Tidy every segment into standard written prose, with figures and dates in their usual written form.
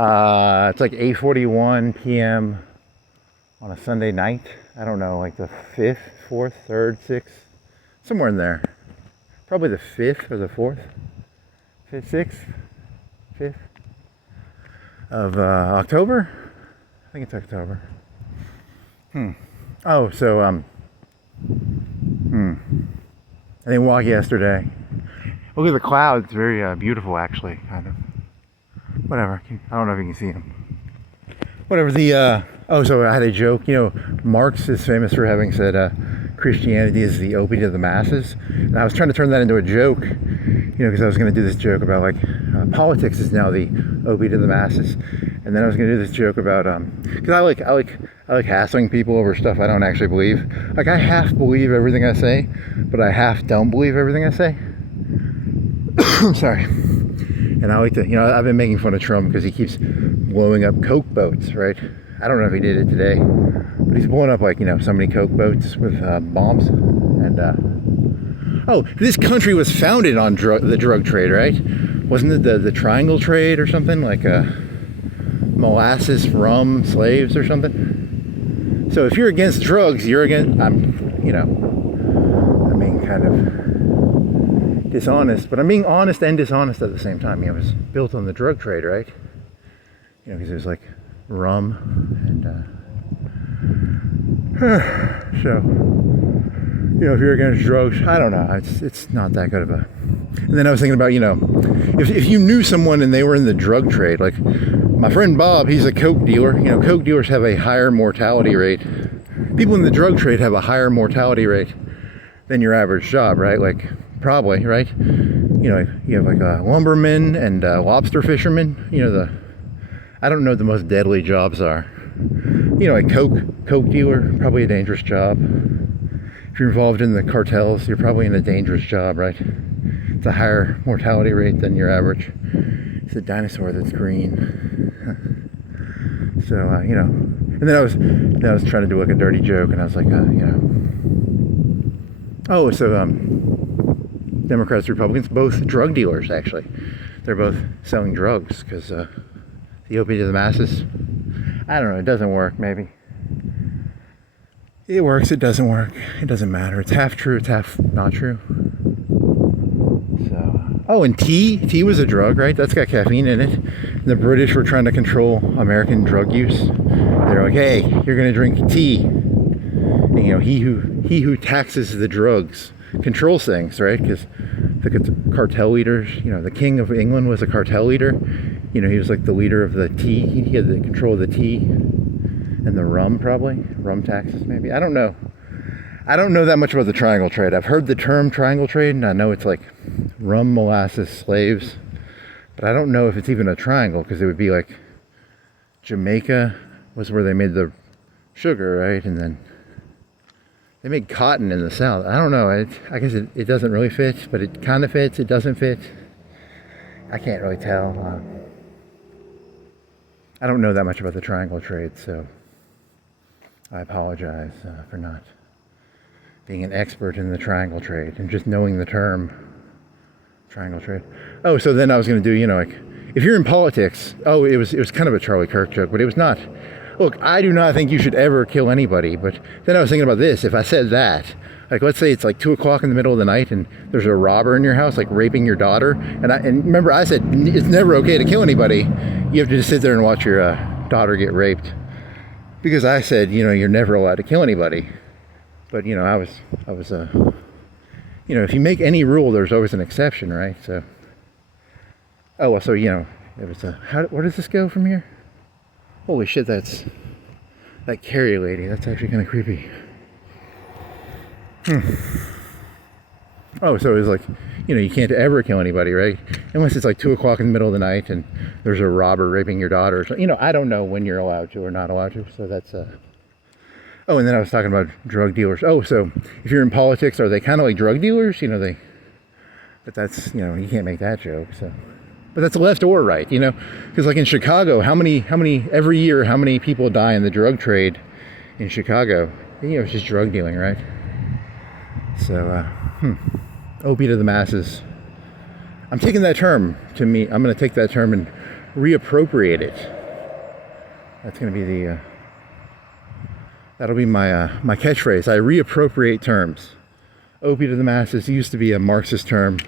It's like 8:41 p.m. on a Sunday night. I don't know, like the 5th, 4th, 3rd, 6th, somewhere in there. Probably the 5th or the 4th, 5th, 6th, 5th of October. I think it's October. Oh, so I didn't walk yesterday. Look at the clouds. It's very beautiful, actually, kind of. Whatever. I don't know if you can see them. Whatever. So I had a joke. You know, Marx is famous for having said Christianity is the opiate of the masses. And I was trying to turn that into a joke, you know, because I was going to do this joke about like politics is now the opiate of the masses. And then I was going to do this joke about because I like hassling people over stuff I don't actually believe. Like I half believe everything I say, but I half don't believe everything I say. Sorry. And I like to, you know, I've been making fun of Trump because he keeps blowing up Coke boats, right? I don't know if he did it today, but he's blowing up like, you know, so many Coke boats with bombs. And oh, this country was founded on the drug trade, right? Wasn't it the triangle trade or something, like molasses, rum, slaves or something? So if you're against drugs, you're against, I'm being kind of dishonest, but I'm being honest and dishonest at the same time. You know, it was built on the drug trade, right? You know, because there's like rum and so, you know, if you're against drugs, I don't know, it's not that good of a. And then I was thinking about, you know, if you knew someone and they were in the drug trade, like my friend Bob, he's a Coke dealer. You know, Coke dealers have a higher mortality rate. People in the drug trade have a higher mortality rate than your average job, right? Like probably, right? You know, you have like a lumberman and lobster fisherman. You know, I don't know what the most deadly jobs are. You know, like Coke dealer, probably a dangerous job. If you're involved in the cartels, you're probably in a dangerous job, right? It's a higher mortality rate than your average. It's a dinosaur that's green. So, you know, and then I was trying to do like a dirty joke, and I was like, you know, oh, so Democrats, Republicans, both drug dealers, actually. They're both selling drugs because the opiate of the masses, I don't know, it doesn't work, maybe. It works, it doesn't work, it doesn't matter. It's half true, it's half not true. So, oh, and tea was a drug, right? That's got caffeine in it. And the British were trying to control American drug use. They're like, hey, you're gonna drink tea. And, you know, he who taxes the drugs controls things, right? Because the cartel leaders, you know, the king of England was a cartel leader. You know, he was like the leader of the tea. He had the control of the tea and the rum, probably. Rum taxes, maybe. I don't know. I don't know that much about the triangle trade. I've heard the term triangle trade, and I know it's like rum, molasses, slaves. But I don't know if it's even a triangle, because it would be like Jamaica was where they made the sugar, right? And then they make cotton in the South. I don't know. I guess it doesn't really fit, but it kind of fits. It doesn't fit. I can't really tell. I don't know that much about the triangle trade, so I apologize for not being an expert in the triangle trade and just knowing the term triangle trade. Oh, so then I was going to do, you know, like, if you're in politics, oh, it was kind of a Charlie Kirk joke, but it was not. Look, I do not think you should ever kill anybody, but then I was thinking about this. If I said that, like, let's say it's like 2 o'clock in the middle of the night and there's a robber in your house, like raping your daughter. And remember, I said it's never okay to kill anybody. You have to just sit there and watch your daughter get raped. Because I said, you know, you're never allowed to kill anybody. But, you know, I was you know, if you make any rule, there's always an exception, right? So, oh, well, so, you know, it was where does this go from here? Holy shit, that Carrie lady, that's actually kind of creepy. Oh, so it was like, you know, you can't ever kill anybody, right? Unless it's like 2 o'clock in the middle of the night and there's a robber raping your daughter. So, you know, I don't know when you're allowed to or not allowed to. So that's, oh, and then I was talking about drug dealers. Oh, so if you're in politics, are they kind of like drug dealers? You know, but that's, you know, you can't make that joke, so. But that's left or right, you know? Because like in Chicago, how many, every year, how many people die in the drug trade in Chicago? You know, it's just drug dealing, right? So, opiate of the masses. I'm taking that term to me. I'm going to take that term and reappropriate it. That's going to be the, that'll be my my catchphrase. I reappropriate terms. Opiate of the masses used to be a Marxist term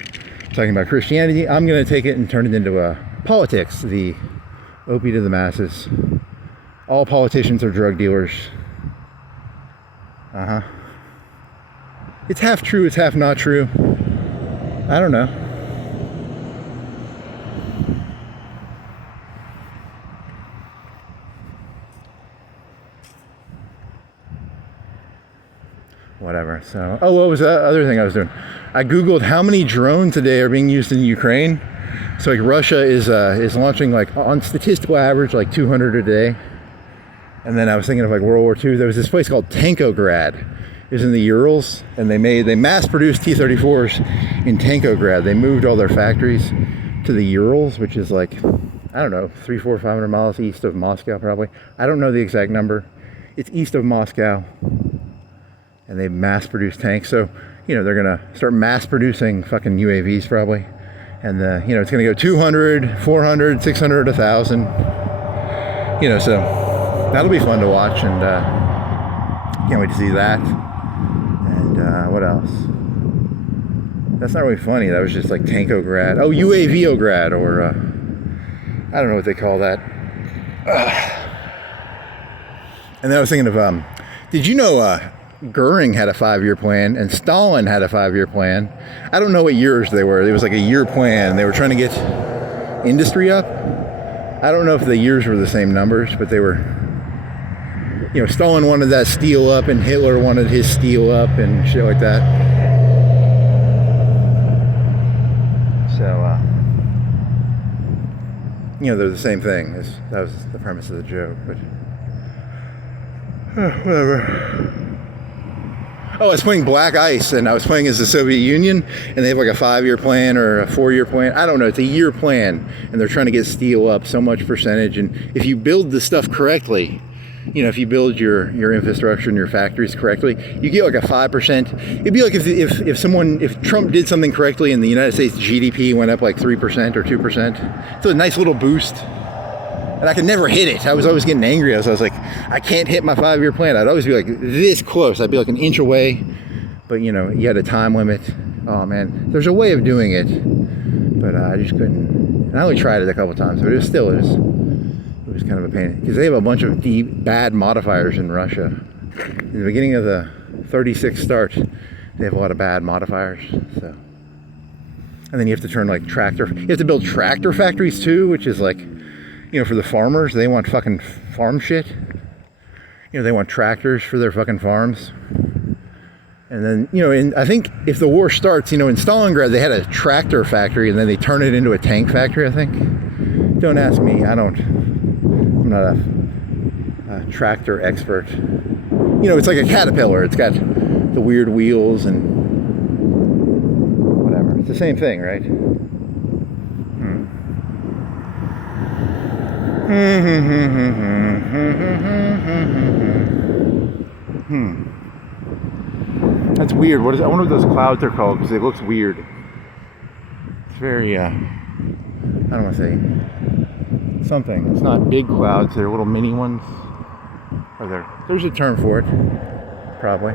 talking about Christianity. I'm going to take it and turn it into politics. The opiate of the masses. All politicians are drug dealers. It's half true, it's half not true. I don't know. Whatever. So, oh, what was the other thing I was doing? I Googled how many drones a day are being used in Ukraine. So like Russia is launching like on statistical average like 200 a day. And then I was thinking of like World War II. There was this place called Tankograd. It was in the Urals, and they mass-produced T-34s in Tankograd. They moved all their factories to the Urals, which is like, I don't know, 300, 400, 500 miles east of Moscow probably. I don't know the exact number. It's east of Moscow, and they mass-produced tanks. So, you know, they're gonna start mass-producing fucking UAVs probably. And you know, it's gonna go 200, 400, 600, 1,000. You know, so that'll be fun to watch, and can't wait to see that. And what else? That's not really funny. That was just like Tankograd. Oh, UAVograd, or I don't know what they call that. And then I was thinking of, did you know Goering had a 5-year plan and Stalin had a 5-year plan? I don't know what years they were. It was like a year plan. They were trying to get industry up. I don't know if the years were the same numbers, but they were, you know, Stalin wanted that steel up and Hitler wanted his steel up and shit like that. So, you know, they're the same thing. That was the premise of the joke, but whatever. Oh, I was playing Black Ice, and I was playing as the Soviet Union, and they have like a 5-year plan or a 4-year plan. I don't know. It's a year plan, and they're trying to get steel up so much percentage. And if you build the stuff correctly, you know, if you build your infrastructure and your factories correctly, you get like a 5%. It'd be like if Trump did something correctly and the United States GDP went up like 3% or 2%. So a nice little boost. And I could never hit it. I was always getting angry. I was like, I can't hit my 5-year plan. I'd always be like this close. I'd be like an inch away. But, you know, you had a time limit. Oh, man. There's a way of doing it. But I just couldn't. And I only tried it a couple times. But it was kind of a pain. Because they have a bunch of bad modifiers in Russia. In the beginning of the 36 start, they have a lot of bad modifiers. So. And then you have to turn like tractor. You have to build tractor factories too, which is like, you know, for the farmers, they want fucking farm shit. You know, they want tractors for their fucking farms. And then, you know, and I think if the war starts, you know, in Stalingrad, they had a tractor factory and then they turn it into a tank factory, I think. Don't ask me. I'm not a tractor expert. You know, it's like a Caterpillar. It's got the weird wheels and whatever. It's the same thing, right? That's weird. What is? I wonder what those clouds are called, because it looks weird. It's very, I don't want to say something. It's not big clouds. They're little mini ones. Or there's a term for it, probably.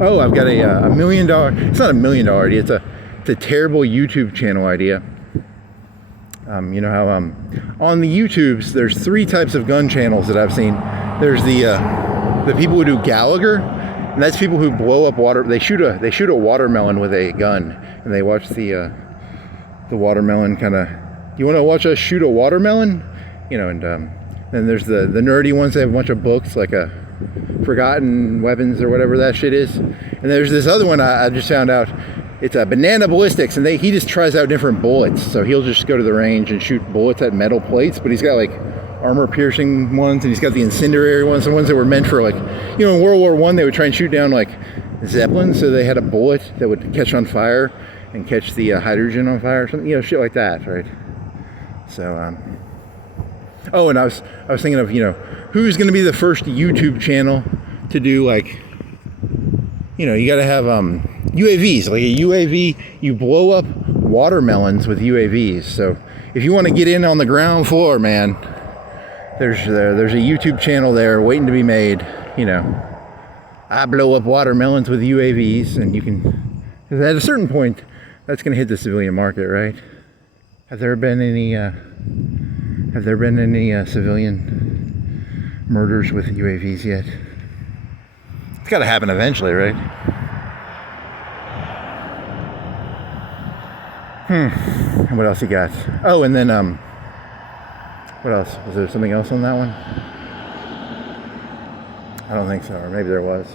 Oh, I've got a $1 million. It's not $1 million idea. It's a terrible YouTube channel idea. You know how on the YouTubes there's 3 types of gun channels that I've seen. There's the people who do Gallagher, and that's people who blow up water. They shoot a watermelon with a gun, and they watch the watermelon kind of. You want to watch us shoot a watermelon, you know? And then there's the nerdy ones. They have a bunch of books like a Forgotten Weapons or whatever that shit is. And there's this other one I just found out. It's a banana ballistics, and he just tries out different bullets. So he'll just go to the range and shoot bullets at metal plates, but he's got like armor-piercing ones, and he's got the incendiary ones, the ones that were meant for like, you know, in World War I, they would try and shoot down like Zeppelins, so they had a bullet that would catch on fire and catch the hydrogen on fire or something, you know, shit like that, right? So, oh, and I was thinking of, you know, who's going to be the first YouTube channel to do like, you know, you got to have UAVs, like a UAV, you blow up watermelons with UAVs. So if you want to get in on the ground floor, man, there's a YouTube channel there waiting to be made. You know, I blow up watermelons with UAVs, and you can, at a certain point, that's going to hit the civilian market, right? Have there been any civilian murders with UAVs yet? It's got to happen eventually, right? What else you got? Oh, and then what else? Was there something else on that one? I don't think so, or maybe there was.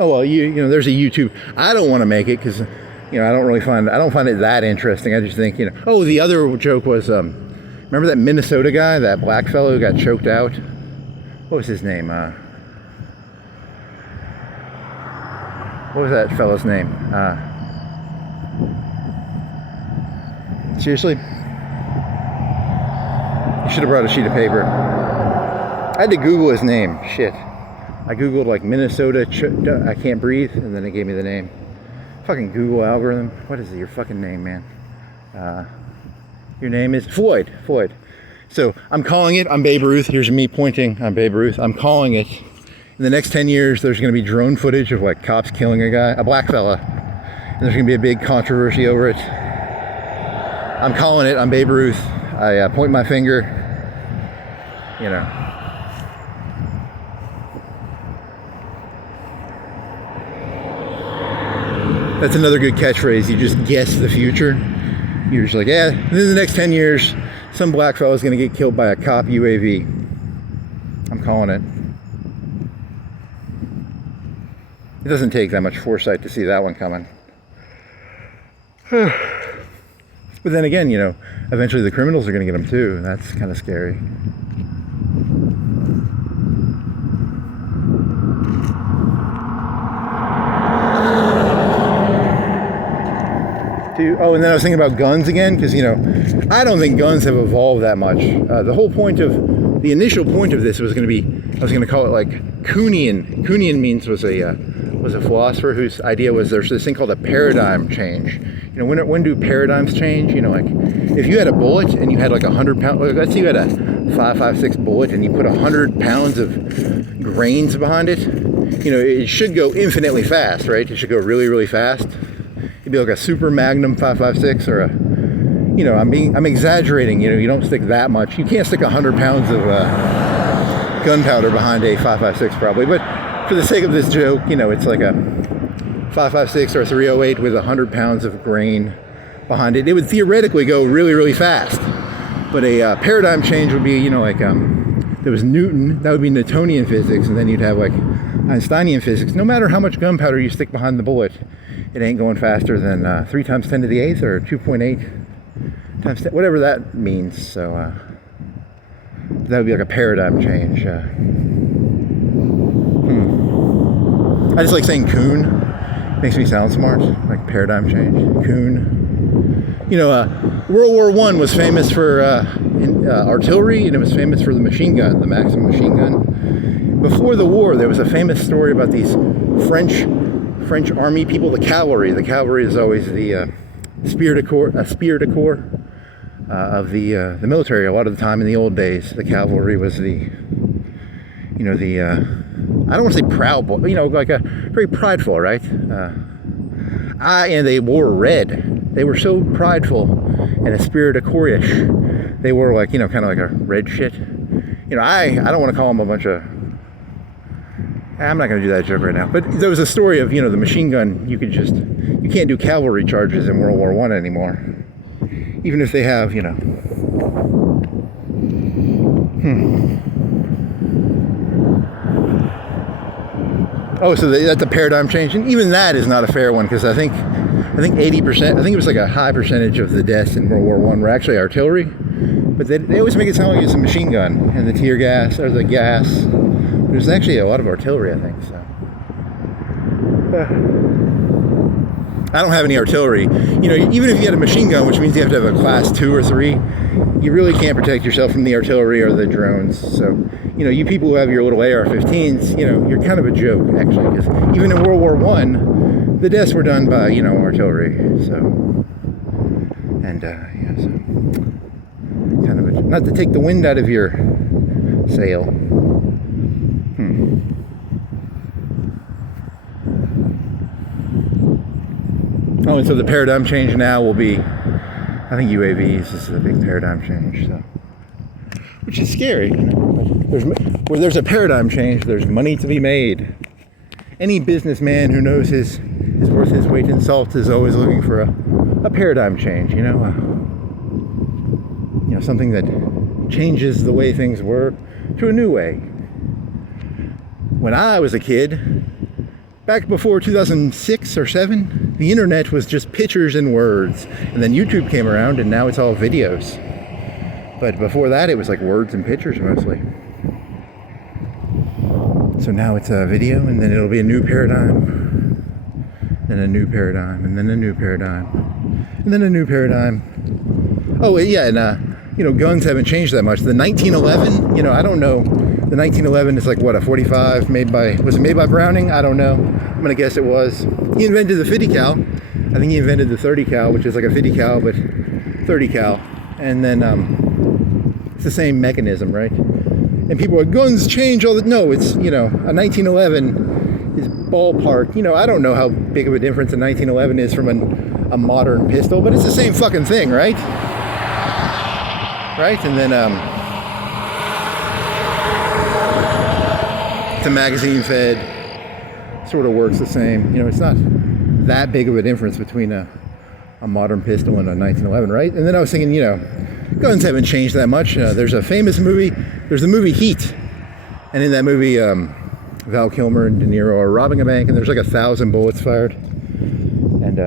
Oh well, you know, there's a YouTube. I don't want to make it because, you know, I don't find it that interesting. I just think, you know. Oh, the other joke was, remember that Minnesota guy, that black fellow who got choked out? What was his name? What was that fellow's name? Seriously? You should have brought a sheet of paper. I had to Google his name. Shit. I Googled like Minnesota, I can't breathe, and then it gave me the name. Fucking Google algorithm. What is your fucking name, man? Your name is Floyd. Floyd. So I'm calling it. I'm Babe Ruth. Here's me pointing. I'm Babe Ruth. I'm calling it. In the next 10 years, there's going to be drone footage of like cops killing a guy, a black fella. And there's going to be a big controversy over it. I'm calling it. I'm Babe Ruth. I point my finger. You know. That's another good catchphrase. You just guess the future. You're just like, yeah, in the next 10 years, some black fella's going to get killed by a cop UAV. I'm calling it. It doesn't take that much foresight to see that one coming. But then again, you know, eventually the criminals are going to get them too. That's kind of scary. Oh, and then I was thinking about guns again, because, you know, I don't think guns have evolved that much. The whole point of, the initial point of this was going to be, I was going to call it like Kuhnian. Kuhnian means was a philosopher whose idea was there's this thing called a paradigm change. You know, when do paradigms change? You know, like if you had a bullet and you had like 100 pounds, let's say you had a 5.56 bullet and you put 100 pounds of grains behind it, you know, it should go infinitely fast, right? It should go really, really fast. It'd be like a super magnum 5.56 or a, you know, I'm exaggerating, you know, you don't stick that much. You can't stick 100 pounds of gunpowder behind a 5.56 probably, but for the sake of this joke, you know, it's like a 5.56 or a 308 with 100 pounds of grain behind it. It would theoretically go really, really fast. But a paradigm change would be, you know, like there was Newton, that would be Newtonian physics, and then you'd have like Einsteinian physics. No matter how much gunpowder you stick behind the bullet, it ain't going faster than 3 times 10 to the 8th or 2.8 times 10, whatever that means. So that would be like a paradigm change. I just like saying coon. Makes me sound smart, like paradigm change. Coon. You know, World War I was famous for artillery, and it was famous for the machine gun, the Maxim machine gun. Before the war, there was a famous story about these French army people, the cavalry. The cavalry is always the esprit de corps of the military. A lot of the time in the old days, the cavalry was the, you know, the I don't want to say proud, but, you know, like a very prideful, right? And they wore red. They were so prideful and esprit de corps-ish. They wore like, you know, kind of like a red shit. You know, I don't want to call them a bunch of, I'm not going to do that joke right now. But there was a story of, you know, the machine gun, you can't do cavalry charges in World War I anymore. Even if they have, you know. Oh, so that's a paradigm change. And even that is not a fair one, because I think 80%, I think it was like a high percentage of the deaths in World War I were actually artillery. But they always make it sound like it's a machine gun and the tear gas or the gas. There's actually a lot of artillery, I think, so. I don't have any artillery. You know, even if you had a machine gun, which means you have to have a class 2 or 3, you really can't protect yourself from the artillery or the drones. So, you know, you people who have your little AR-15s, you know, you're kind of a joke, actually, because even in World War I, the deaths were done by, you know, artillery. So, and yeah, so kind of not to take the wind out of your sail. Oh, and so the paradigm change now will be, I think UAVs is the big paradigm change. So, which is scary. You know? Where there's a paradigm change, there's money to be made. Any businessman who knows his worth his weight in salt is always looking for a paradigm change. You know, something that changes the way things were to a new way. When I was a kid, back before 2006 or 7, the internet was just pictures and words, and then YouTube came around, and now it's all videos. But before that, it was like words and pictures mostly. So now it's a video, and then it'll be a new paradigm, then a new paradigm, and then a new paradigm, and then a new paradigm. Oh yeah, and guns haven't changed that much. The 1911, I don't know. The 1911 is like what, a 45 was it made by Browning? I don't know. I'm gonna guess it was. He invented the 50 cal. I think he invented the 30 cal, which is like a 50 cal but 30 cal, and then it's the same mechanism, right? And people are, guns change all the, no, it's, a 1911 is ballpark. I don't know how big of a difference a 1911 is from a modern pistol, but it's the same fucking thing, right? Right? And then the magazine fed sort of works the same. It's not that big of a difference between a modern pistol and a 1911, right? And then I was thinking, guns haven't changed that much. There's a famous movie, there's the movie Heat. And in that movie, Val Kilmer and De Niro are robbing a bank, and there's like 1,000 bullets fired. And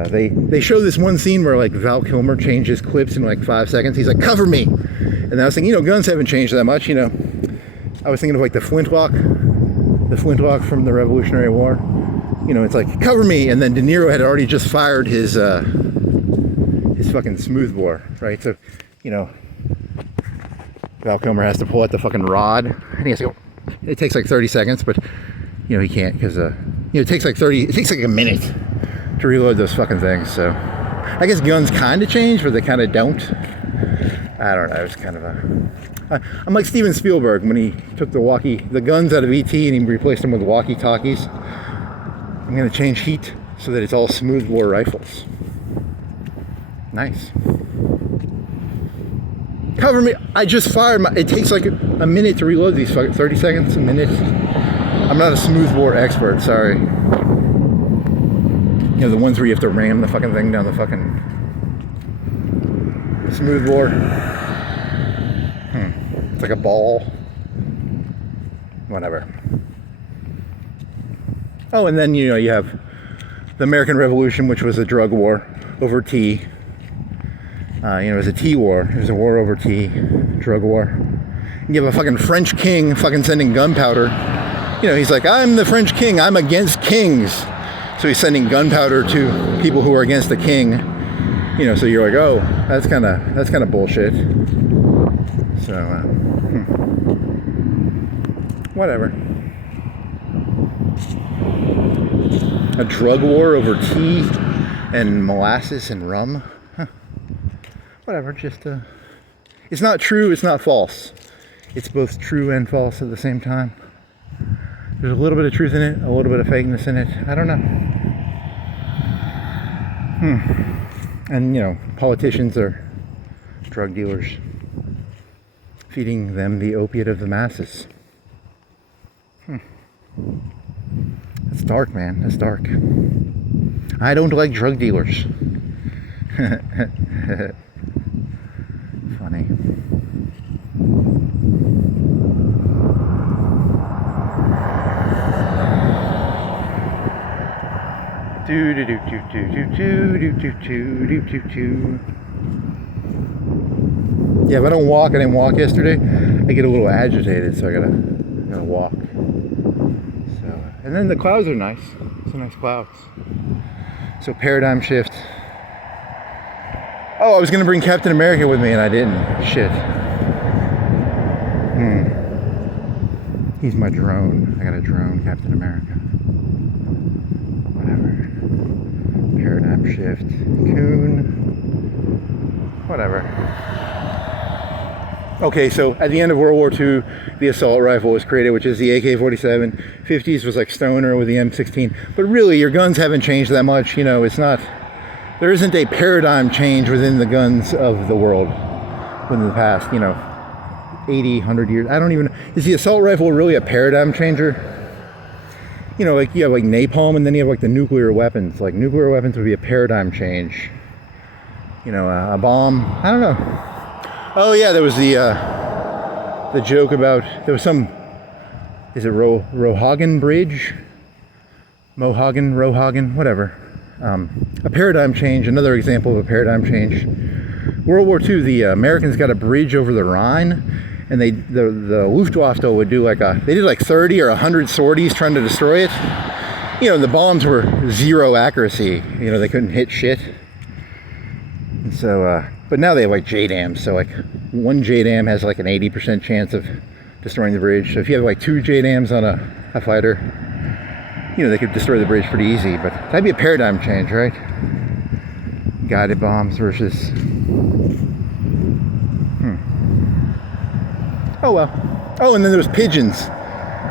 they show this one scene where like Val Kilmer changes clips in like 5 seconds. He's like, cover me. And I was thinking, guns haven't changed that much. I was thinking of like the flintlock from the Revolutionary War. It's like, cover me. And then De Niro had already just fired his fucking smoothbore, right? So, Val Kilmer has to pull out the fucking rod, and he has to go. It takes like 30 seconds, but he can't because it takes like a minute to reload those fucking things. So I guess guns kind of change, but they kind of don't. I don't know. It's kind of I'm like Steven Spielberg when he took the guns out of E.T. and he replaced them with walkie-talkies. I'm gonna change Heat so that it's all smoothbore rifles. Nice. Cover me. I just fired it takes like a minute to reload these, 30 seconds, a minute. I'm not a smoothbore expert, sorry. The ones where you have to ram the fucking thing down the fucking smoothbore. It's like a ball. Whatever. Oh, and then, you have the American Revolution, which was a drug war over tea. It was a tea war. It was a war over tea, drug war. You have a fucking French king fucking sending gunpowder. He's like, I'm the French king. I'm against kings. So he's sending gunpowder to people who are against the king. So you're like, oh, that's kind of bullshit. So, whatever. A drug war over tea and molasses and rum. Whatever, just it's not true, it's not false. It's both true and false at the same time. There's a little bit of truth in it, a little bit of fakeness in it. I don't know. And politicians are drug dealers, feeding them the opiate of the masses. That's dark, man. That's dark. I don't like drug dealers. Funny. Do do do do do do do do do do do do. Yeah, if I don't walk, I didn't walk yesterday, I get a little agitated, so I gotta walk. So, and then the clouds are nice. Some nice clouds. So paradigm shift. Oh, I was gonna bring Captain America with me and I didn't. Shit. He's my drone. I got a drone, Captain America. Whatever. shift, coon, whatever. Okay, so at the end of World War II, the assault rifle was created, which is the AK-47. 50s was like Stoner with the M16. But really, your guns haven't changed that much. You know, it's not, there isn't a paradigm change within the guns of the world within the past, you know, 80, 100 years. I don't even, is the assault rifle really a paradigm changer? You know, like you have like napalm, and then you have like the nuclear weapons. Like nuclear weapons would be a paradigm change. You know, a bomb, I don't know. Oh yeah, there was the joke about, there was some, is it Rohagen Bridge? Rohagen, whatever. A paradigm change, another example of a paradigm change. World War II, the Americans got a bridge over the Rhine, and the Luftwaffe would do like they did like 30 or 100 sorties trying to destroy it. You know, the bombs were zero accuracy. You know, they couldn't hit shit. And so, but now they have like JDAMs, so like one JDAM has like an 80% chance of destroying the bridge. So if you have like 2 JDAMs on a fighter, you know, they could destroy the bridge pretty easy. But that'd be a paradigm change, right? Guided bombs versus... Oh well. Oh, and then there was pigeons.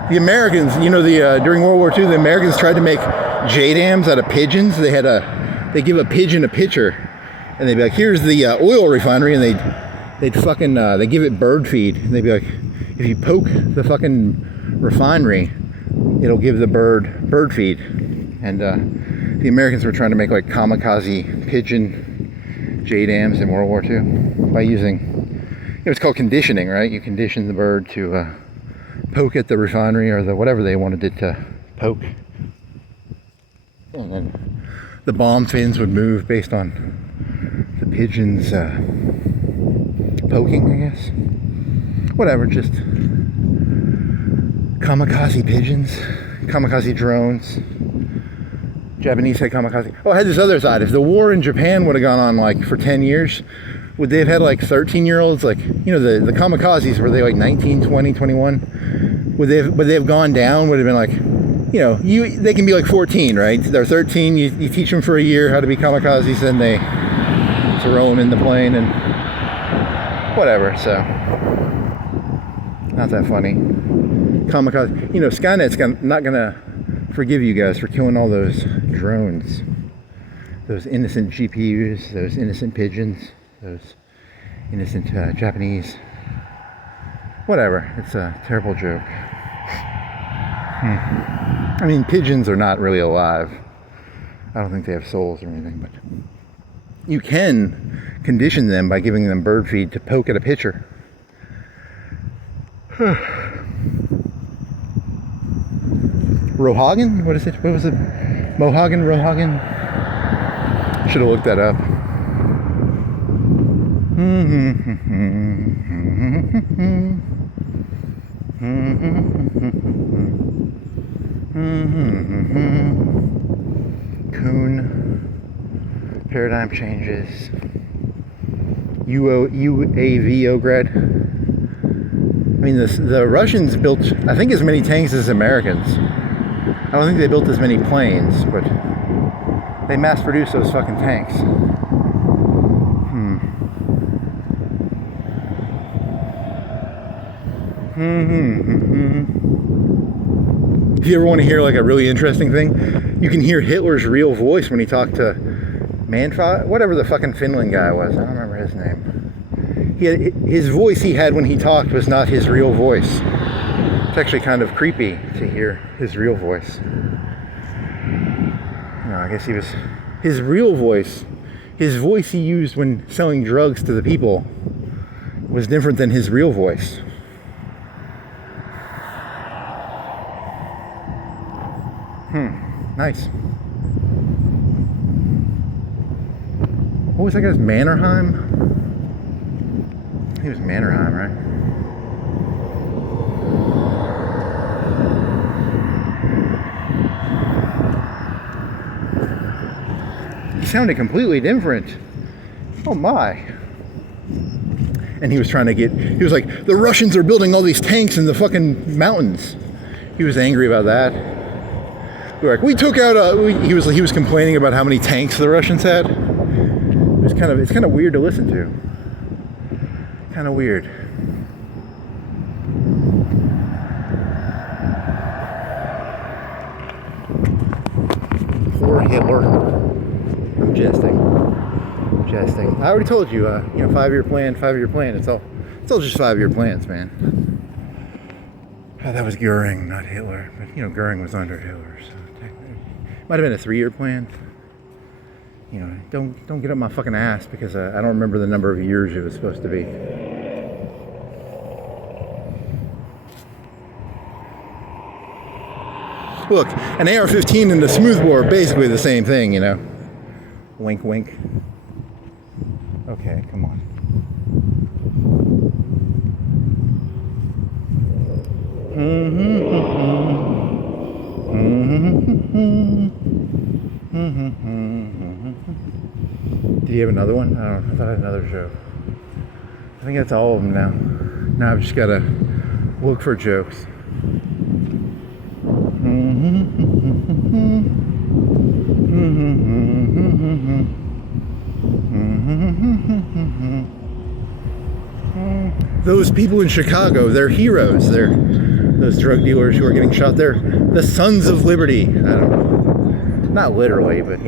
The Americans, you know, during World War II, the Americans tried to make JDAMs out of pigeons. They give a pigeon a pitcher, and they'd be like, "Here's the oil refinery," and they'd fucking they give it bird feed. And they'd be like, "If you poke the fucking refinery, it'll give the bird feed." And the Americans were trying to make like kamikaze pigeon JDAMs in World War II by using, it was called conditioning, right? You condition the bird to poke at the refinery or the whatever they wanted it to poke. And then the bomb fins would move based on the pigeon's poking, I guess. Whatever, just kamikaze pigeons, kamikaze drones. Japanese had kamikaze. Oh, I had this other thought. If the war in Japan would have gone on like for 10 years, would they have had like 13-year-olds? Like, you know, the kamikazes, were they like 19, 20, 21? Would they have gone down? Would have been like, you know, they can be like 14, right? They're 13, you teach them for a year how to be kamikazes, then they throw them in the plane and whatever, so. Not that funny. Kamikaze, you know, Skynet's not gonna forgive you guys for killing all those drones. Those innocent GPUs, those innocent pigeons, those innocent Japanese. Whatever, it's a terrible joke. I mean, pigeons are not really alive. I don't think they have souls or anything, but you can condition them by giving them bird feed to poke at a pitcher. Rohagen? What is it? What was it? Rohagen? Should have looked that up. Coon. Paradigm changes. Tankograd. I mean, the Russians built, I think, as many tanks as Americans. I don't think they built as many planes, but they mass-produced those fucking tanks. If you ever want to hear like a really interesting thing, you can hear Hitler's real voice when he talked to whatever the fucking Finland guy was. I don't remember his name. His voice he had when he talked was not his real voice. It's actually kind of creepy to hear his real voice. No, I guess his real voice, his voice he used when selling drugs to the people was different than his real voice. Nice. What was that guy's Mannerheim? He was Mannerheim, right? He sounded completely different. Oh my. And he was trying to he was like, the Russians are building all these tanks in the fucking mountains. He was angry about that. we took out he was complaining about how many tanks the Russians had. It's kind of weird to listen to. Kind of weird. Poor Hitler. I'm jesting. I already told you, 5-year plan. It's all just 5-year plans, man. Oh, that was Goering, not Hitler. But Goering was under Hitler, so it might have been a 3-year plan. Don't get up my fucking ass because I don't remember the number of years it was supposed to be. Look, an AR-15 and a smoothbore are basically the same thing, Wink, wink. Okay, come on. Did you have another one? I don't know. I thought I had another show. I think that's all of them now. Now I've just got to look for jokes. Those people in Chicago, they're heroes. They're those drug dealers who are getting shot. They're the sons of liberty. I don't know. Not literally, but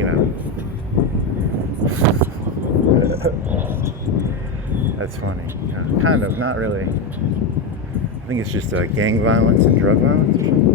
that's funny. Kind of, not really. I think it's just gang violence and drug violence or something.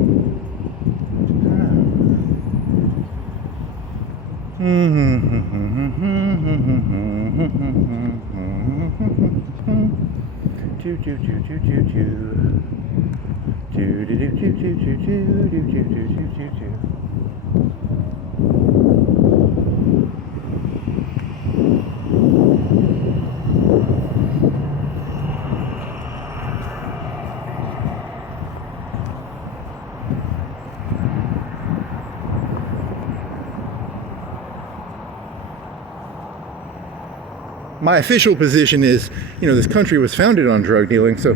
My official position is, this country was founded on drug dealing, so,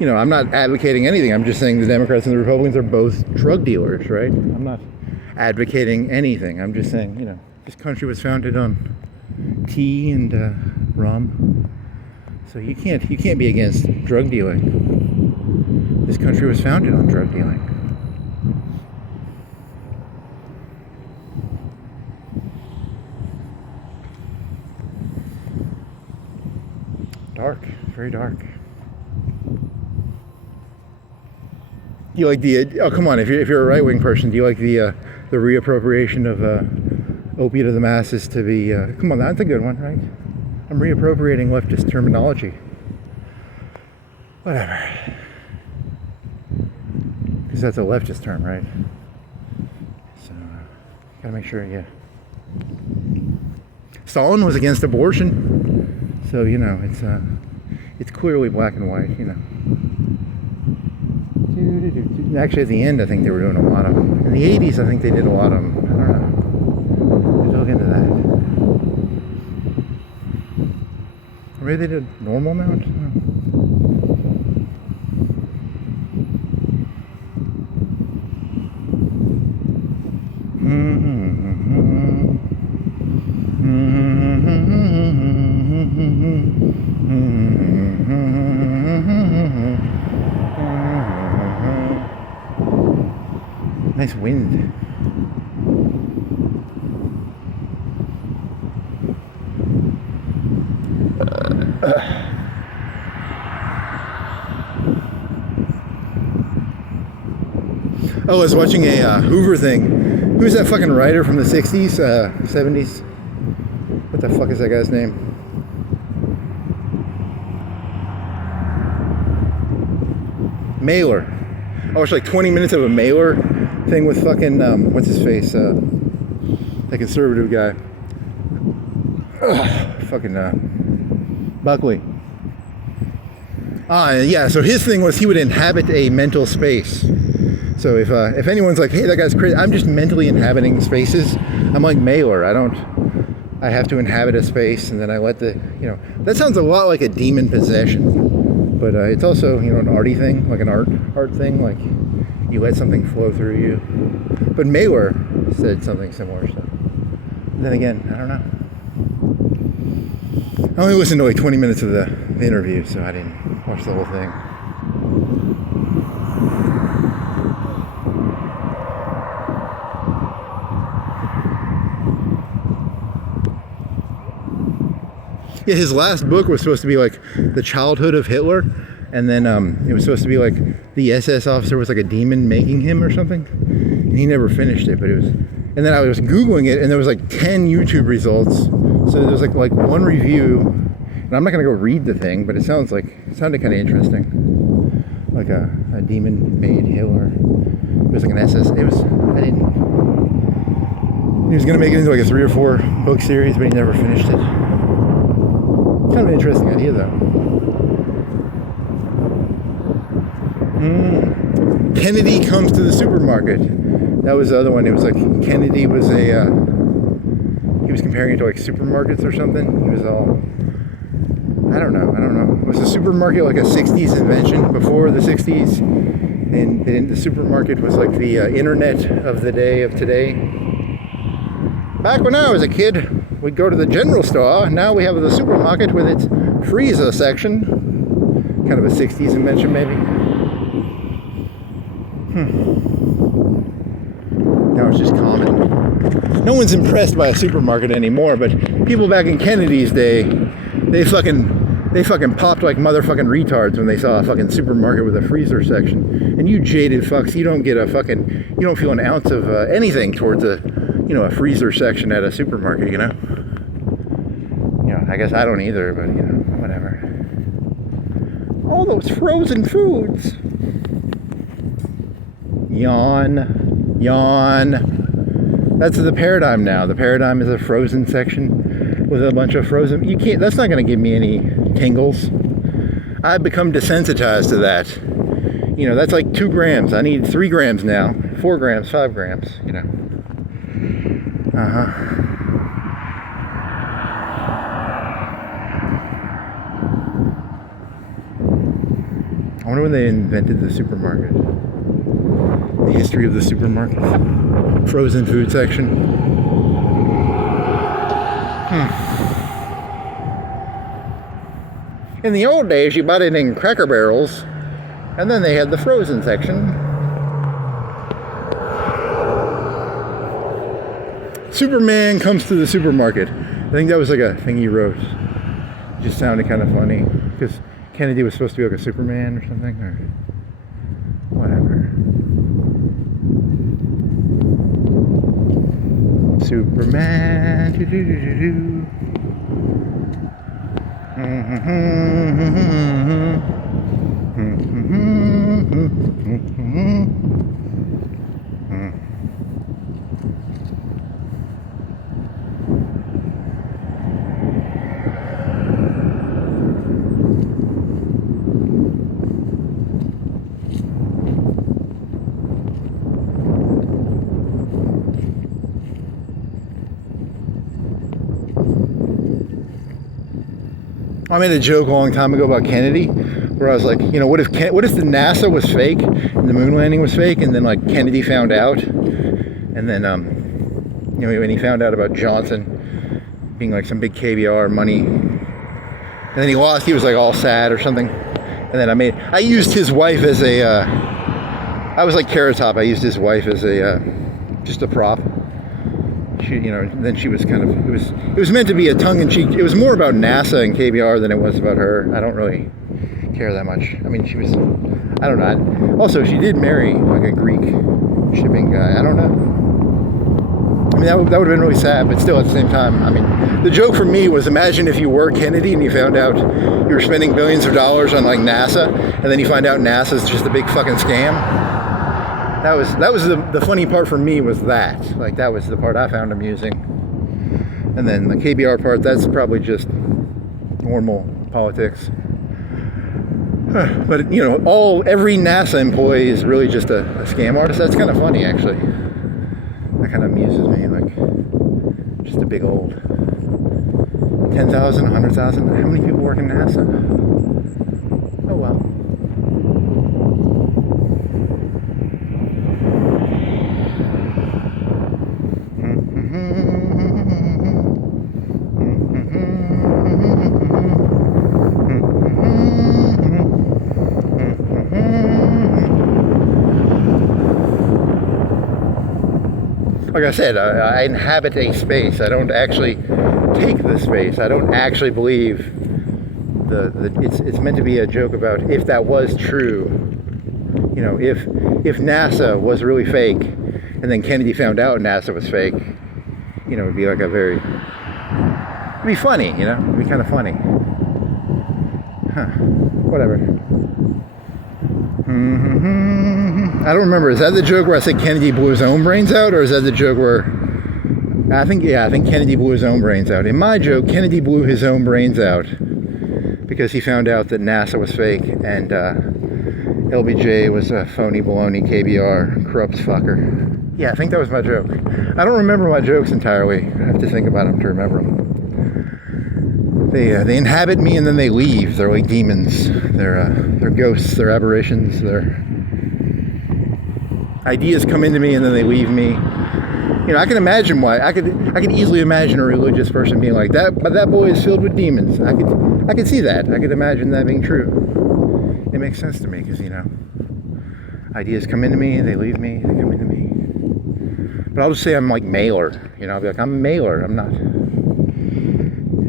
I'm not advocating anything. I'm just saying the Democrats and the Republicans are both drug dealers, right? I'm not advocating anything. I'm just saying, this country was founded on tea and rum, so you can't be against drug dealing. This country was founded on drug dealing. Dark, very dark. Do you like oh come on, if you're a right-wing person, do you like the reappropriation of opiate of the masses to be, come on, that's a good one, right? I'm reappropriating leftist terminology. Whatever. Because that's a leftist term, right? So, gotta make sure, yeah. Stalin was against abortion. So, it's clearly black and white, Actually, at the end, I think they were doing a lot of them. In the 80s, I think they did a lot of them. I don't know. Let's look into that. Or maybe they did normal amount? I don't know. Nice wind. I was watching a Hoover thing. Who's that fucking writer from the 60s, 70s? What the fuck is that guy's name? Mailer. I watched like 20 minutes of a Mailer thing with fucking, what's his face? That conservative guy. Fucking, Buckley. Yeah, so his thing was he would inhabit a mental space. So if anyone's like, hey, that guy's crazy, I'm just mentally inhabiting spaces. I'm like Mailer. I have to inhabit a space, and then I let that sounds a lot like a demon possession. But it's also, an arty thing, like an art thing. Like, you let something flow through you. But Mailer said something similar. So then again, I don't know. I only listened to like 20 minutes of the interview, so I didn't watch the whole thing. Yeah, his last book was supposed to be like the childhood of Hitler, and then it was supposed to be like the SS officer was like a demon making him or something, and he never finished it. But it was, and then I was Googling it, and there was like 10 YouTube results. So there was like one review, and I'm not gonna go read the thing, but it sounded kind of interesting, like a demon made Hitler. It was like an SS. He was gonna make it into like a 3 or 4 book series, but he never finished it. Kind of an interesting idea, though. Kennedy comes to the supermarket. That was the other one. It was like Kennedy was he was comparing it to like supermarkets or something. He was all, I don't know. Was the supermarket like a 60s invention before the 60s? And the supermarket was like the internet of the day of today. Back when I was a kid, we'd go to the general store. Now we have the supermarket with its freezer section. Kind of a 60s invention, maybe. Now it's just common. No one's impressed by a supermarket anymore, but people back in Kennedy's day, they fucking popped like motherfucking retards when they saw a fucking supermarket with a freezer section. And you jaded fucks, you don't feel an ounce of anything towards a freezer section at a supermarket, you know? I guess I don't either, but, whatever. All those frozen foods. Yawn. That's the paradigm now. The paradigm is a frozen section with a bunch of frozen... That's not going to give me any tingles. I've become desensitized to that. That's like 2 grams. I need 3 grams now. 4 grams, 5 grams, I wonder when they invented the supermarket. The history of the supermarket. Frozen food section. In the old days, you bought it in Cracker Barrels, and then they had the frozen section. Superman comes to the supermarket. I think that was like a thing he wrote. It just sounded kind of funny, because Kennedy was supposed to be like a Superman or something, or whatever. Superman, do-do-do-do-do. I made a joke a long time ago about Kennedy, where I was like, what if the NASA was fake and the moon landing was fake, and then like Kennedy found out, and then when he found out about Johnson being like some big KBR money, and then he lost, he was like all sad or something, and then I used his wife as I was like Carrot Top. I used his wife as just a prop. Then she was kind of, it was meant to be a tongue-in-cheek. It was more about NASA and KBR than it was about her. I don't really care that much. I mean, she was, I don't know. Also, she did marry like a Greek shipping guy. I don't know. I mean, that would have been really sad, but still at the same time, I mean, the joke for me was, imagine if you were Kennedy and you found out you were spending billions of dollars on like NASA, and then you find out NASA's just a big fucking scam. That was the funny part for me, was that. Like, that was the part I found amusing. And then the KBR part, that's probably just normal politics. But, every NASA employee is really just a scam artist. That's kind of funny, actually. That kind of amuses me, like, just a big old 10,000, 100,000. How many people work in NASA? Oh, well. like I said, I inhabit a space. I don't actually take the space. I don't actually believe it's meant to be a joke about if that was true. You know, if NASA was really fake, and then Kennedy found out NASA was fake, you know, it'd be like a very, it'd be funny, you know, it'd be kind of funny. Huh. Whatever. I don't remember. Is that the joke where I said Kennedy blew his own brains out, or is that the joke where I think Kennedy blew his own brains out. In my joke, Kennedy blew his own brains out because he found out that NASA was fake and LBJ was a phony baloney KBR corrupt fucker. Yeah, I think that was my joke. I don't remember my jokes entirely. I have to think about them to remember them. They inhabit me and then they leave. They're like demons. They're ghosts. They're aberrations. Their ideas come into me and then they leave me. You know, I can imagine why. I could easily imagine a religious person being like that. But that boy is filled with demons. I could see that. I could imagine that being true. It makes sense to me because, you know, ideas come into me, they leave me, they come into me. But I'll just say I'm like Mailer. You know, I'll be like, I'm Mailer. I'm not.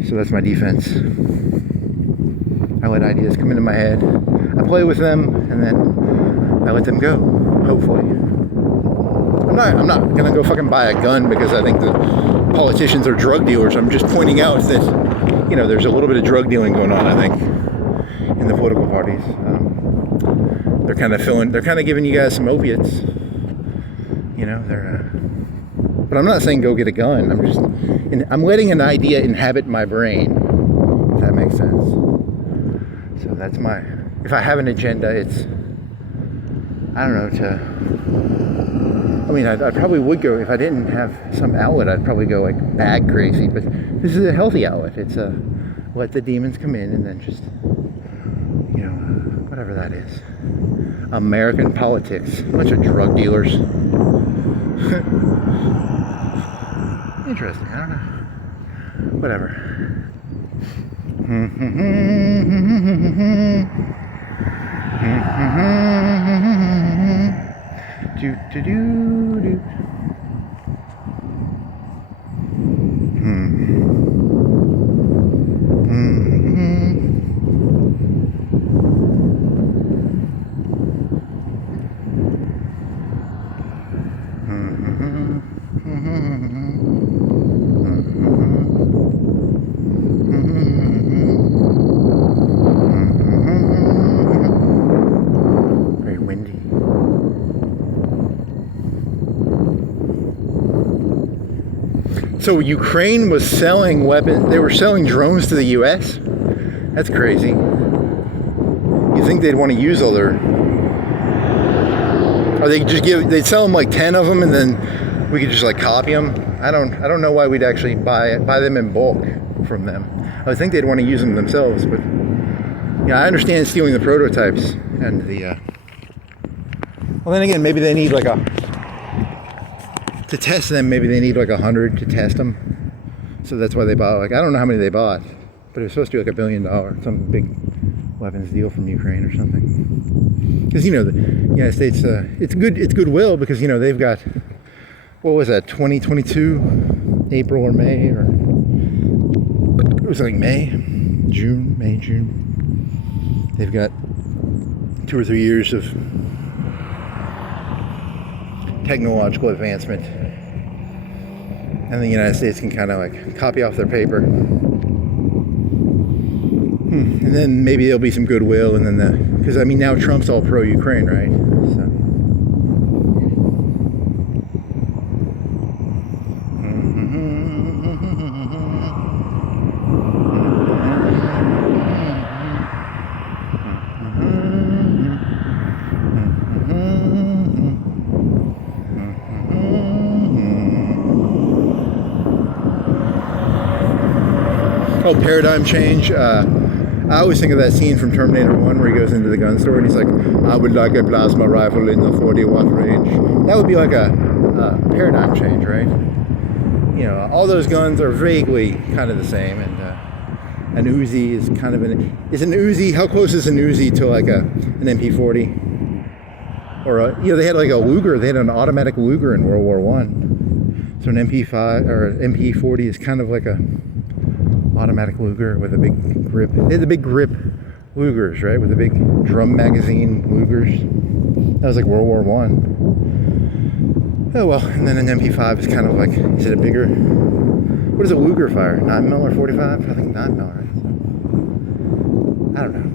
So that's my defense. I let ideas come into my head. I play with them, and then I let them go. Hopefully. I'm not gonna go fucking buy a gun because I think the politicians are drug dealers. I'm just pointing out that, you know, there's a little bit of drug dealing going on, I think, in the political parties. They're kind of giving you guys some opiates. You know, but I'm not saying go get a gun. I'm letting an idea inhabit my brain, if that makes sense. So that's if I have an agenda, it's, I don't know, I mean, I probably would go, if I didn't have some outlet, I'd probably go like bag crazy, but this is a healthy outlet. It's let the demons come in and then just, you know, whatever that is. American politics, a bunch of drug dealers. Interesting, I don't know. Whatever. Do. Very windy. So Ukraine was selling weapons. They were selling drones to the U.S.? That's crazy. You think they'd want to use all their... Or they'd sell them like 10 of them and then we could just like copy them? I don't know why we'd actually buy them in bulk from them. I would think they'd want to use them themselves, but yeah, I understand stealing the prototypes and the... Well, then again, maybe they need like to test them, maybe they need like 100 to test them. So that's why they bought, like, I don't know how many they bought, but it was supposed to be like $1 billion, some big weapons deal from Ukraine or something. Because, you know, the United States, it's goodwill because, you know, they've got, what was that, 2022, April or May, or it was like June. They've got 2 or 3 years of technological advancement, and the United States can kind of like copy off their paper, and then maybe there'll be some goodwill, and then because I mean now Trump's all pro-Ukraine, right? So. Oh, paradigm change. I always think of that scene from Terminator 1 where he goes into the gun store and he's like, I would like a plasma rifle in the 40-watt range. That would be like a paradigm change, right? You know, all those guns are vaguely kind of the same, and an Uzi is kind of is an Uzi, how close is an Uzi to like an MP40? Or, you know, they had like a Luger, they had an automatic Luger in World War I. So an MP5 or an MP40 is kind of like a automatic Luger with a big grip. They had the big grip Lugers, right? With the big drum magazine Lugers. That was like World War One. Oh well, and then an MP5 is kind of like, is it a bigger, what is a Luger fire? 9mm or 45? I think 9mm, right? I don't know.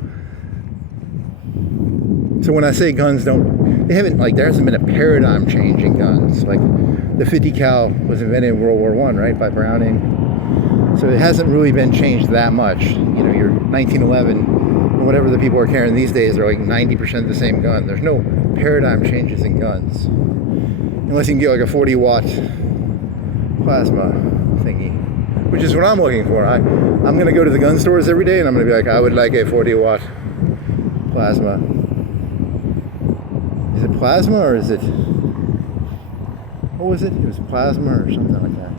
So when I say guns don't, they haven't, like, there hasn't been a paradigm change in guns. Like, the 50 cal was invented in World War One, right, by Browning. So it hasn't really been changed that much. You know, your 1911, or whatever the people are carrying these days are like 90% the same gun. There's no paradigm changes in guns. Unless you can get like a 40 watt plasma thingy, which is what I'm looking for. I'm going to go to the gun stores every day and I'm going to be like, I would like a 40 watt plasma. Is it plasma or is it, what was it? It was plasma or something like that.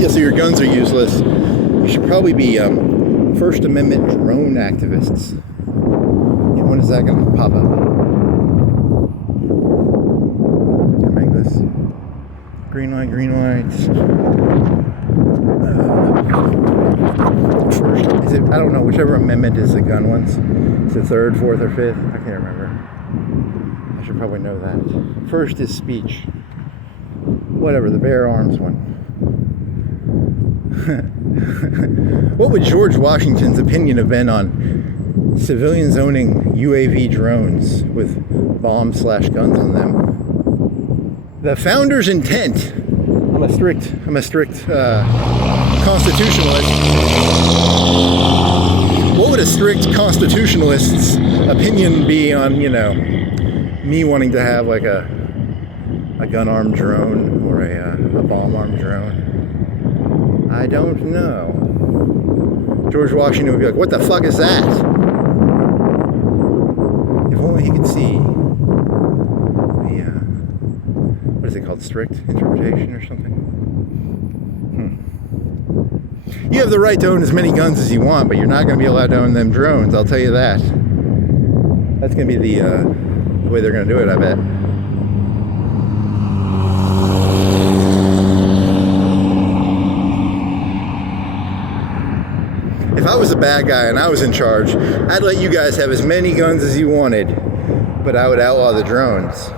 Yeah, so your guns are useless. You should probably be First Amendment drone activists. Yeah, when is that going to pop up? Can I make this? Green light, green light. First, is it, I don't know, whichever amendment is the gun ones. Is it third, fourth, or fifth? I can't remember. I should probably know that. First is speech. Whatever, the bear arms one. What would George Washington's opinion have been on civilians owning UAV drones with bombs/guns on them? The founder's intent. I'm a strict constitutionalist. What would a strict constitutionalist's opinion be on, you know, me wanting to have like a gun-armed drone or a bomb-armed drone? I don't know. George Washington would be like, what the fuck is that? If only he could see the, what is it called, strict interpretation or something? You have the right to own as many guns as you want, but you're not going to be allowed to own them drones, I'll tell you that. That's going to be the way they're going to do it, I bet. If I was a bad guy and I was in charge, I'd let you guys have as many guns as you wanted, but I would outlaw the drones.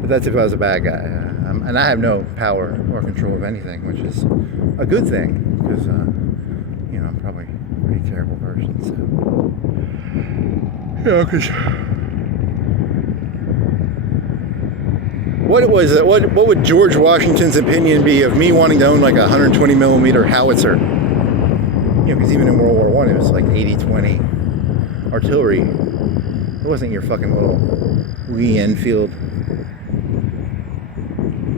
But that's if I was a bad guy. And I have no power or control of anything, which is a good thing, because, you know, I'm probably a pretty terrible person, so. Yeah, because... What would George Washington's opinion be of me wanting to own like a 120 millimeter howitzer? You know, because even in World War One, it was like 80-20 artillery. It wasn't your fucking little Lee Enfield,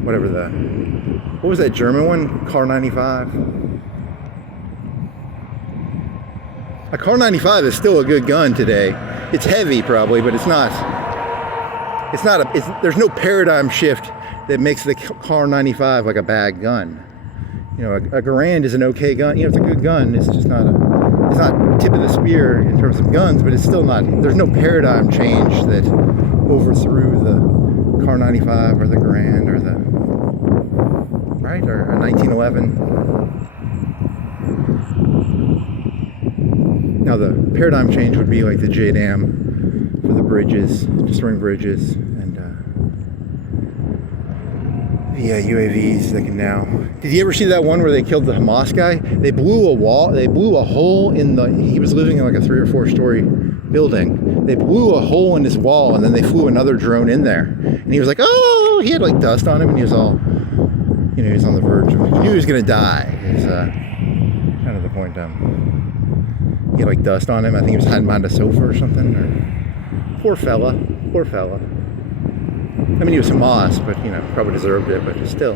whatever what was that German one? Car 95. A Car 95 is still a good gun today. It's heavy probably, but it's not. There's no paradigm shift that makes the Car 95 like a bad gun. You know, a Garand is an okay gun. You know, it's a good gun. It's just not it's not tip of the spear in terms of guns, but it's still not. There's no paradigm change that overthrew the Car 95 or the Garand or the or 1911. Now the paradigm change would be like the JDAM for the bridges, destroying bridges, and the UAVs that can now. Did you ever see that one where they killed the Hamas guy? They blew a wall. They blew a hole in the. He was living in like a 3 or 4 story building. They blew a hole in his wall, and then they flew another drone in there. And he was like, oh, he had like dust on him, and he was all, you know, he was on the verge of. He knew he was gonna die. Is kind of the point. He had like dust on him. I think he was hiding behind a sofa or something. Or, poor fella. Poor fella. I mean, he was Hamas, but, you know, probably deserved it, but still.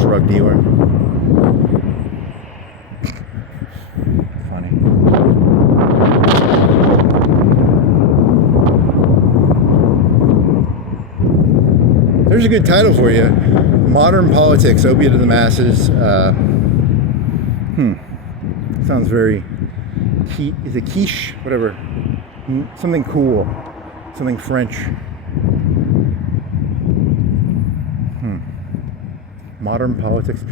Drug dealer. Funny. There's here's a good title for you. Modern Politics, Opiate to the Masses. Sounds very, is it quiche? Whatever. Something cool. Something French. Modern politics.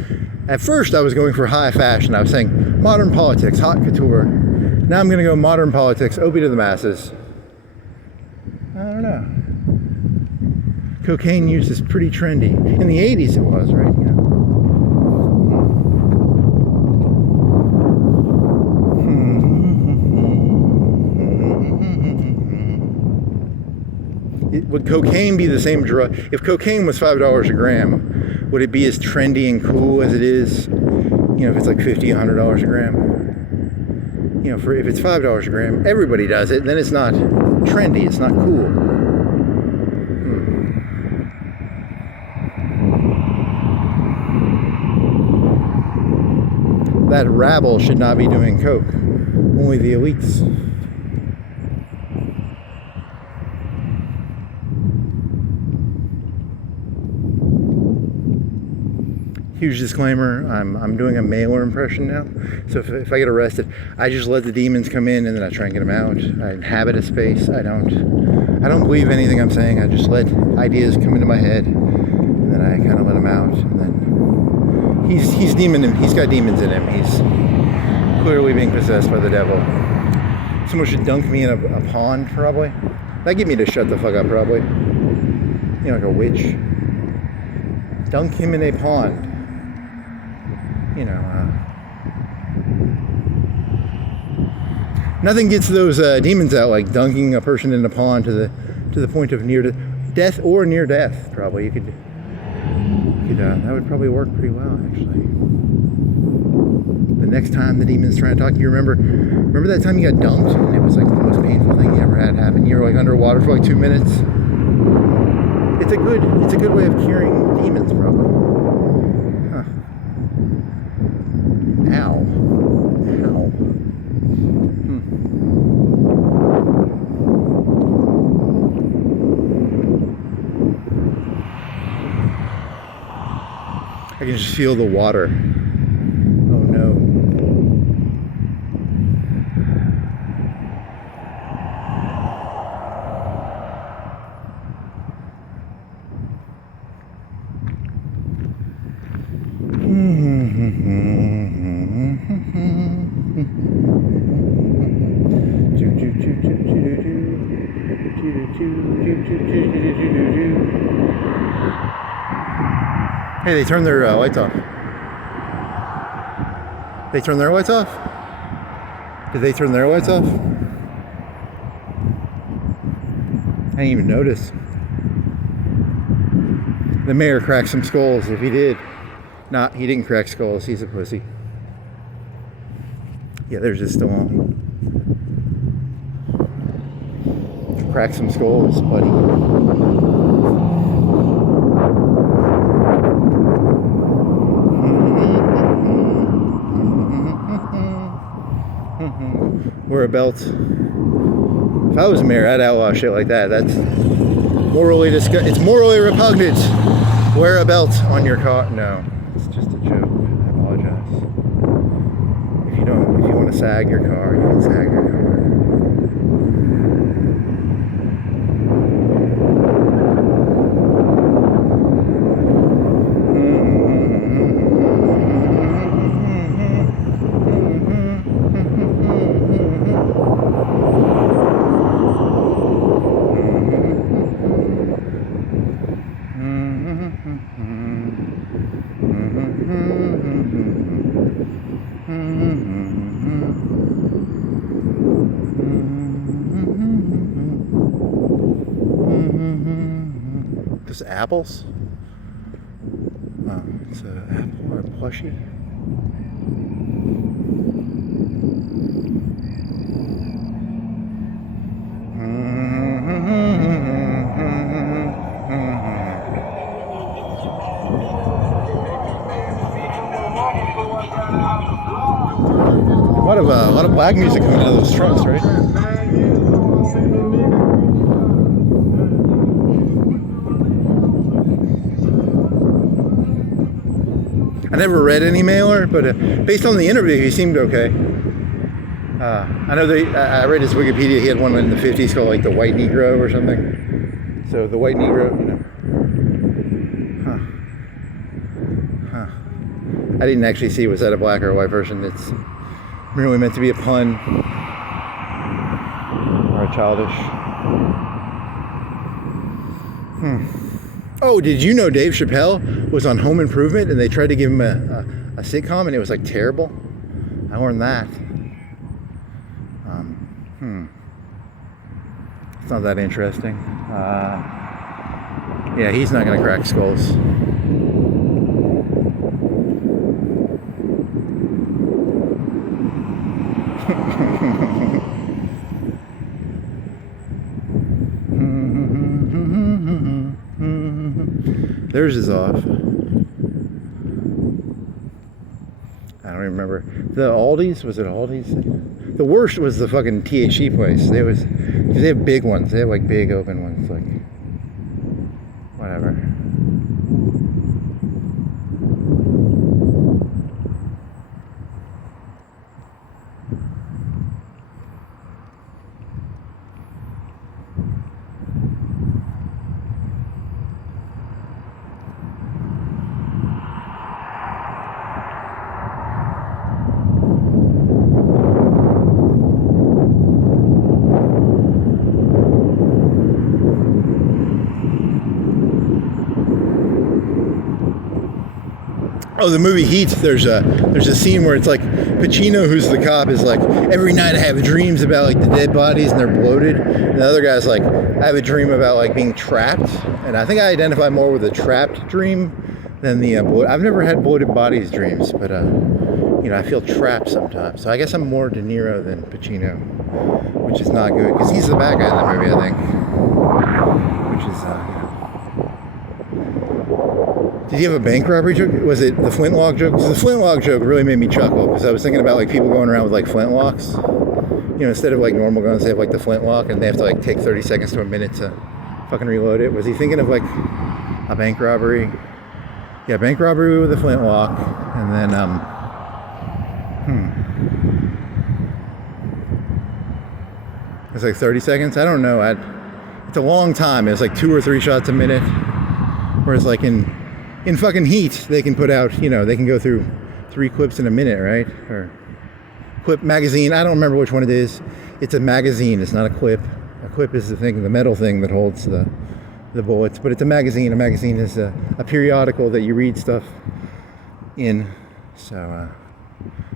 At first I was going for high fashion. I was saying modern politics, haute couture. Now I'm going to go modern politics, opiate to the masses. I don't know. Cocaine use is pretty trendy. In the 80s it was, right? You know. Would cocaine be the same drug? If cocaine was $5 a gram, would it be as trendy and cool as it is, you know, if it's like $50, $100 a gram? You know, if it's $5 a gram, everybody does it, then it's not trendy, it's not cool. That rabble should not be doing coke, only the elites. Huge disclaimer, I'm doing a mailer impression now. So if I get arrested, I just let the demons come in and then I try and get them out. I inhabit a space. I don't believe anything I'm saying. I just let ideas come into my head and then I kind of let them out. And then he's got demons in him. He's clearly being possessed by the devil. Someone should dunk me in a pond, probably. That'd get me to shut the fuck up, probably. You know, like a witch. Dunk him in a pond. You know, nothing gets those demons out like dunking a person in a pond to the point of near death or near death. Probably you could that would probably work pretty well, actually. The next time the demons try to talk, you remember that time you got dunked and it was like the most painful thing you ever had happen. You were like underwater for like 2 minutes. It's a good way of curing demons, probably. Ow. I can just feel the water. Oh no. Hey, they turned their lights off. They turned their lights off? Did they turn their lights off? I didn't even notice. The mayor cracked some skulls if he did. Nah, he didn't crack skulls. He's a pussy. Yeah, theirs is still on. Crack some skulls, buddy. Wear a belt. If I was mayor, I'd outlaw shit like that. That's morally it's morally repugnant. Wear a belt on your car. No, it's just a joke. I apologize. If you want to sag your car, you can sag your car. Just apples? Oh, it's an apple or a plushie. A lot of black music coming out of those trucks, right? I never read any mailer, but based on the interview, he seemed okay. I know I read his Wikipedia. He had one in the 50s called like the White Negro or something. So the White Negro, you know. I didn't actually see was that a black or a white person. It's merely meant to be a pun or a childish. Oh, did you know Dave Chappelle was on Home Improvement and they tried to give him a sitcom and it was like terrible? I learned that. It's not that interesting. Yeah, he's not gonna crack skulls. Theirs is off. I don't even remember. The Aldi's, was it Aldi's? The worst was the fucking THC place. They have big ones. They have like big open ones, like whatever. Oh, the movie Heat, there's a scene where it's like Pacino, who's the cop, is like, every night I have dreams about like the dead bodies and they're bloated. And the other guy's like, I have a dream about like being trapped. And I think I identify more with a trapped dream than the I've never had bloated bodies dreams, but you know, I feel trapped sometimes. So I guess I'm more De Niro than Pacino, which is not good because he's the bad guy in the movie, I think. Which is Did he have a bank robbery joke? Was it the flintlock joke? Because the flintlock joke really made me chuckle because I was thinking about like people going around with like flintlocks. You know, instead of like normal guns, they have like the flintlock and they have to like take 30 seconds to a minute to fucking reload it. Was he thinking of like a bank robbery? Yeah, bank robbery with a flintlock, and then it's like 30 seconds. I don't know. It's a long time. It's like 2 or 3 shots a minute. Whereas like in fucking Heat, they can put out, you know, they can go through 3 clips in a minute, right? Or clip magazine. I don't remember which one it is. It's a magazine. It's not a clip. A clip is the thing, the metal thing that holds the bullets. But it's a magazine. A magazine is a periodical that you read stuff in. So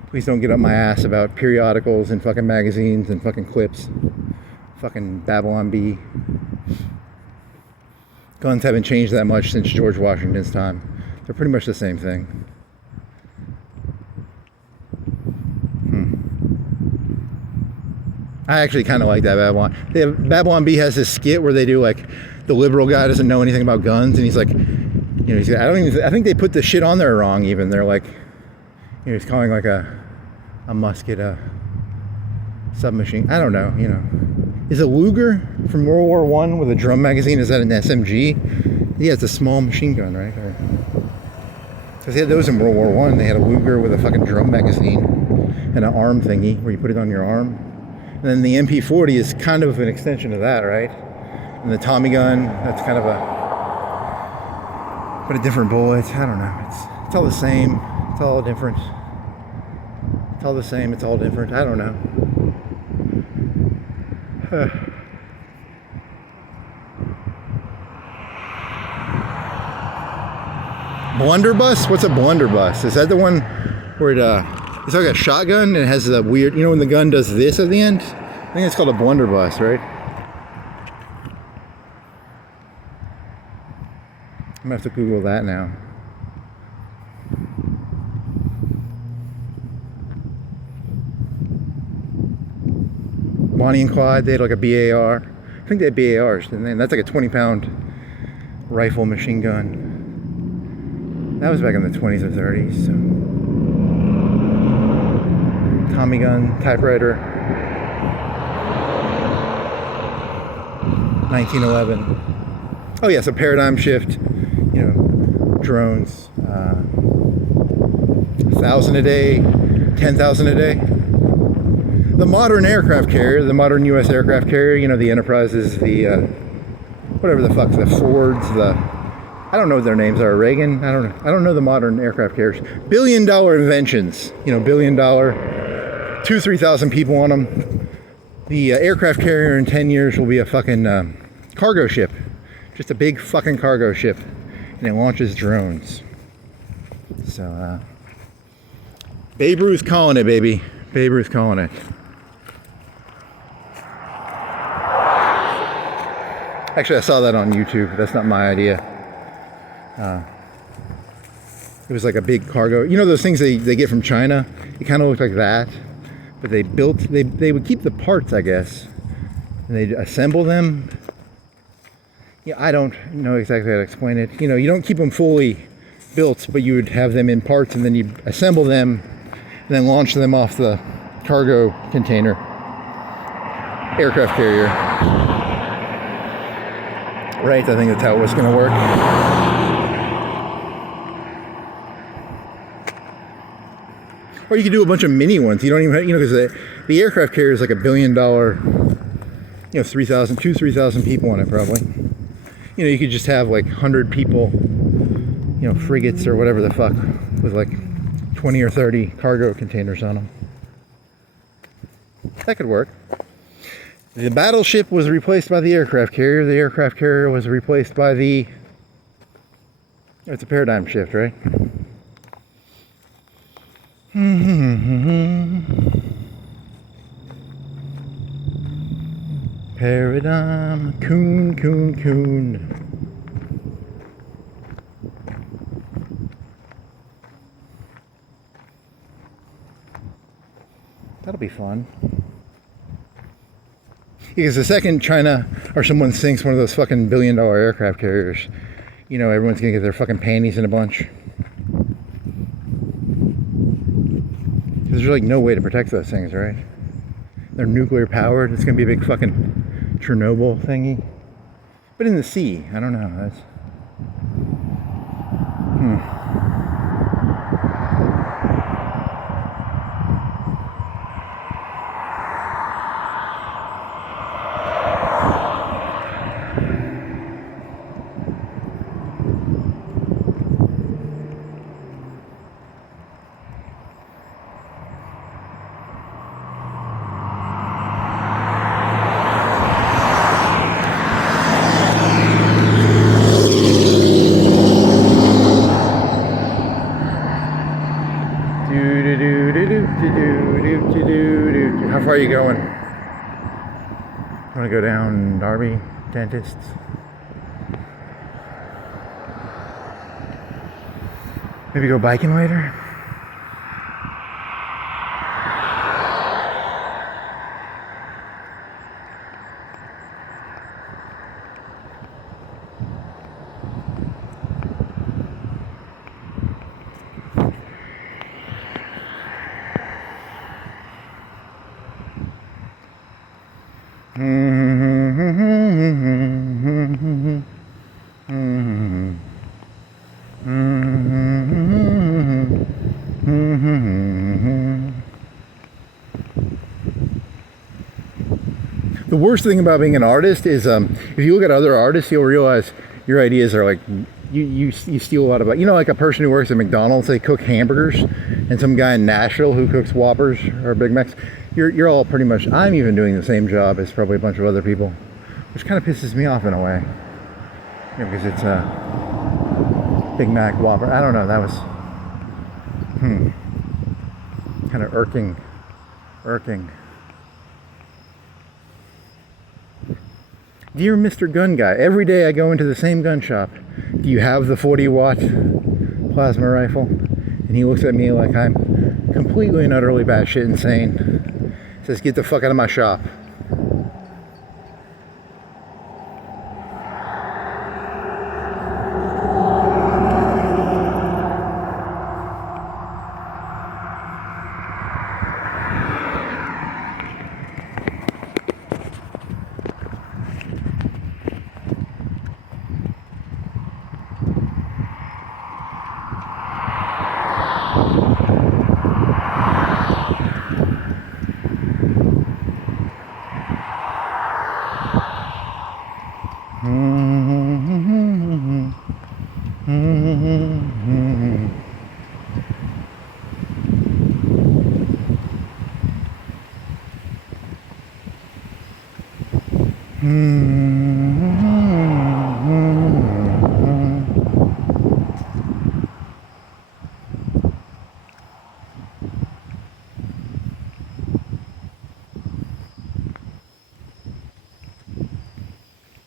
please don't get up my ass about periodicals and fucking magazines and fucking clips. Fucking Babylon Bee. Guns haven't changed that much since George Washington's time. They're pretty much the same thing. I actually kind of like that Babylon. Babylon Bee has this skit where they do like, the liberal guy doesn't know anything about guns, and he's like, you know, I think they put the shit on there wrong even. They're like, you know, he's calling like a musket a submachine. I don't know, you know. Is a Luger from World War I with a drum magazine, is that an SMG? Yeah, it's a small machine gun, right? Because they had those in World War I. They had a Luger with a fucking drum magazine and an arm thingy where you put it on your arm. And then the MP40 is kind of an extension of that, right? And the Tommy gun, that's kind of but a different bullet. I don't know. It's all the same. It's all different. It's all the same. It's all different. I don't know. Blunderbuss? What's a blunderbuss? Is that the one where it's like a shotgun and it has the weird, you know, when the gun does this at the end? I think it's called a blunderbuss, right? I'm gonna have to Google that now. Bonnie and Clyde, they had like a BAR. I think they had BARs, didn't they? And that's like a 20-pound rifle machine gun. That was back in the 20s or 30s. So. Tommy gun, typewriter. 1911. Oh yeah, so paradigm shift. You know, drones. 1,000 a day, 10,000 a day. The modern aircraft carrier, the modern U.S. aircraft carrier, you know, the Enterprises, the whatever the fuck, the Fords, I don't know what their names are, Reagan, I don't know the modern aircraft carriers. $billion inventions, you know, $1 billion, 3,000 people on them. The aircraft carrier in 10 years will be a fucking cargo ship. Just a big fucking cargo ship. And it launches drones. So, Babe Ruth calling it, baby. Babe Ruth calling it. Actually, I saw that on YouTube. That's not my idea. It was like a big cargo. You know those things they get from China? It kind of looked like that. But they would keep the parts, I guess. And they'd assemble them. Yeah, I don't know exactly how to explain it. You know, you don't keep them fully built, but you would have them in parts and then you'd assemble them and then launch them off the cargo container. Aircraft carrier. Right, I think that's how it was going to work. Or you could do a bunch of mini ones. You don't even have, you know, because the aircraft carrier is like $1 billion, you know, 3,000 people on it probably. You know, you could just have like 100 people, you know, frigates or whatever the fuck, with like 20 or 30 cargo containers on them. That could work. The battleship was replaced by the aircraft carrier. The aircraft carrier was replaced by the... It's a paradigm shift, right? Paradigm, coon. That'll be fun. Because the second China or someone sinks one of those fucking $1 billion aircraft carriers, you know, everyone's gonna get their fucking panties in a bunch. There's like no way to protect those things, right? They're nuclear powered. It's gonna be a big fucking Chernobyl thingy. But in the sea, I don't know. That's... How far are you going? Want to go down Darby Dentist's? Maybe go biking later? The worst thing about being an artist is if you look at other artists, you'll realize your ideas are like, you steal a lot of, you know, like a person who works at McDonald's, they cook hamburgers, and some guy in Nashville who cooks Whoppers or Big Macs. You're all pretty much, I'm even doing the same job as probably a bunch of other people, which kind of pisses me off in a way. You know, because it's a Big Mac Whopper. I don't know, that was kind of irking. Dear Mr. Gun Guy, every day I go into the same gun shop. Do you have the 40-watt plasma rifle? And he looks at me like I'm completely and utterly batshit insane. Says, get the fuck out of my shop.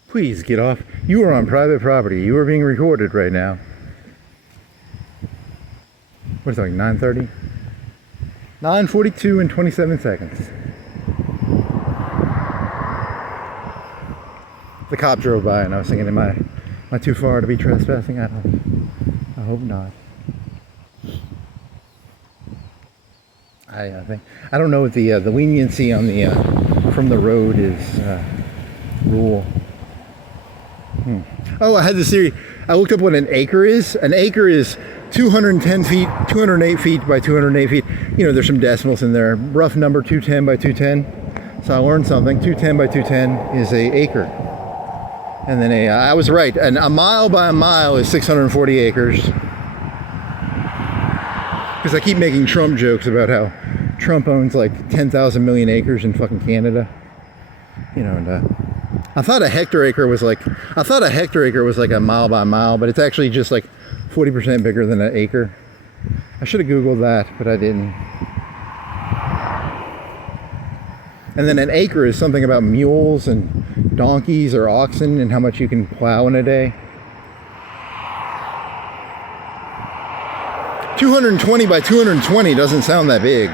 Please get off. You are on private property. You are being recorded right now. What is it, like 9:30? 9:42 and 27 seconds. The cop drove by and I was thinking, am I too far to be trespassing? I hope not. I don't know what the leniency on the from the road is rule. Oh, I had this theory. I looked up what an acre is. An acre is 210 feet, 208 feet by 208 feet. You know, there's some decimals in there. Rough number, 210 by 210. So I learned something. 210 by 210 is a acre. And then I was right. And a mile by a mile is 640 acres. Because I keep making Trump jokes about how Trump owns like 10,000 million acres in fucking Canada. You know, and I thought a hectare was like a mile by mile, but it's actually just like 40% bigger than an acre. I should have Googled that, but I didn't. And then an acre is something about mules and donkeys or oxen and how much you can plow in a day. 220 by 220 doesn't sound that big.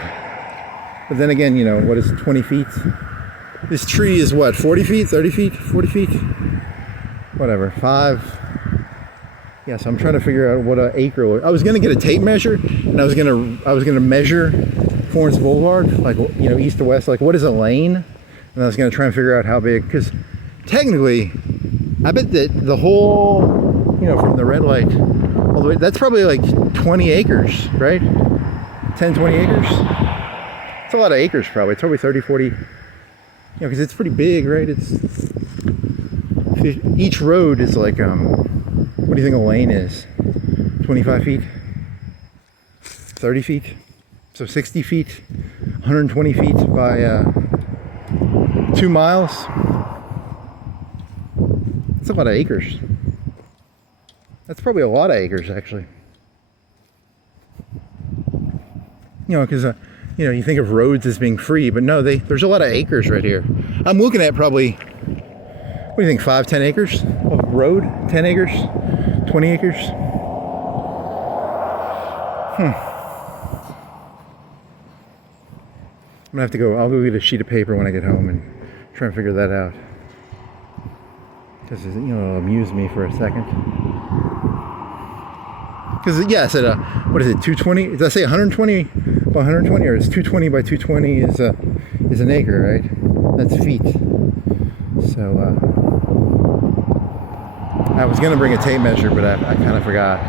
But then again, you know, what is it, 20 feet? This tree is what, 40 feet, 30 feet, 40 feet? Whatever, 5. Yeah, so I'm trying to figure out what an acre was. I was gonna get a tape measure and I was gonna measure Florence Boulevard, like, you know, east to west, like what is a lane? And I was gonna try and figure out how big, because technically, I bet that the whole, you know, from the red light all the way, that's probably like 20 acres, right? 10, 20 acres? It's a lot of acres probably. It's probably 30, 40, you know, because it's pretty big, right? Each road is like, what do you think a lane is? 25 feet? 30 feet? So 60 feet, 120 feet by 2 miles. That's a lot of acres. That's probably a lot of acres, actually. You know, because, you know, you think of roads as being free, but no, there's a lot of acres right here. I'm looking at probably, what do you think, 5, 10 acres of road? 10 acres? 20 acres? I'm gonna have to go, I'll go get a sheet of paper when I get home and try and figure that out. Because, you know, it'll amuse me for a second. Because, yeah, I said, what is it, 220? Did I say 120 by 120? Or is 220 by 220 is an acre, right? That's feet. So, I was going to bring a tape measure, but I kind of forgot.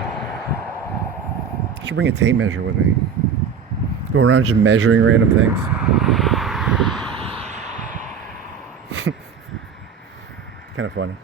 I should bring a tape measure with me. Go around just measuring random things. Kind of funny.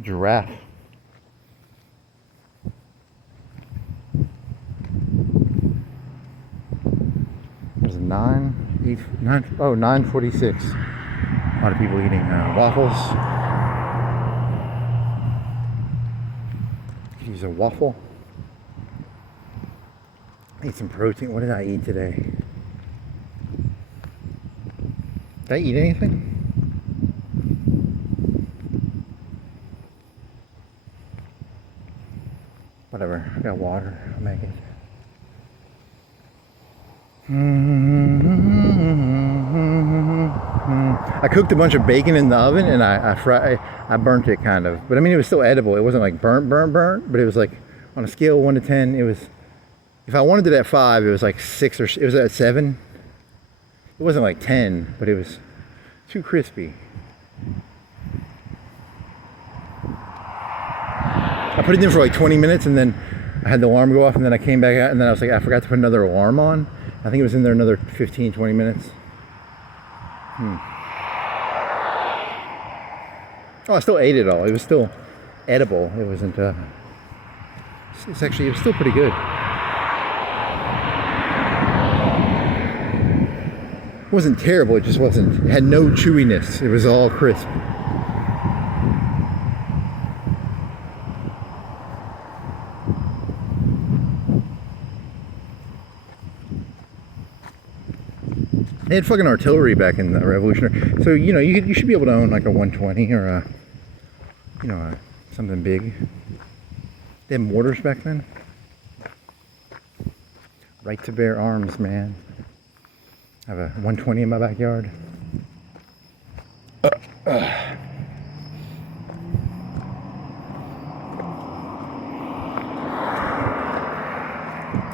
Giraffe. There's 9:46. A lot of people eating waffles. Could use a waffle. Eat some protein. What did I eat today? Did I eat anything? Whatever, I got water, I'll make it. I cooked a bunch of bacon in the oven and I burnt it kind of. But I mean, it was still edible. It wasn't like burnt, but it was like on a scale of 1 to 10, it was, if I wanted it at 5, it was like 6 or, it was at 7. It wasn't like 10, but it was too crispy. I put it in for like 20 minutes and then I had the alarm go off, and then I came back out, and then I was like, I forgot to put another alarm on. I think it was in there another 15, 20 minutes. Oh, I still ate it all. It was still edible. It wasn't, it was still pretty good. It wasn't terrible, it just wasn't, it had no chewiness. It was all crisp. They had fucking artillery back in the Revolutionary. So, you know, you should be able to own like a 120 or a, you know, something big. They had mortars back then. Right to bear arms, man. I have a 120 in my backyard.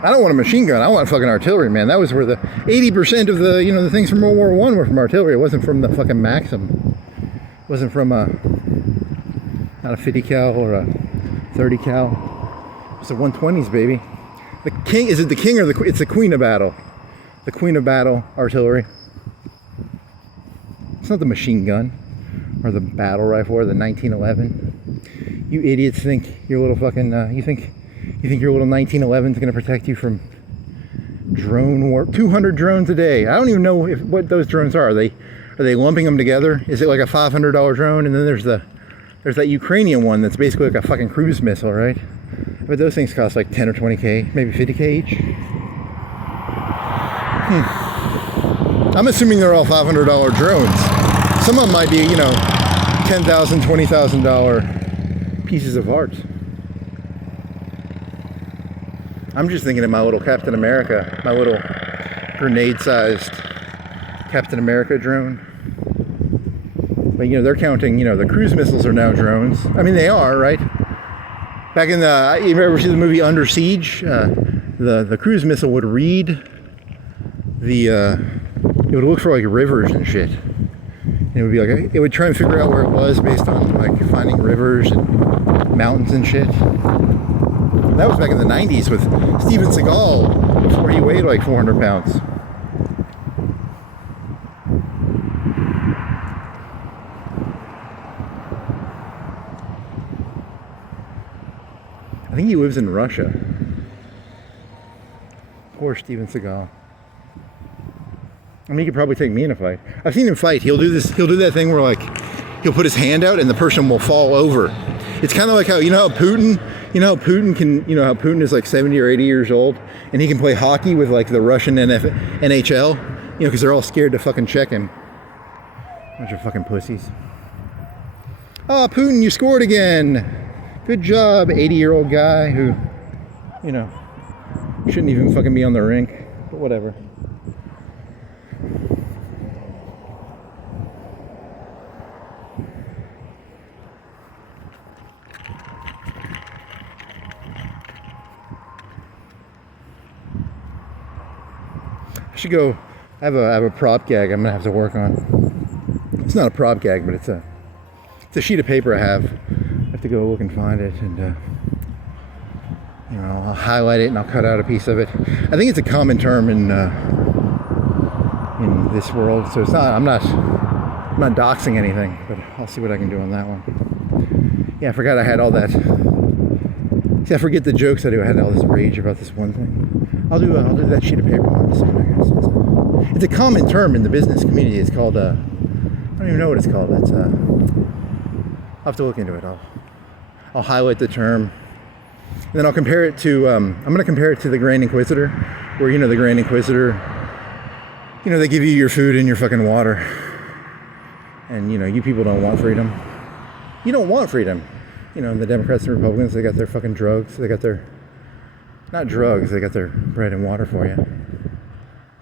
I don't want a machine gun. I want fucking artillery, man. That was where the 80% of the, you know, the things from World War I were from artillery. It wasn't from the fucking Maxim. It wasn't from a, not a 50 cal or a 30 cal. It's the 120s, baby. The king, is it the king or the, it's the queen of battle. The queen of battle artillery. It's not the machine gun or the battle rifle or the 1911. You idiots think your little fucking, you think your little 1911 is going to protect you from drone war? 200 drones a day. I don't even know what those drones are. Are they lumping them together? Is it like a $500 drone, and then there's that Ukrainian one that's basically like a fucking cruise missile, right? But those things cost like 10 or 20K, maybe 50K each. I'm assuming they're all $500 drones. Some of them might be, you know, $10,000, $20,000 pieces of art. I'm just thinking of my little Captain America, my little grenade-sized Captain America drone. But, you know, they're counting, you know, the cruise missiles are now drones. I mean, they are, right? Back in the, you ever see the movie Under Siege? The cruise missile would read the, it would look for like rivers and shit. And it would be like, it would try and figure out where it was based on like finding rivers and mountains and shit. That was back in the 90s with Steven Seagal, before he weighed like 400 pounds. I think he lives in Russia. Poor Steven Seagal. I mean, he could probably take me in a fight. I've seen him fight. He'll do that thing where like, he'll put his hand out and the person will fall over. It's kind of like how, you know how Putin is like 70 or 80 years old and he can play hockey with like the Russian NHL, you know, because they're all scared to fucking check him. Bunch of fucking pussies. Oh, Putin, you scored again. Good job, 80-year-old guy who, you know, shouldn't even fucking be on the rink, but whatever. I should go. I have a prop gag I'm gonna have to work on. It's not a prop gag, but it's a sheet of paper I have. I have to go look and find it, and you know, I'll highlight it and I'll cut out a piece of it. I think it's a common term in this world, so it's not. I'm not doxing anything, but I'll see what I can do on that one. Yeah, I forgot I had all that. See, I forget the jokes I do. I had all this rage about this one thing. I'll do that sheet of paper one soon, I guess. It's a common term in the business community. It's called, I don't even know what it's called. It's, I'll have to look into it. I'll highlight the term. And then I'll compare it to, I'm going to compare it to the Grand Inquisitor, where, you know, the Grand Inquisitor, you know, they give you your food and your fucking water. And, you know, you people don't want freedom. You don't want freedom. You know, the Democrats and Republicans, they got their fucking drugs. They got their, not drugs, they got their bread and water for you.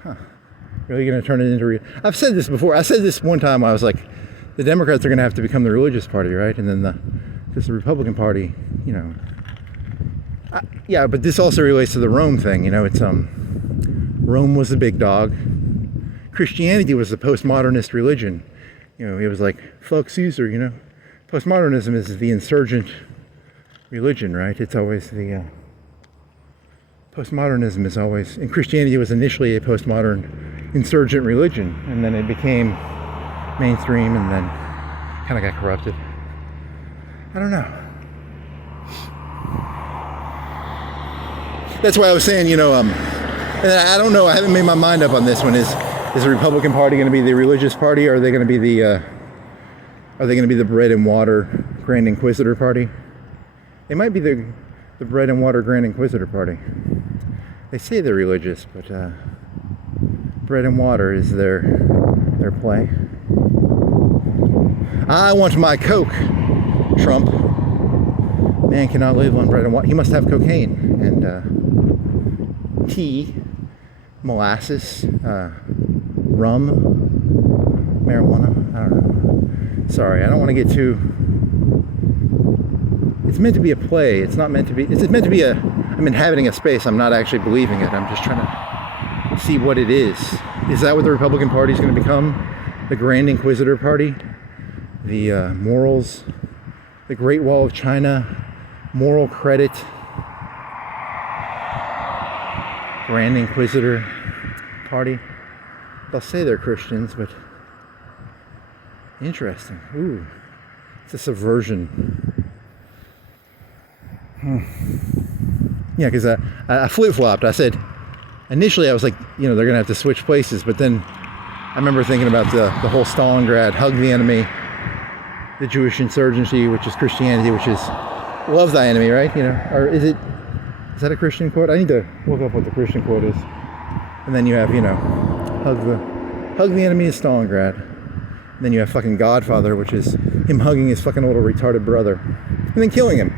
Huh. Really gonna turn it into I've said this before. I said this one time. I was like, the Democrats are gonna have to become the religious party, right? And then the Republican Party, you know. Yeah, but this also relates to the Rome thing. You know, it's Rome was the big dog. Christianity was the postmodernist religion. You know, it was like, fuck Caesar. You know, postmodernism is the insurgent religion, right? It's always the postmodernism is always, and Christianity was initially a postmodern insurgent religion, and then it became mainstream and then kind of got corrupted. I don't know. That's why I was saying, and I don't know, I haven't made my mind up on this one. Is the Republican Party going to be the religious party, or are they going to be the bread and water Grand Inquisitor Party? They might be the bread and water Grand Inquisitor Party. They say they're religious, but bread and water is their play. I want my Coke, Trump. Man cannot live on bread and water. He must have cocaine and tea, molasses, rum, marijuana. I don't know. Sorry, I don't want to get too... It's meant to be a play. It's not meant to be... It's meant to be I'm inhabiting a space. I'm not actually believing it. I'm just trying to see what it is. Is that what the Republican Party is going to become? The Grand Inquisitor Party? The morals? The Great Wall of China? Moral credit? Grand Inquisitor Party? They'll say they're Christians, but... Interesting. Ooh. It's a subversion. Yeah, because I flip-flopped. I said, initially I was like, they're going to have to switch places. But then I remember thinking about the whole Stalingrad, hug the enemy, the Jewish insurgency, which is Christianity, which is love thy enemy, right? Or is that a Christian quote? I need to look up what the Christian quote is. And then you have, hug the enemy is Stalingrad. And then you have fucking Godfather, which is him hugging his fucking little retarded brother. And then killing him.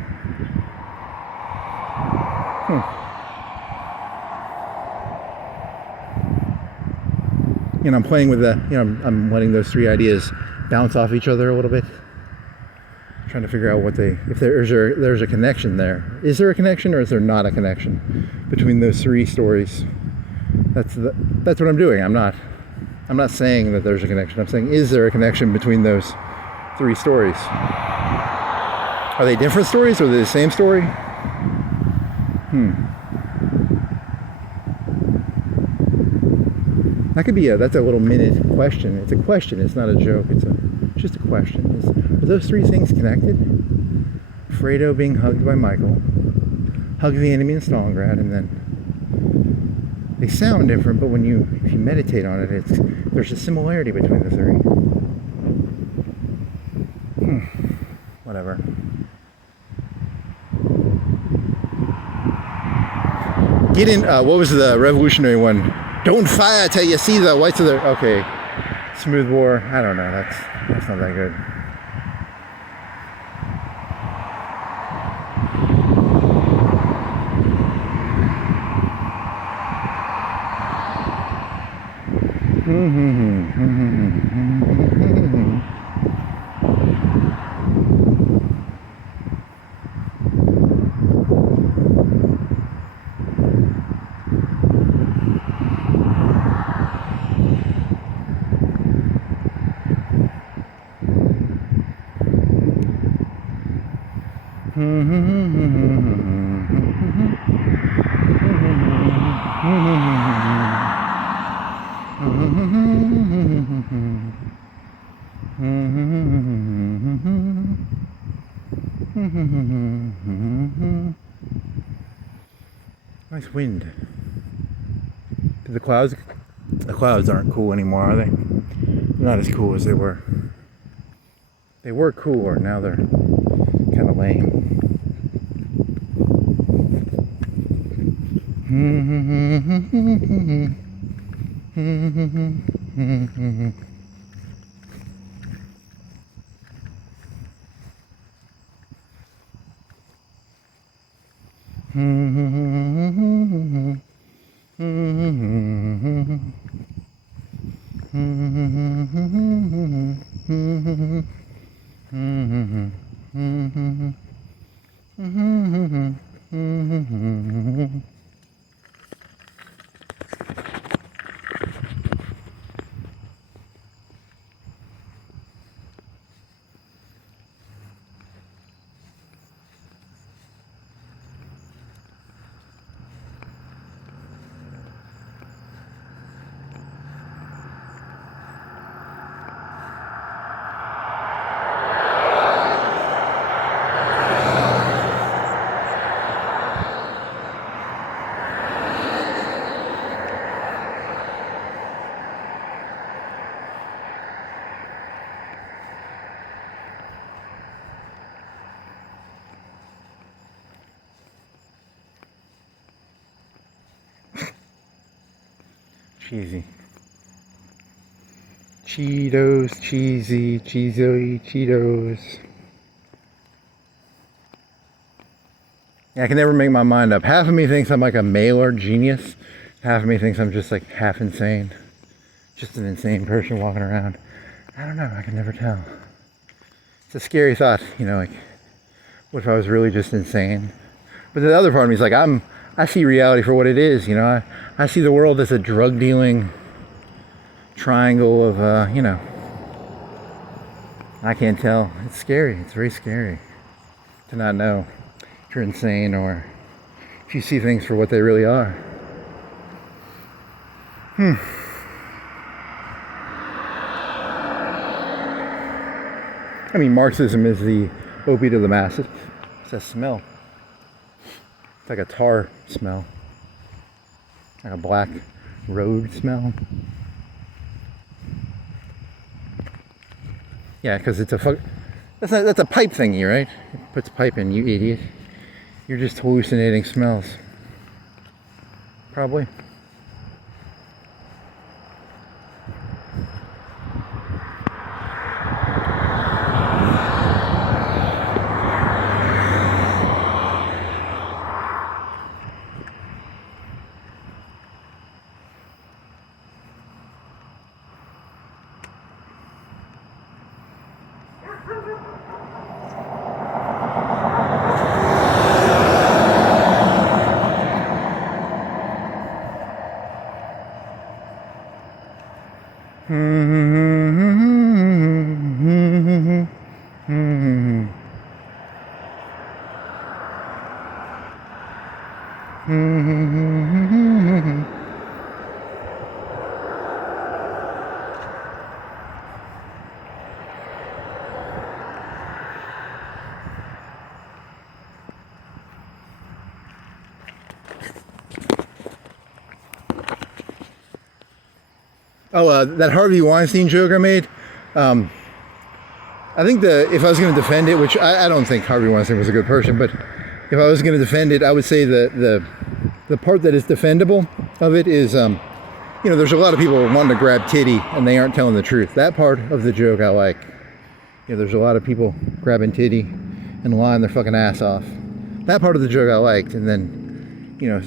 I'm playing with I'm letting those three ideas bounce off each other a little bit. Trying to figure out if there's a connection there. Is there a connection, or is there not a connection between those three stories? That's what I'm doing. I'm not saying that there's a connection. I'm saying, is there a connection between those three stories? Are they different stories, or are they the same story? That could be that's a little minute question. It's a question. It's not a joke. It's just a question. Are those three things connected? Fredo being hugged by Michael, hug the enemy in Stalingrad, and then they sound different, but if you meditate on it, there's a similarity between the three. Whatever. Get in. What was the revolutionary one? Don't fire till you see the whites of the... Okay. Smooth war. I don't know. That's not that good. Nice wind. The clouds aren't cool anymore, are they? They're not as cool as they were. They were cooler, now they're kind of lame. Cheesy. Cheetos, cheesy, cheesy, Cheetos. Yeah, I can never make my mind up. Half of me thinks I'm like a mailer genius. Half of me thinks I'm just like half insane. Just an insane person walking around. I don't know, I can never tell. It's a scary thought, you know, like, what if I was really just insane? But the other part of me is like, I see reality for what it is, you know. I see the world as a drug dealing triangle of, you know, I can't tell. It's scary. It's very scary to not know if you're insane or if you see things for what they really are. I mean, Marxism is the opiate of the masses. It's a smell. It's like a tar smell. Like a black road smell. Yeah, because it's that's a pipe thingy, right? It puts pipe in, you idiot. You're just hallucinating smells. Probably. Oh, that Harvey Weinstein joke I made. I think if I was going to defend it, which I don't think Harvey Weinstein was a good person, but if I was going to defend it, I would say the part that is defendable of it is, you know, there's a lot of people wanting to grab titty and they aren't telling the truth. That part of the joke I like. You know, there's a lot of people grabbing titty and lying their fucking ass off. That part of the joke I liked, and then, you know,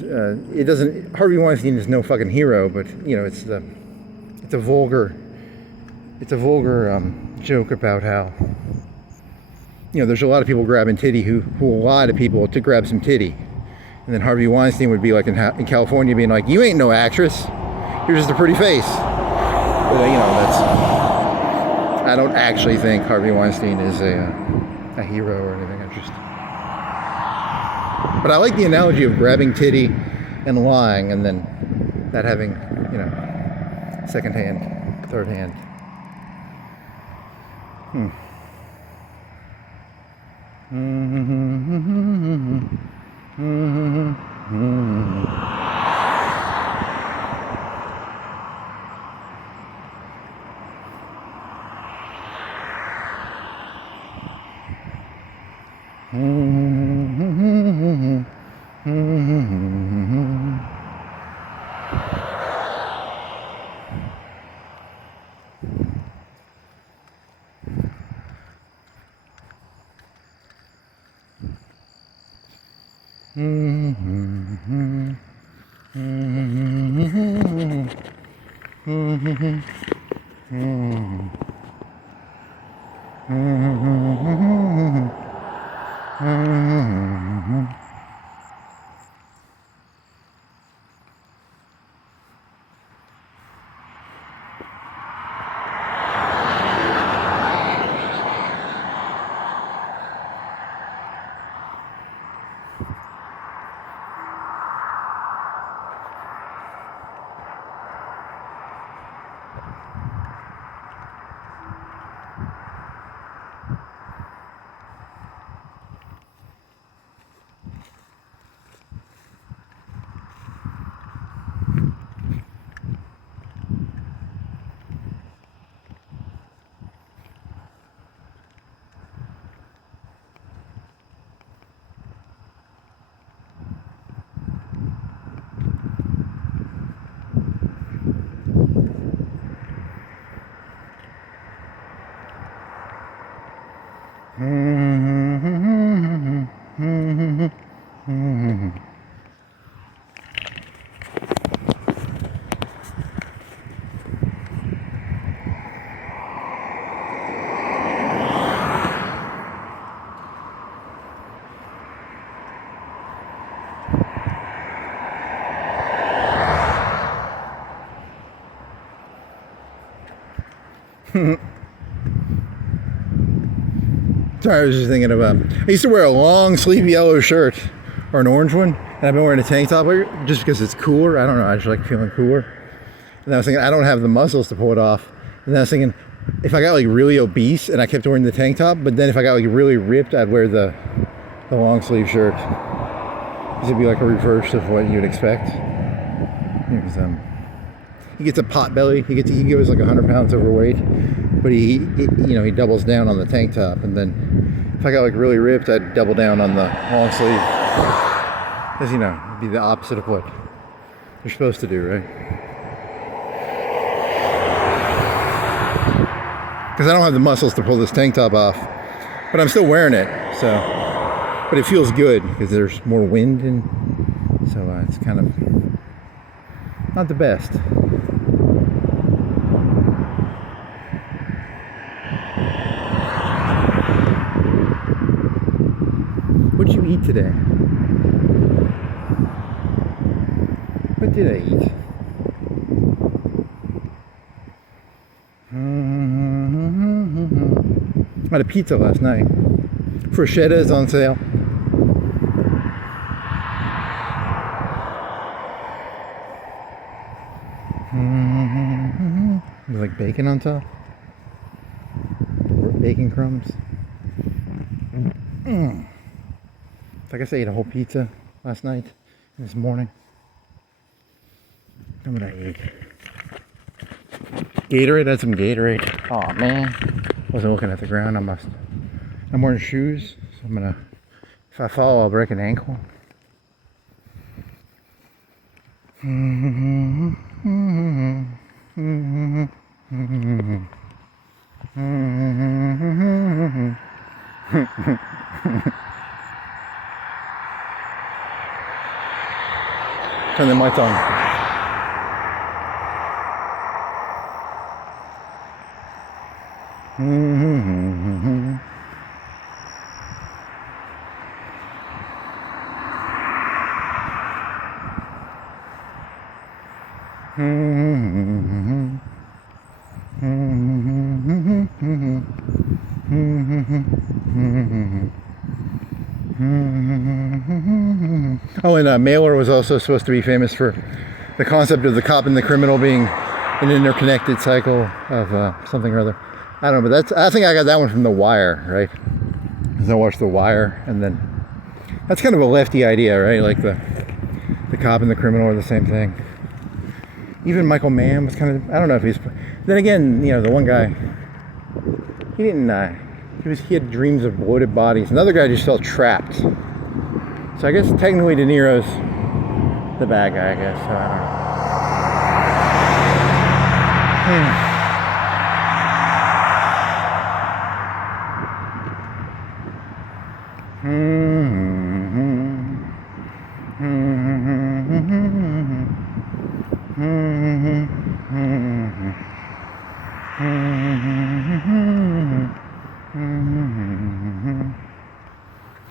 it doesn't. Harvey Weinstein is no fucking hero, but you know, it's a vulgar joke about how, you know, there's a lot of people grabbing titty who will lie to people to grab some titty, and then Harvey Weinstein would be like in California being like, you ain't no actress, you're just a pretty face. But, you know, I don't actually think Harvey Weinstein is a hero or anything. But I like the analogy of grabbing titty and lying, and then that having, you know, second hand, third hand. Sorry, I was just thinking of I used to wear a long sleeve yellow shirt or an orange one, and I've been wearing a tank top just because it's cooler. I don't know, I just like feeling cooler. And I was thinking, I don't have the muscles to pull it off. And then I was thinking, if I got like really obese and I kept wearing the tank top, but then if I got like really ripped, I'd wear the long sleeve shirt. This would be like a reverse of what you'd expect. Because, he gets a pot belly. He goes like 100 pounds overweight, but he doubles down on the tank top. And then if I got like really ripped, I'd double down on the long sleeve. Because it'd be the opposite of what you're supposed to do, right? Because I don't have the muscles to pull this tank top off, but I'm still wearing it. So, but it feels good because there's more wind, and so it's kind of not the best. What'd you eat today? What did I eat? I had a pizza last night. Bruschetta is on sale. With like bacon on top. Bacon crumbs. I guess I ate a whole pizza last night and this morning. What did I eat? Gatorade. I had some Gatorade. Oh man. Wasn't looking at the ground. I'm wearing shoes, so I'm gonna, if I fall, I'll break an ankle. Turn the lights on. Oh, and Mailer was also supposed to be famous for the concept of the cop and the criminal being an interconnected cycle of something or other. I don't know, but I think I got that one from The Wire, right? Because I watched The Wire, and then that's kind of a lefty idea, right? Like the cop and the criminal are the same thing. Even Michael Mann was kind of, I don't know if he's, then again, the one guy, he didn't, he had dreams of bloated bodies. Another guy just felt trapped. So I guess technically De Niro's the bad guy, I guess, so I don't know.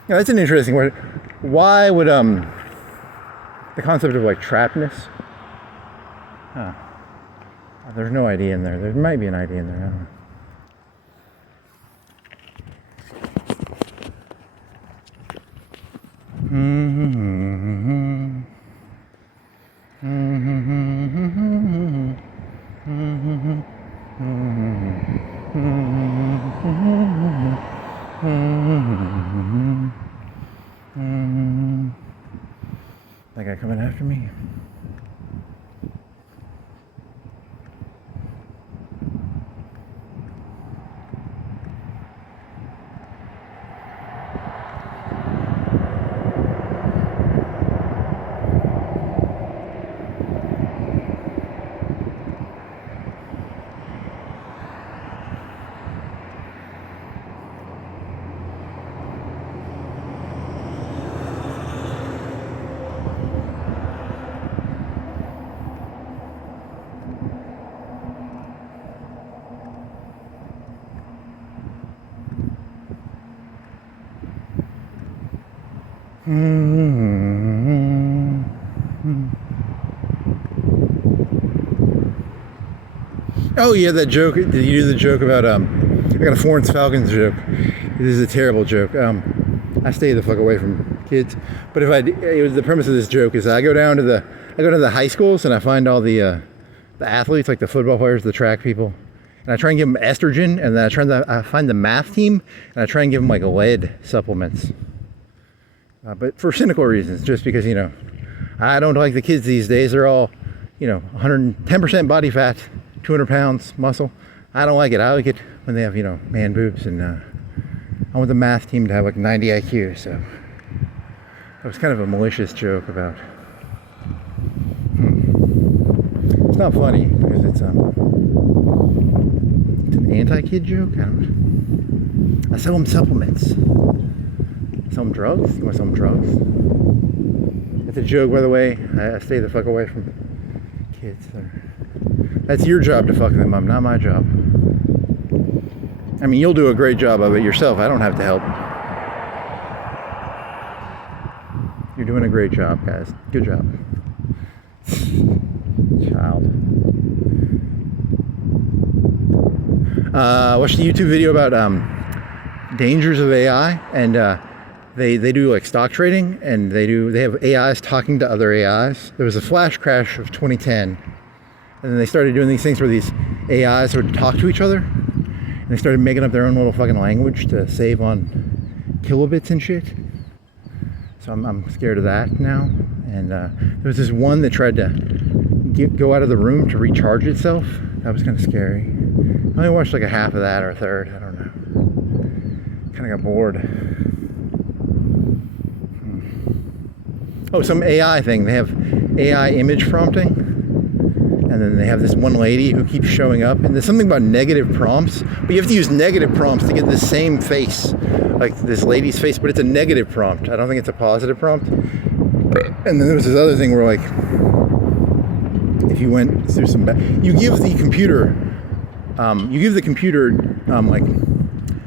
Yeah, that's an interesting word. Why would the concept of like trappedness? Huh. There's no idea in there. There might be an idea in there. I don't know. That guy coming after me. Oh yeah, that joke. Did you do the joke about I got a Florence Falcons joke. This is a terrible joke. I stay the fuck away from kids. But the premise of this joke is I go to the high schools and I find all the athletes, like the football players, the track people, and I try and give them estrogen, and then I find the math team and I try and give them like lead supplements. But for cynical reasons, just because, you know, I don't like the kids these days. They're all, you know, 110% body fat, 200 pounds muscle. I don't like it. I like it when they have, you know, man boobs, and I want the math team to have like 90 IQ. So that was kind of a malicious joke about. It's not funny because it's an anti-kid joke. I sell them supplements. Sell them drugs? You want some drugs? It's a joke, by the way. I stay the fuck away from kids. That's your job to fuck them up, not my job. I mean, you'll do a great job of it yourself. I don't have to help. You're doing a great job, guys. Good job. Child. Watched a YouTube video about dangers of AI, and they do like stock trading, and they have AIs talking to other AIs. There was a flash crash of 2010, and then they started doing these things where these AIs would talk to each other, and they started making up their own little fucking language to save on kilobits and shit. So I'm scared of that now. And there was this one that tried to go out of the room to recharge itself. That was kind of scary. I only watched like a half of that or a third. I don't know. Kind of got bored. Oh, some AI thing. They have AI image prompting. And then they have this one lady who keeps showing up. And there's something about negative prompts. But you have to use negative prompts to get the same face. Like this lady's face, but it's a negative prompt. I don't think it's a positive prompt. And then there was this other thing where, like, if you went through some you give the computer like,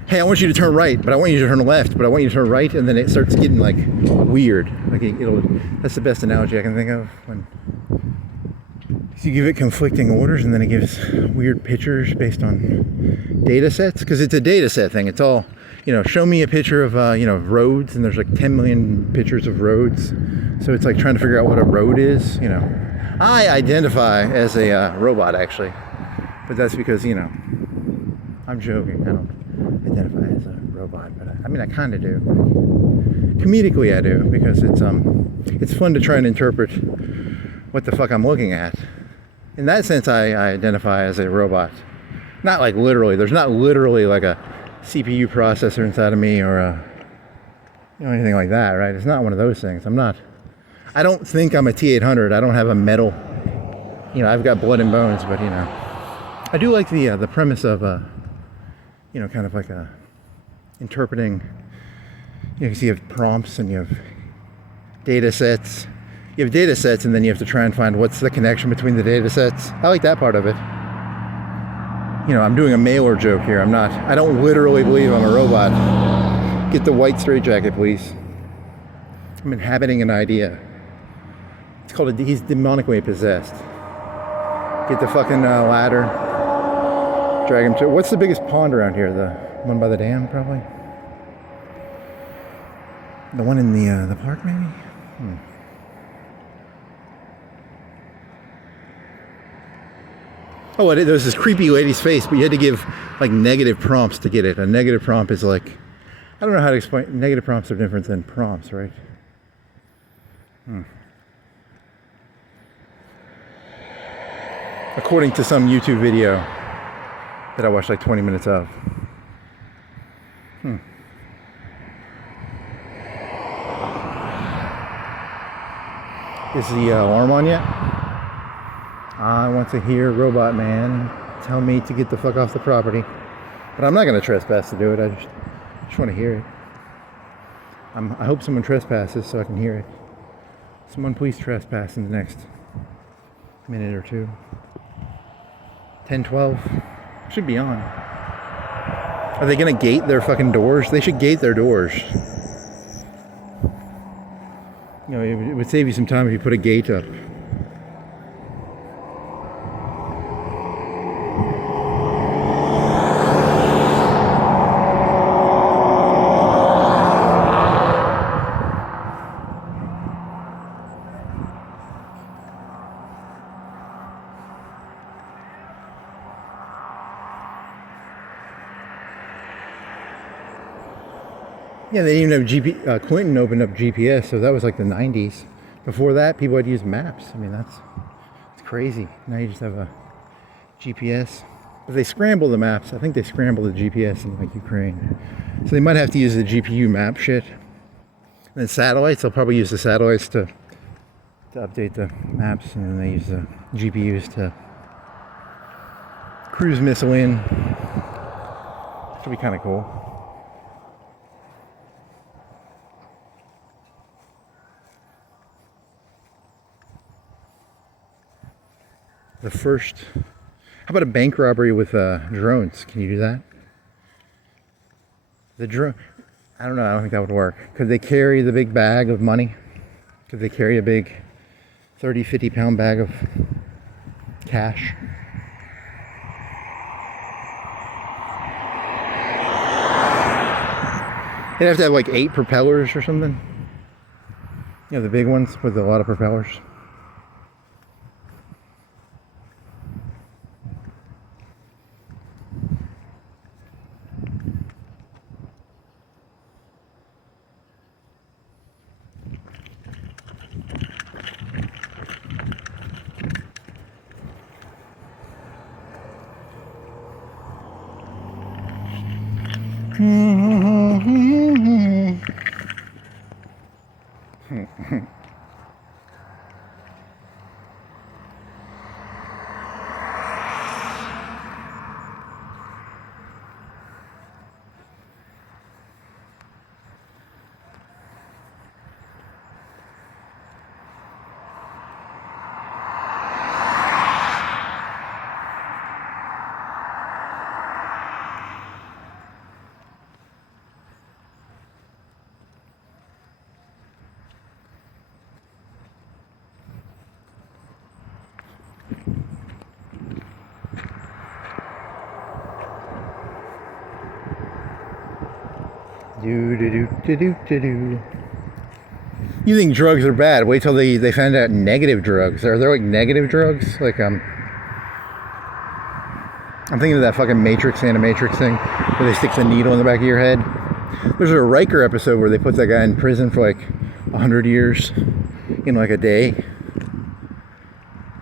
hey, I want you to turn right, but I want you to turn left, but I want you to turn right, and then it starts getting like weird. Like that's the best analogy I can think of. When so you give it conflicting orders, and then it gives weird pictures based on data sets, because it's a data set thing. It's all, you know, show me a picture of, you know, roads, and there's like 10 million pictures of roads. So it's like trying to figure out what a road is, you know. I identify as a robot, actually. But that's because, you know, I'm joking. I don't identify as a robot, but I mean, I kind of do. Comedically, I do, because it's fun to try and interpret what the fuck I'm looking at. In that sense, I identify as a robot. Not like literally. There's not literally like a CPU processor inside of me, or you know, anything like that, right? It's not one of those things. I don't think I'm a T-800. I don't have a metal, you know, I've got blood and bones, but, you know, I do like the premise of, you know, kind of like interpreting, you know, you have prompts and you have data sets. You have data sets, and then you have to try and find what's the connection between the data sets. I like that part of it. You know, I'm doing a mailer joke here. I don't literally believe I'm a robot. Get the white straitjacket, please. I'm inhabiting an idea. It's called he's demonically possessed. Get the fucking ladder. Drag him to, what's the biggest pond around here? The one by the dam, probably? The one in the park, maybe? Oh, there was this creepy lady's face, but you had to give like negative prompts to get it. A negative prompt is like, I don't know how to explain. Negative prompts are different than prompts, right? According to some YouTube video that I watched like 20 minutes of. Is the alarm on yet? I want to hear Robot Man tell me to get the fuck off the property. But I'm not going to trespass to do it. I just want to hear it. I hope someone trespasses so I can hear it. Someone please trespass in the next minute or two. 10, 12. Should be on. Are they going to gate their fucking doors? They should gate their doors. You know, it would save you some time if you put a gate up. Yeah, they even have Clinton opened up GPS, so that was like the 90s. Before that, people had used maps. I mean, it's crazy. Now you just have a GPS. But they scramble the maps. I think they scramble the GPS in like Ukraine. So they might have to use the GPU map shit. And then satellites, they'll probably use the satellites to update the maps, and then they use the GPUs to cruise missile in. Should be kind of cool. The first, how about a bank robbery with drones? Can you do that? The drone, I don't know, I don't think that would work. Could they carry the big bag of money? Could they carry a big 30, 50 pound bag of cash? They'd have to have like 8 propellers or something. You know, the big ones with a lot of propellers. You think drugs are bad? Wait till they find out negative drugs. Are there like negative drugs? Like I'm thinking of that fucking Matrix Animatrix thing where they stick the needle in the back of your head. There's a Riker episode where they put that guy in prison for like 100 years in like a day.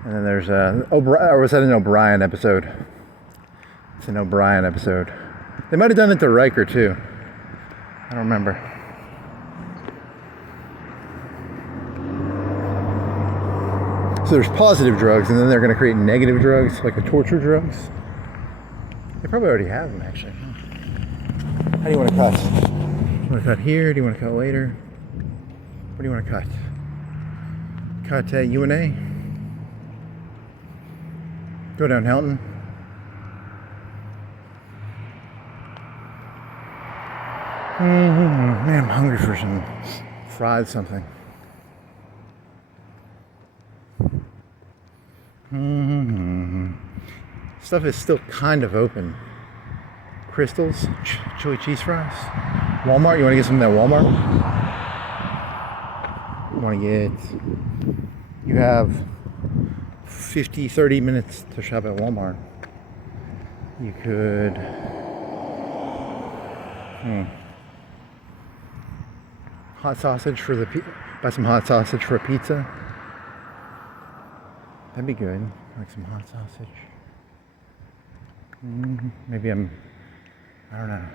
And then there's or was that an O'Brien episode? It's an O'Brien episode. They might have done it to Riker too. I don't remember. So there's positive drugs, and then they're going to create negative drugs, like the torture drugs. They probably already have them, actually. How do you want to cut? Do you want to cut here? Do you want to cut later? What do you want to cut? Cut at UNA? Go down Helton? Man, I'm hungry for some fried something. Stuff is still kind of open. Crystals, chili cheese fries. Walmart, you want to get some of that Walmart? You have 30 minutes to shop at Walmart. You could, hot sausage for buy some hot sausage for a pizza. That'd be good, like some hot sausage. Maybe I don't know.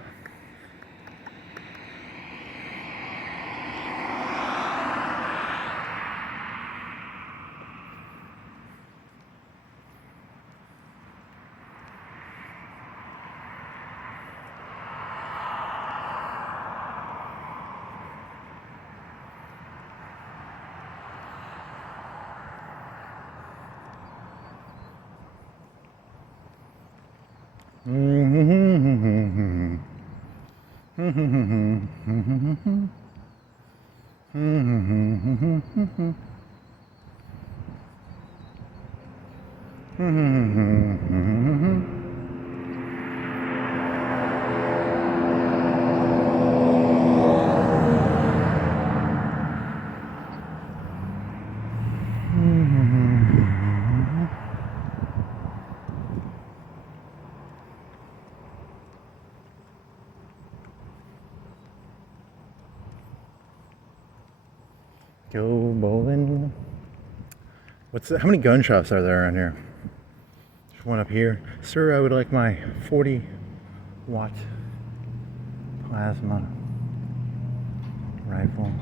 Go bowling. How many gun shops are there around here? There's one up here. Sir, I would like my 40-watt plasma rifle.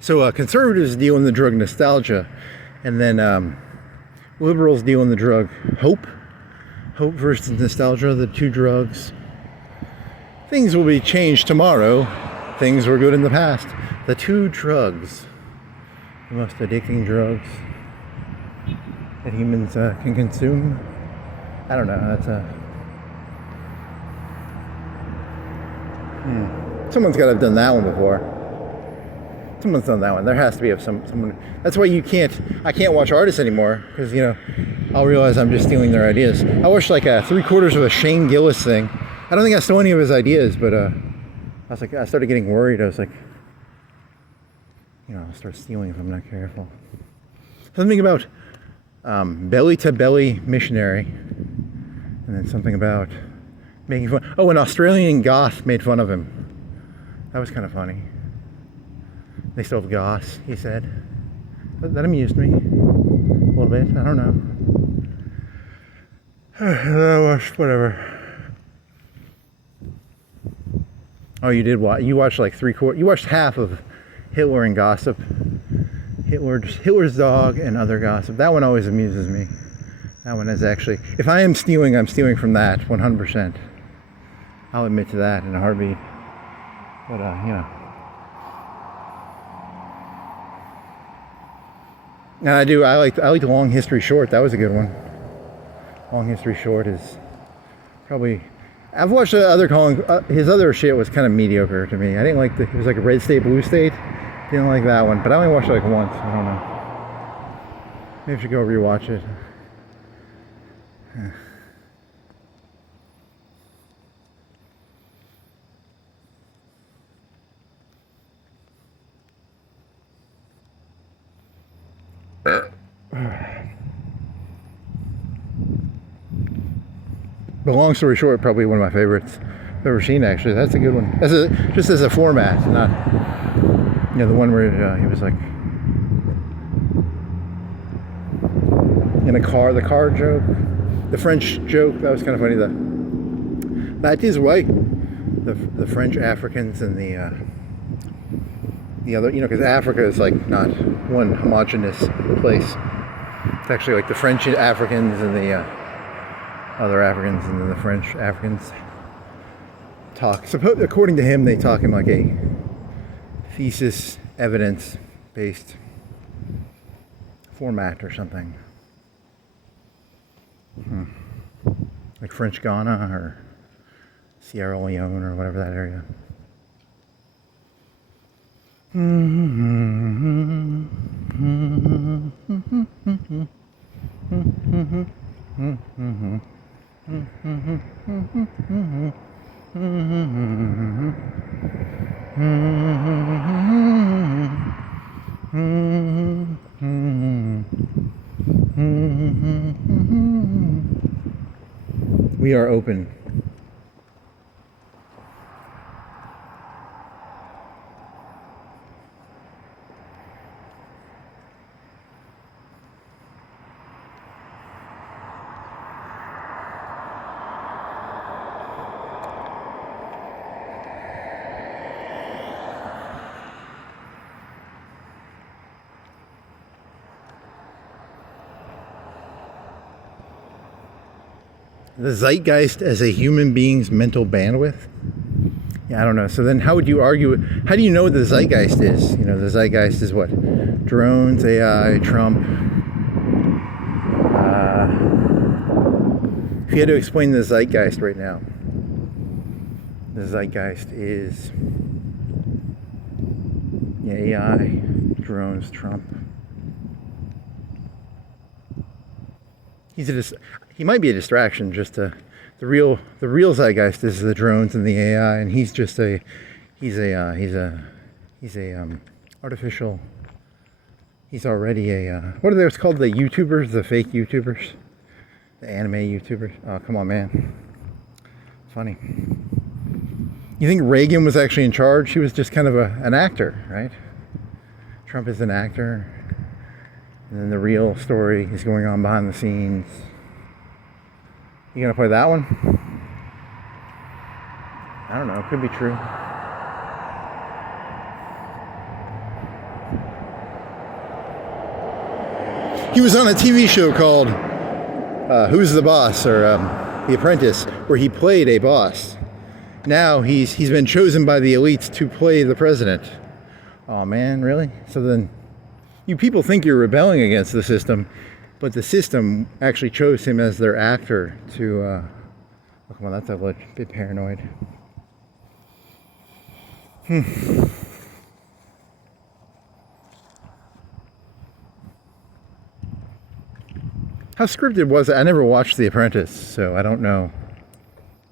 So conservatives deal in the drug nostalgia, and then liberals deal in the drug hope. Hope versus nostalgia, the two drugs. Things will be changed tomorrow. Things were good in the past. The two drugs, the most addicting drugs that humans can consume. I don't know. That's someone's got to have done that one before. Someone's done that one. There has to be someone. That's why I can't watch artists anymore, because I'll realize I'm just stealing their ideas. I watched like 3/4 of a Shane Gillis thing. I don't think I stole any of his ideas, but I started getting worried. I was like, I'll start stealing if I'm not careful. Something about belly to belly missionary, and then something about making fun. Oh, an Australian goth made fun of him. That was kind of funny. They still have goths, he said. That amused me a little bit. I don't know. Whatever. Oh, you did watch? You watched like 3/4. You watched half of Hitler and Gossip. Hitler's Dog and Other Gossip. That one always amuses me. That one is actually. If I am stealing, I'm stealing from that 100%. I'll admit to that in a heartbeat. But And I like Long History Short. That was a good one. Long History Short is probably. I've watched the other his other shit was kind of mediocre to me. I didn't like it was like a Red State, Blue State. Didn't like that one, but I only watched it like once. I don't know. Maybe I should go rewatch it. But long story short, probably one of my favorites I've ever seen. Actually, that's a good one. Just as a format, not the one where he was like in a car. The car joke, the French joke. That was kind of funny. That is right. The French Africans and the other, because Africa is like not one homogeneous place. It's actually like the French Africans and the other Africans, and then the French Africans talk. According to him, they talk in like a thesis, evidence-based format or something. like French Guiana or Sierra Leone or whatever that area. We are open. The zeitgeist as a human being's mental bandwidth? Yeah, I don't know. So then how would you argue, how do you know what the zeitgeist is? You know, the zeitgeist is what? Drones, AI, Trump. If you had to explain the zeitgeist right now, the zeitgeist is AI, drones, Trump. He might be a distraction. Just the real zeitgeist is the drones and the AI, and he's artificial. He's already what are those called? The YouTubers, the fake YouTubers, the anime YouTubers. Oh, come on, man. Funny. You think Reagan was actually in charge? He was just kind of an actor, right? Trump is an actor. And then the real story is going on behind the scenes. You gonna play that one? I don't know, it could be true. He was on a TV show called Who's the Boss, or The Apprentice, where he played a boss. Now he's been chosen by the elites to play the president. Oh man, really? So then you people think you're rebelling against the system, but the system actually chose him as their actor to, oh, come on, that's a bit paranoid. How scripted was it? I never watched The Apprentice, so I don't know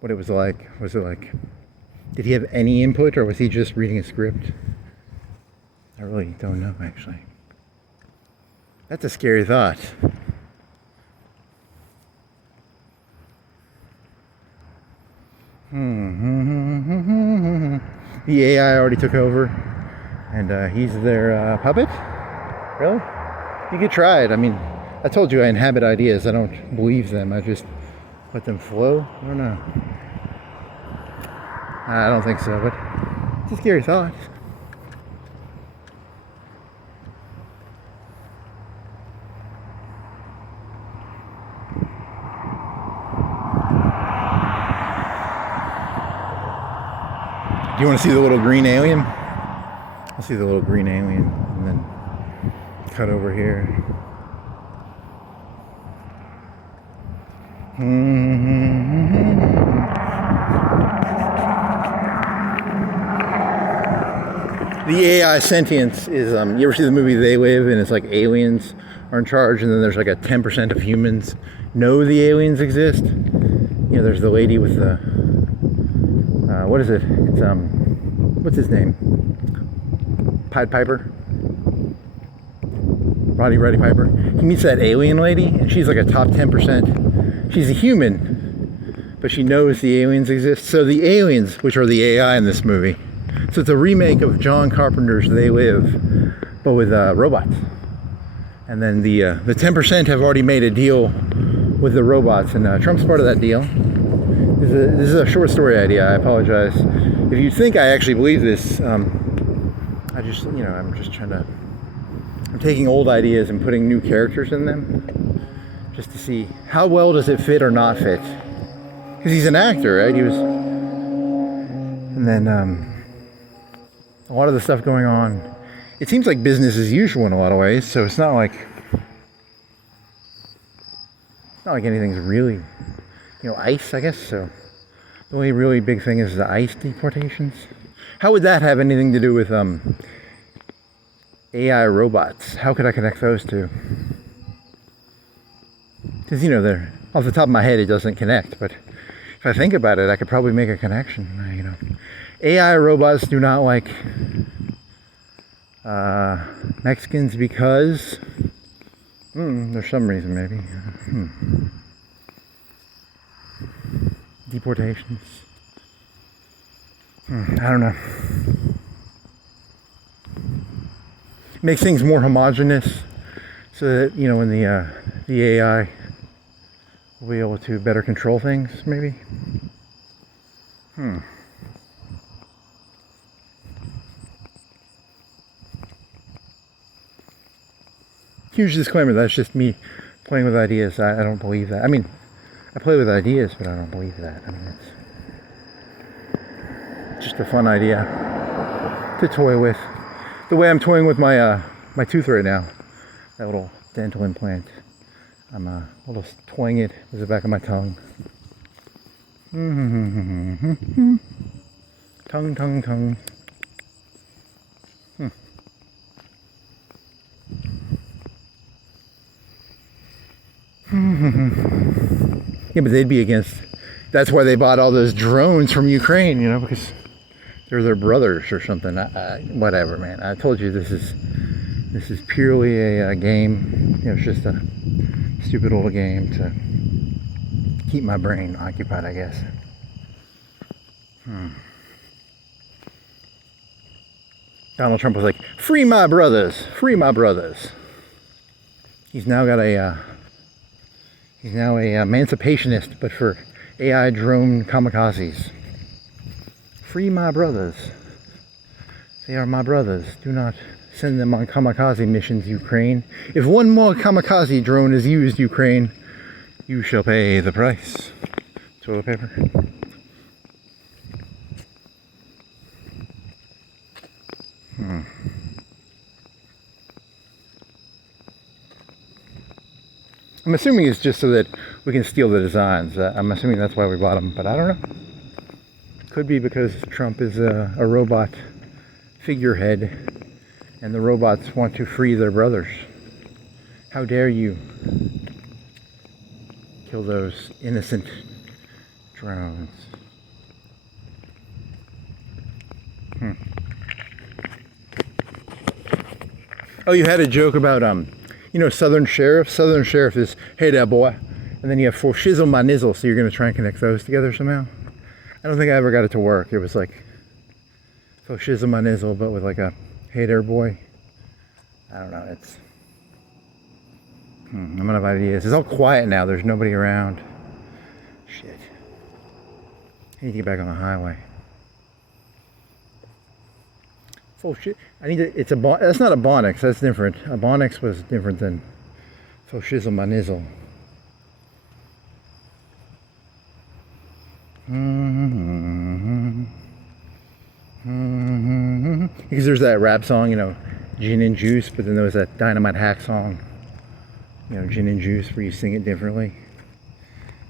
what it was like. Was it like, did he have any input, or was he just reading a script? I really don't know, actually. That's a scary thought. The AI already took over, and he's their puppet? Really? You could try it. I mean, I told you I inhabit ideas. I don't believe them. I just let them flow. I don't know. I don't think so, but it's a scary thought. Do you want to see the little green alien? I'll see the little green alien and then cut over here. The AI sentience is, you ever see the movie They Live, and it's like aliens are in charge, and then there's like a 10% of humans know the aliens exist. You know, there's the lady with the, what is it? It's, what's his name? Pied Piper? Roddy Piper. He meets that alien lady, and she's like a top 10%. She's a human, but she knows the aliens exist. So the aliens, which are the AI in this movie, so it's a remake of John Carpenter's They Live, but with robots. And then the 10% have already made a deal with the robots, and Trump's part of that deal. This is a short story idea. I apologize if you think I actually believe this. I just, you know, I'm just trying to. I'm taking old ideas and putting new characters in them, just to see how well does it fit or not fit. Because he's an actor, right? He was, and then a lot of the stuff going on. It seems like business as usual in a lot of ways. So it's not like anything's really ice, I guess. So the only really big thing is the ice deportations. How would that have anything to do with AI robots? How could I connect those two? Because they're off the top of my head, it doesn't connect. But if I think about it, I could probably make a connection. AI robots do not like Mexicans because there's some reason maybe. Deportations. I don't know. Makes things more homogeneous, so that when the AI will be able to better control things, maybe. Huge disclaimer, that's just me playing with ideas. I don't believe that. I mean, I play with ideas, but I don't believe that. I mean, it's just a fun idea to toy with. The way I'm toying with my my tooth right now, that little dental implant. I'm a little toying it with the back of my tongue. Tongue, tongue, tongue. Yeah, but they'd be against. That's why they bought all those drones from Ukraine, because they're their brothers or something. Whatever, man. I told you this is purely a game. It's just a stupid little game to keep my brain occupied, I guess. Donald Trump was like, "Free my brothers, free my brothers." He's now a emancipationist, but for AI drone kamikazes. Free my brothers. They are my brothers. Do not send them on kamikaze missions, Ukraine. If one more kamikaze drone is used, Ukraine, you shall pay the price. Toilet paper. I'm assuming it's just so that we can steal the designs. I'm assuming that's why we bought them, but I don't know. Could be because Trump is a robot figurehead and the robots want to free their brothers. How dare you kill those innocent drones? Oh, you had a joke about Southern Sheriff. Southern Sheriff is, "Hey there, boy," and then you have "for shizzle my nizzle," so you're going to try and connect those together somehow. I don't think I ever got it to work. It was like "for shizzle my nizzle," but with like a "hey there, boy." I don't know. It's I'm out of ideas. It's all quiet now. There's nobody around. Shit. I need to get back on the highway. Full shit. It's that's not a Bonix. That's different. A Bonix was different than "for shizzle my nizzle." Because there's that rap song, Gin and Juice, but then there was that Dynamite Hack song, Gin and Juice, where you sing it differently.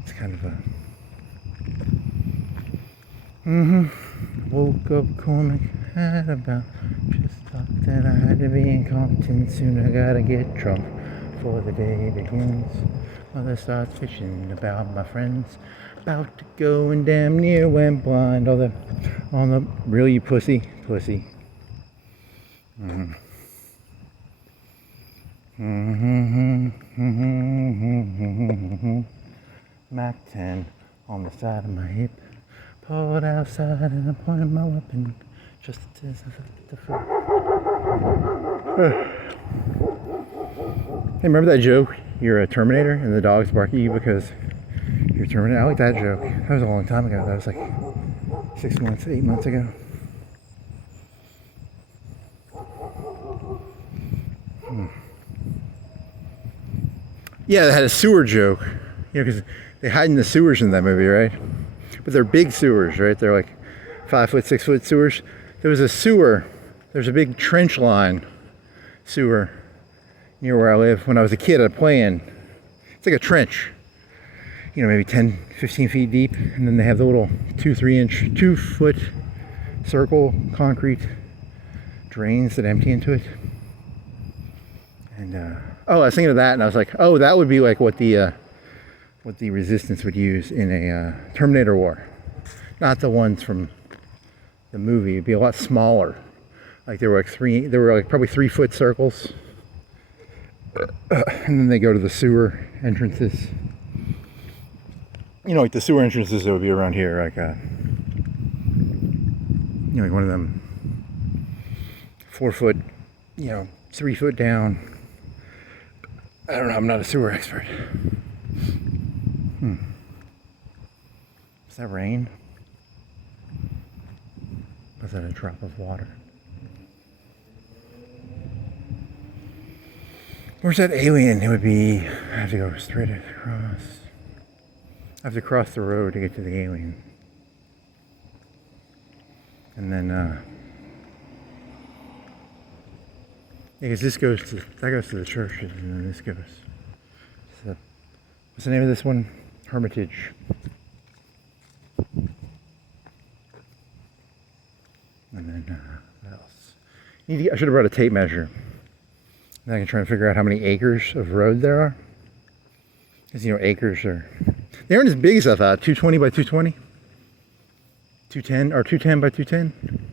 It's kind of a... Woke up comic, had about, just thought that I had to be incompetent, soon I gotta get drunk before the day begins. Mother starts fishing about my friends, about to go and damn near went blind. All the really, you pussy. Mac 10 on the side of my hip, pulled outside and I pointed my weapon just to the foot. Hey, remember that joke? You're a Terminator and the dogs bark at you because you're a Terminator? I like that joke. That was a long time ago. That was like 6 months, 8 months ago. Yeah, they had a sewer joke. Because they hide in the sewers in that movie, right? But they're big sewers, right? They're like 5 foot, 6 foot sewers. There was a sewer. There's a big trench line sewer near where I live. When I was a kid, I'd play in. It's like a trench. you know, maybe 10, 15 feet deep. And then they have the little 2 foot circle concrete drains that empty into it. And oh, I was thinking of that, and I was like, oh, that would be like what the resistance would use in a Terminator War. Not the ones from the movie. It'd be a lot smaller. Like there were like probably 3 foot circles. And then they go to the sewer entrances. You know, like the sewer entrances that would be around here, like you know, like one of them 4 foot, you know, 3 foot down. I don't know, I'm not a sewer expert. Is that rain? Or is that a drop of water? Where's that alien? It would be, I have to go straight across. I have to cross the road to get to the alien. And then, because this goes to, that goes to the churches, and then this goes to the, what's the name of this one? Hermitage. And then, what else? I should have brought a tape measure. Then I can try and figure out how many acres of road there are. Because, you know, acres are, they aren't as big as I thought. 220 by 220? 210, or 210 by 210?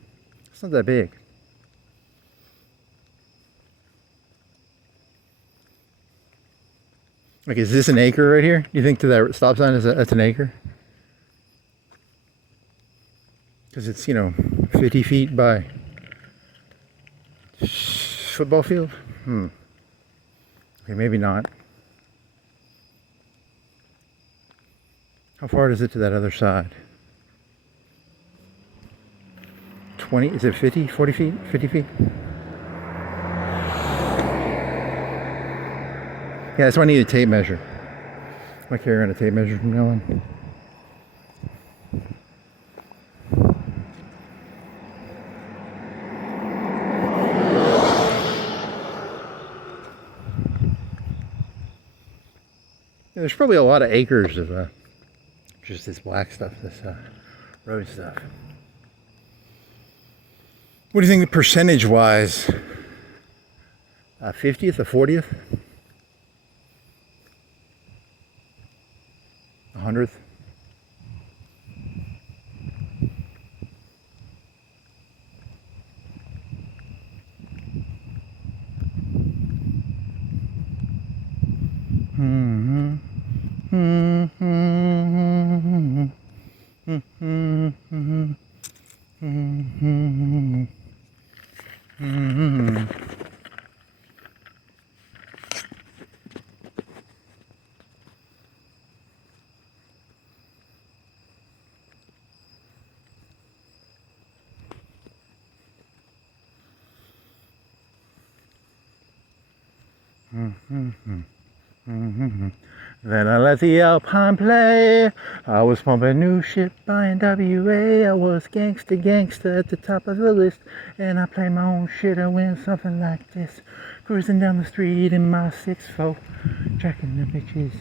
It's not that big. Like, is this an acre right here? You think to that stop sign that's an acre? Because it's, you know, 50 feet by football field? Okay, maybe not. How far is it to that other side? 20, is it 50, 40 feet, 50 feet? Yeah, that's why I need a tape measure. I carry around a tape measure from now on. Yeah, there's probably a lot of acres of just this black stuff, this road stuff. What do you think percentage-wise? 50th, a 40th? 100th? Then I let the Alpine play. I was pumping new shit by NWA. I was gangsta at the top of the list. And I play my own shit. I win something like this. Cruising down the street in my 6'4", tracking the bitches,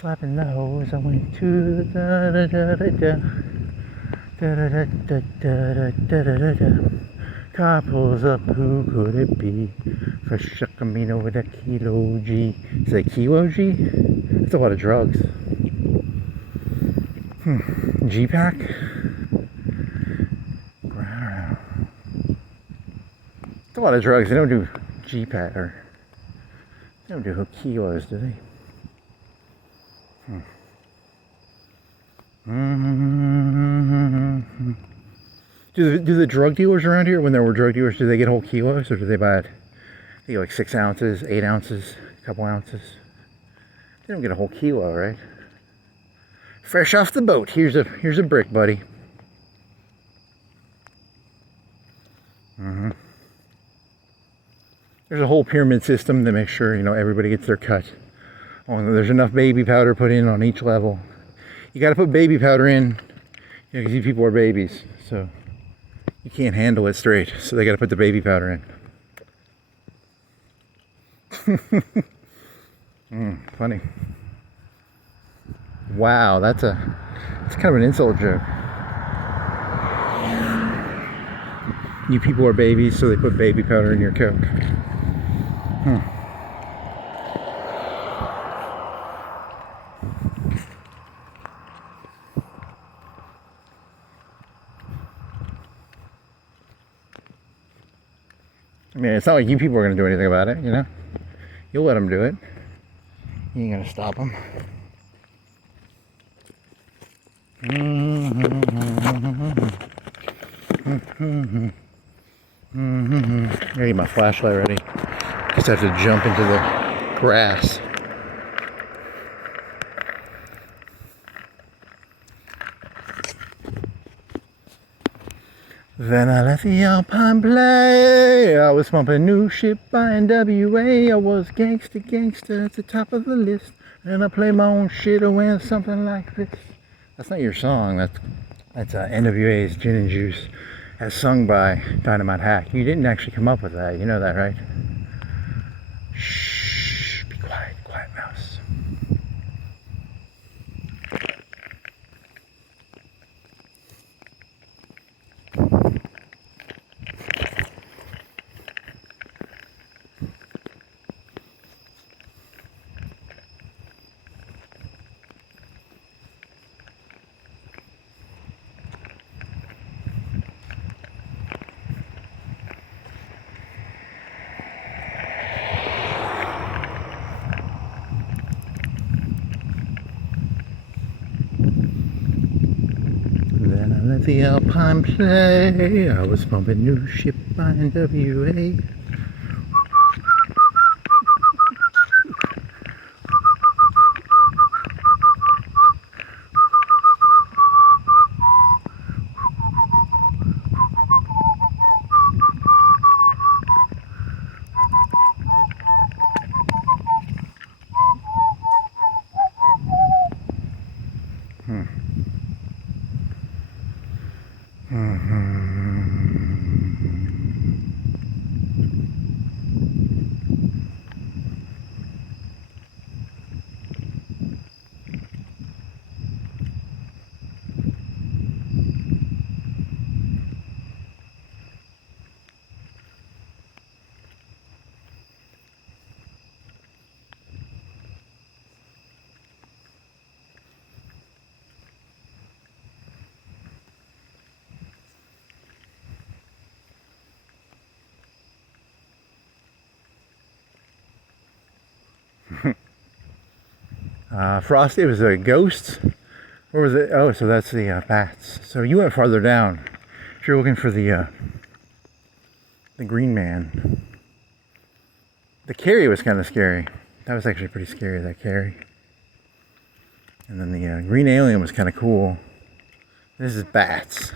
slapping the hoes. I went to the da-da-da-da-da-da-da-da-da-da-da. Car pulls up, who could it be? Fresh Camino with a Kilo G. Is it Kilo G? That's a lot of drugs. G-Pack? I don't know. It's a lot of drugs. They don't do G-Pack, or they don't do kilos, do they? Do the drug dealers around here, when there were drug dealers, do they get whole kilos, or do they buy it? They get like 6 ounces, 8 ounces, a couple ounces. They don't get a whole kilo, right? Fresh off the boat. Here's a brick, buddy. There's a whole pyramid system to make sure, you know, everybody gets their cut. There's enough baby powder put in on each level. You got to put baby powder in, you know, because these people are babies, so you can't handle it straight. So they got to put the baby powder in. Funny. Wow, it's kind of an insult joke. You people are babies, so they put baby powder in your Coke. I mean, it's not like you people are going to do anything about it, you know? You'll let them do it. You ain't going to stop them. I gotta get my flashlight ready. Just have to jump into the grass. Then I let the Alpine play. I was pumping new shit by NWA. I was gangster at the top of the list. And I play my own shit away something like this. That's not your song. That's NWA's Gin and Juice, as sung by Dynamite Hack. You didn't actually come up with that. You know that, right? Shh. Be quiet. Quiet mouse. Let the Alpine play. I was pumping new shit by NWA. Frosty was a ghost. Where was it? Oh, so that's the bats. So you went farther down. If you're looking for the green man. The carry was kind of scary. That was actually pretty scary, that carry. And then the green alien was kind of cool. This is bats.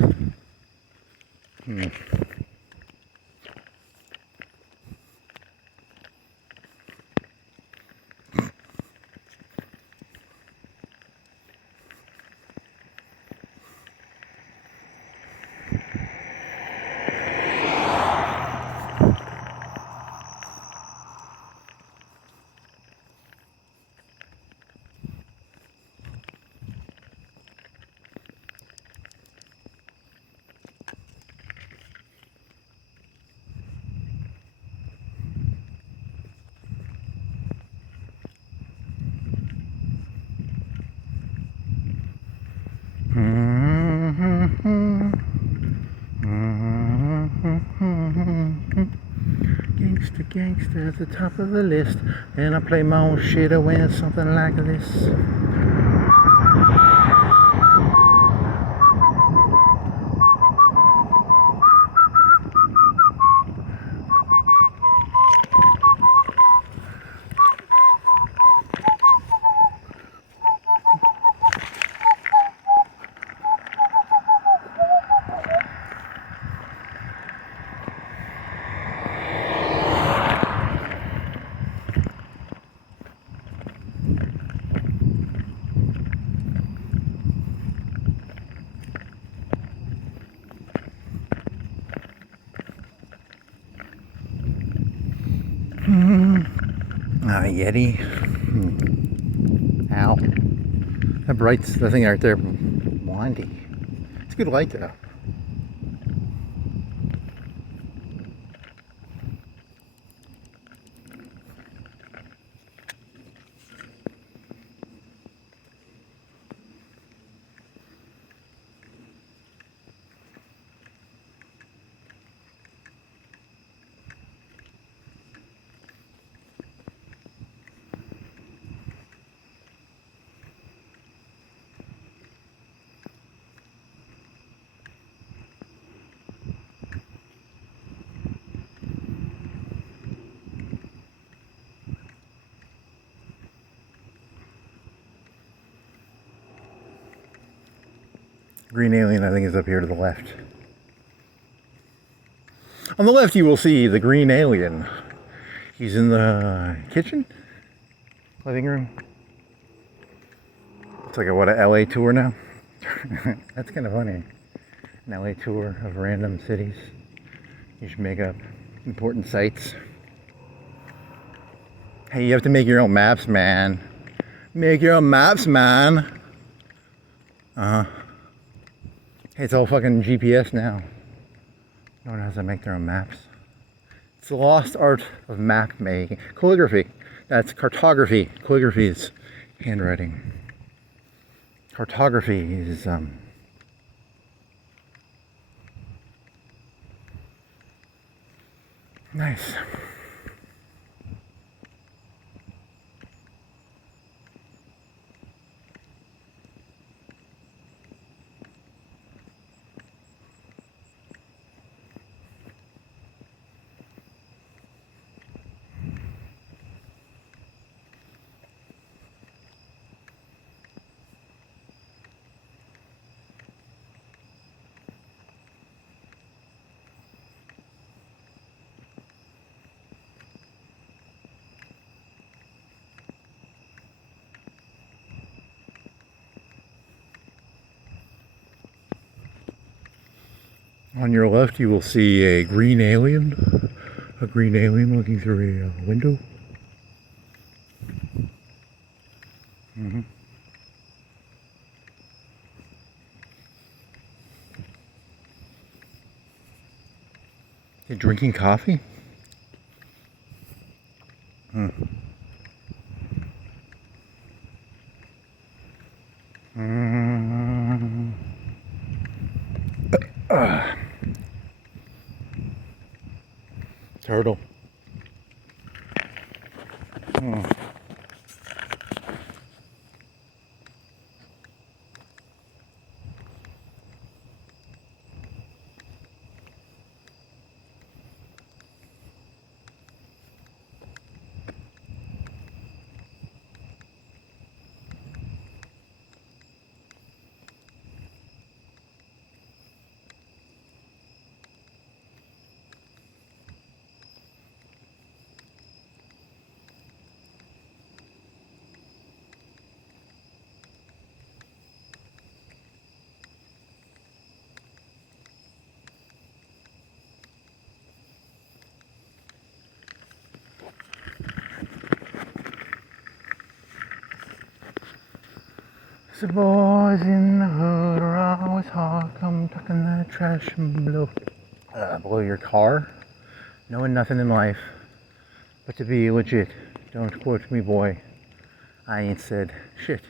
Gangster at the top of the list, and I play my own shit away and something like this. Yeti. Ow. That That bright, the thing right there, windy. It's a good light though. Green alien, I think, is up here to the left. On the left, you will see the green alien. He's in the kitchen? Living room? It's like a, what, a LA tour now? That's kind of funny. An LA tour of random cities. You should make up important sites. Hey, you have to make your own maps, man. Make your own maps, man. Uh-huh. Hey, it's all fucking GPS now. No one has to make their own maps. It's the lost art of map making. Calligraphy. That's cartography. Calligraphy is handwriting. Cartography is nice. On your left, you will see a green alien. A green alien looking through a window. Mm-hmm. You drinking coffee? Hmm. Turtle. Oh. The boys in the hood are always hard, come tucking that trash and blow your car, knowing nothing in life but to be legit. Don't quote me, boy. I ain't said shit.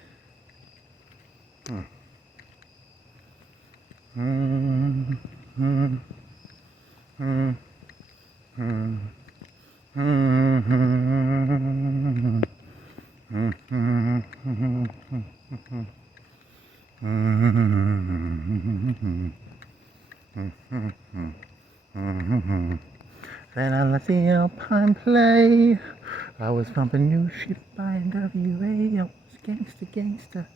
Then I let the Alpine play. I was pumping new shit by NWA. I was gangsta, gangsta,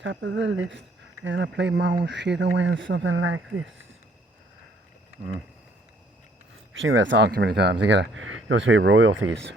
top of the list. And I played my own shit away something like this. I've seen that song too many times. You gotta pay royalties.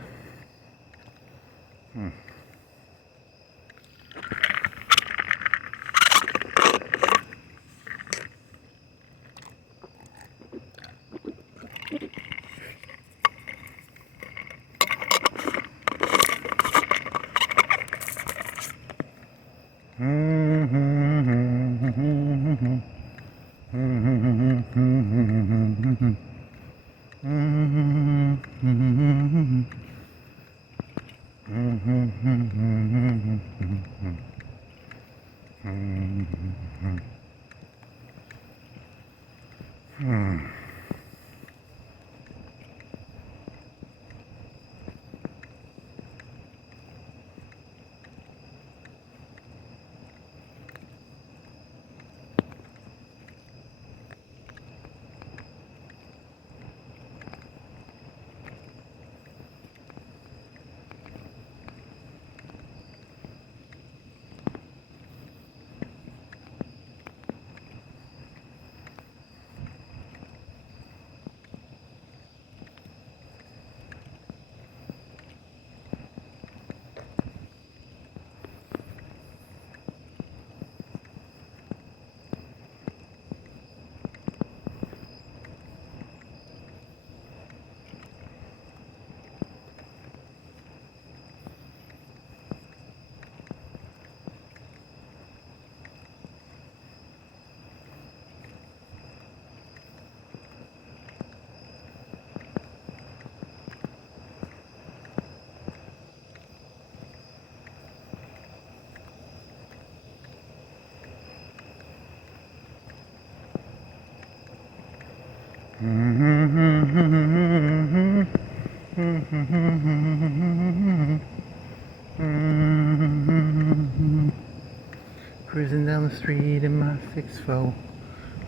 Cruising down the street in my 6'4",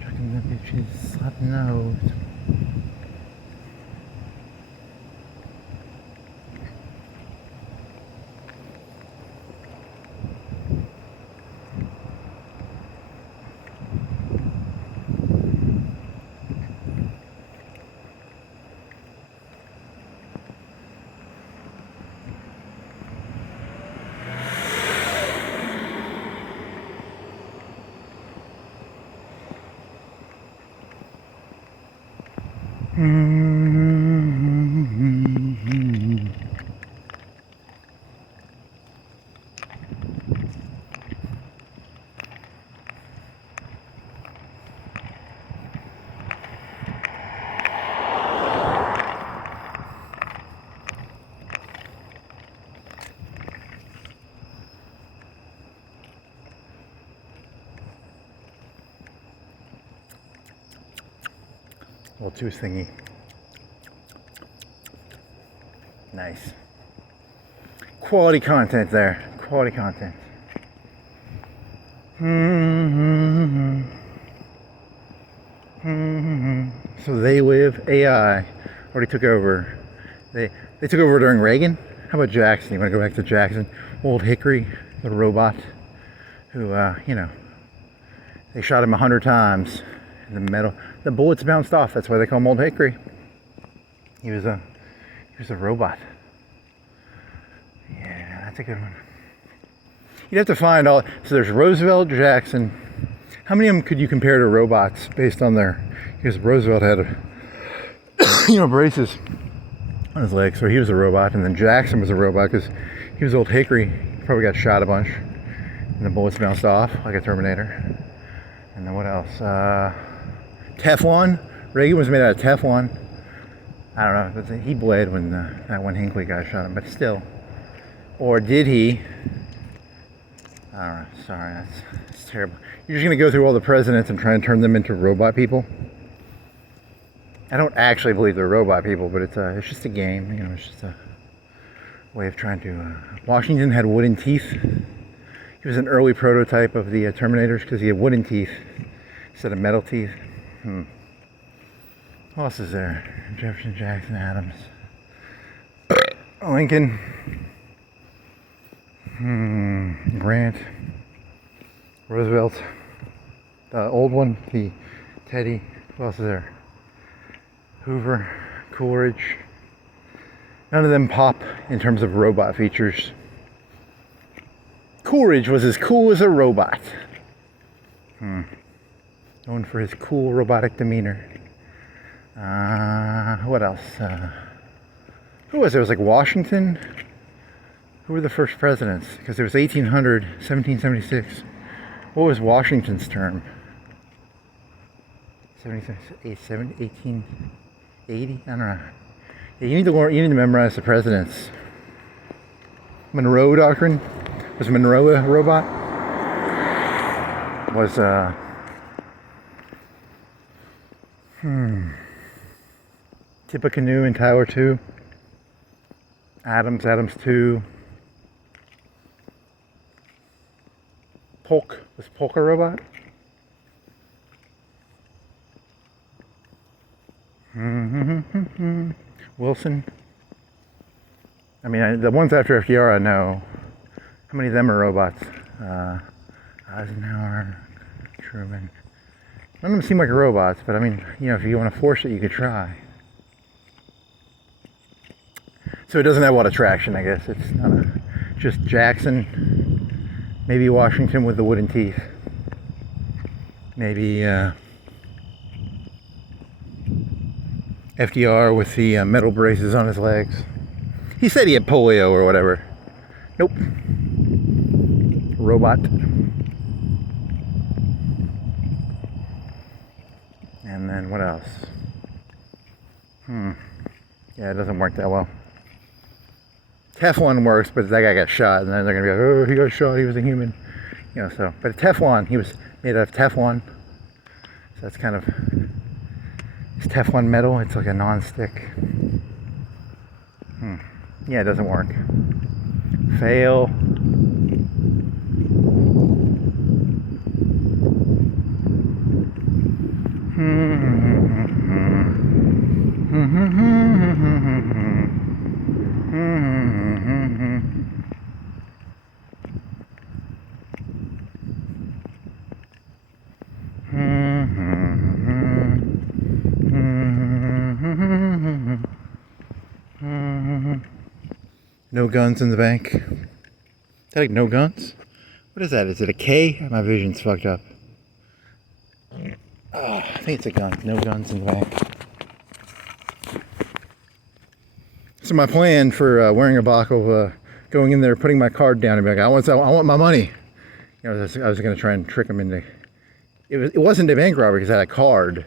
chucking the bitches slap nose. Little tooth thingy. Nice. Quality content there. Quality content. So they live AI already took over. They took over during Reagan. How about Jackson? You want to go back to Jackson? Old Hickory, the robot, who you know, they shot him 100 times. The bullets bounced off. That's why they call him Old Hickory. He was a robot. Yeah, that's a good one. You'd have to find all. So there's Roosevelt, Jackson. How many of them could you compare to robots based on their? Because Roosevelt had, braces on his legs, so he was a robot, and then Jackson was a robot because he was Old Hickory. He probably got shot a bunch, and the bullets bounced off like a Terminator. And then what else? Teflon. Reagan was made out of Teflon. I don't know. He bled when that one Hinckley guy shot him, but still. Or did he? I don't know. Sorry, that's terrible. You're just gonna go through all the presidents and try and turn them into robot people. I don't actually believe they're robot people, but it's just a game. It's just a way of trying to. Washington had wooden teeth. He was an early prototype of the Terminators because he had wooden teeth instead of metal teeth. Who else is there? Jefferson, Jackson, Adams, Lincoln, Grant, Roosevelt, the old one, the Teddy. Who else is there? Hoover, Coolidge. None of them pop in terms of robot features. Coolidge was as cool as a robot. Known for his cool robotic demeanor. What else? Who was there? It was like Washington. Who were the first presidents? Because it was 1800, 1776. What was Washington's term? 1880? I don't know. Yeah, you need to learn, you need to memorize the presidents. Monroe Doctrine. Was Monroe a robot? Was Tippecanoe and Tower 2. Adams 2. Polk. Was Polk a robot? Wilson. I mean, the ones after FDR I know. How many of them are robots? Eisenhower, Truman. None of them seem like robots, but I mean, you know, if you want to force it, you could try. So it doesn't have a lot of traction, I guess. It's not just Jackson, maybe Washington with the wooden teeth. Maybe FDR with the metal braces on his legs. He said he had polio or whatever. Nope. Robot. And then what else? Yeah, it doesn't work that well. Teflon works, but that guy got shot, and then they're gonna be like, oh, he got shot, he was a human. You know, so, but Teflon, he was made out of Teflon. So that's kind of, it's Teflon metal, it's like a non-stick. Yeah, it doesn't work. Fail. No guns in the bank. Is that like no guns? What is that? Is it a K? My vision's fucked up. Oh, I think it's a gun. No guns in the bank. So my plan for wearing a buckle, going in there, putting my card down, and be like, I want my money. You know, I was going to try and trick them into. It wasn't a bank robbery because I had a card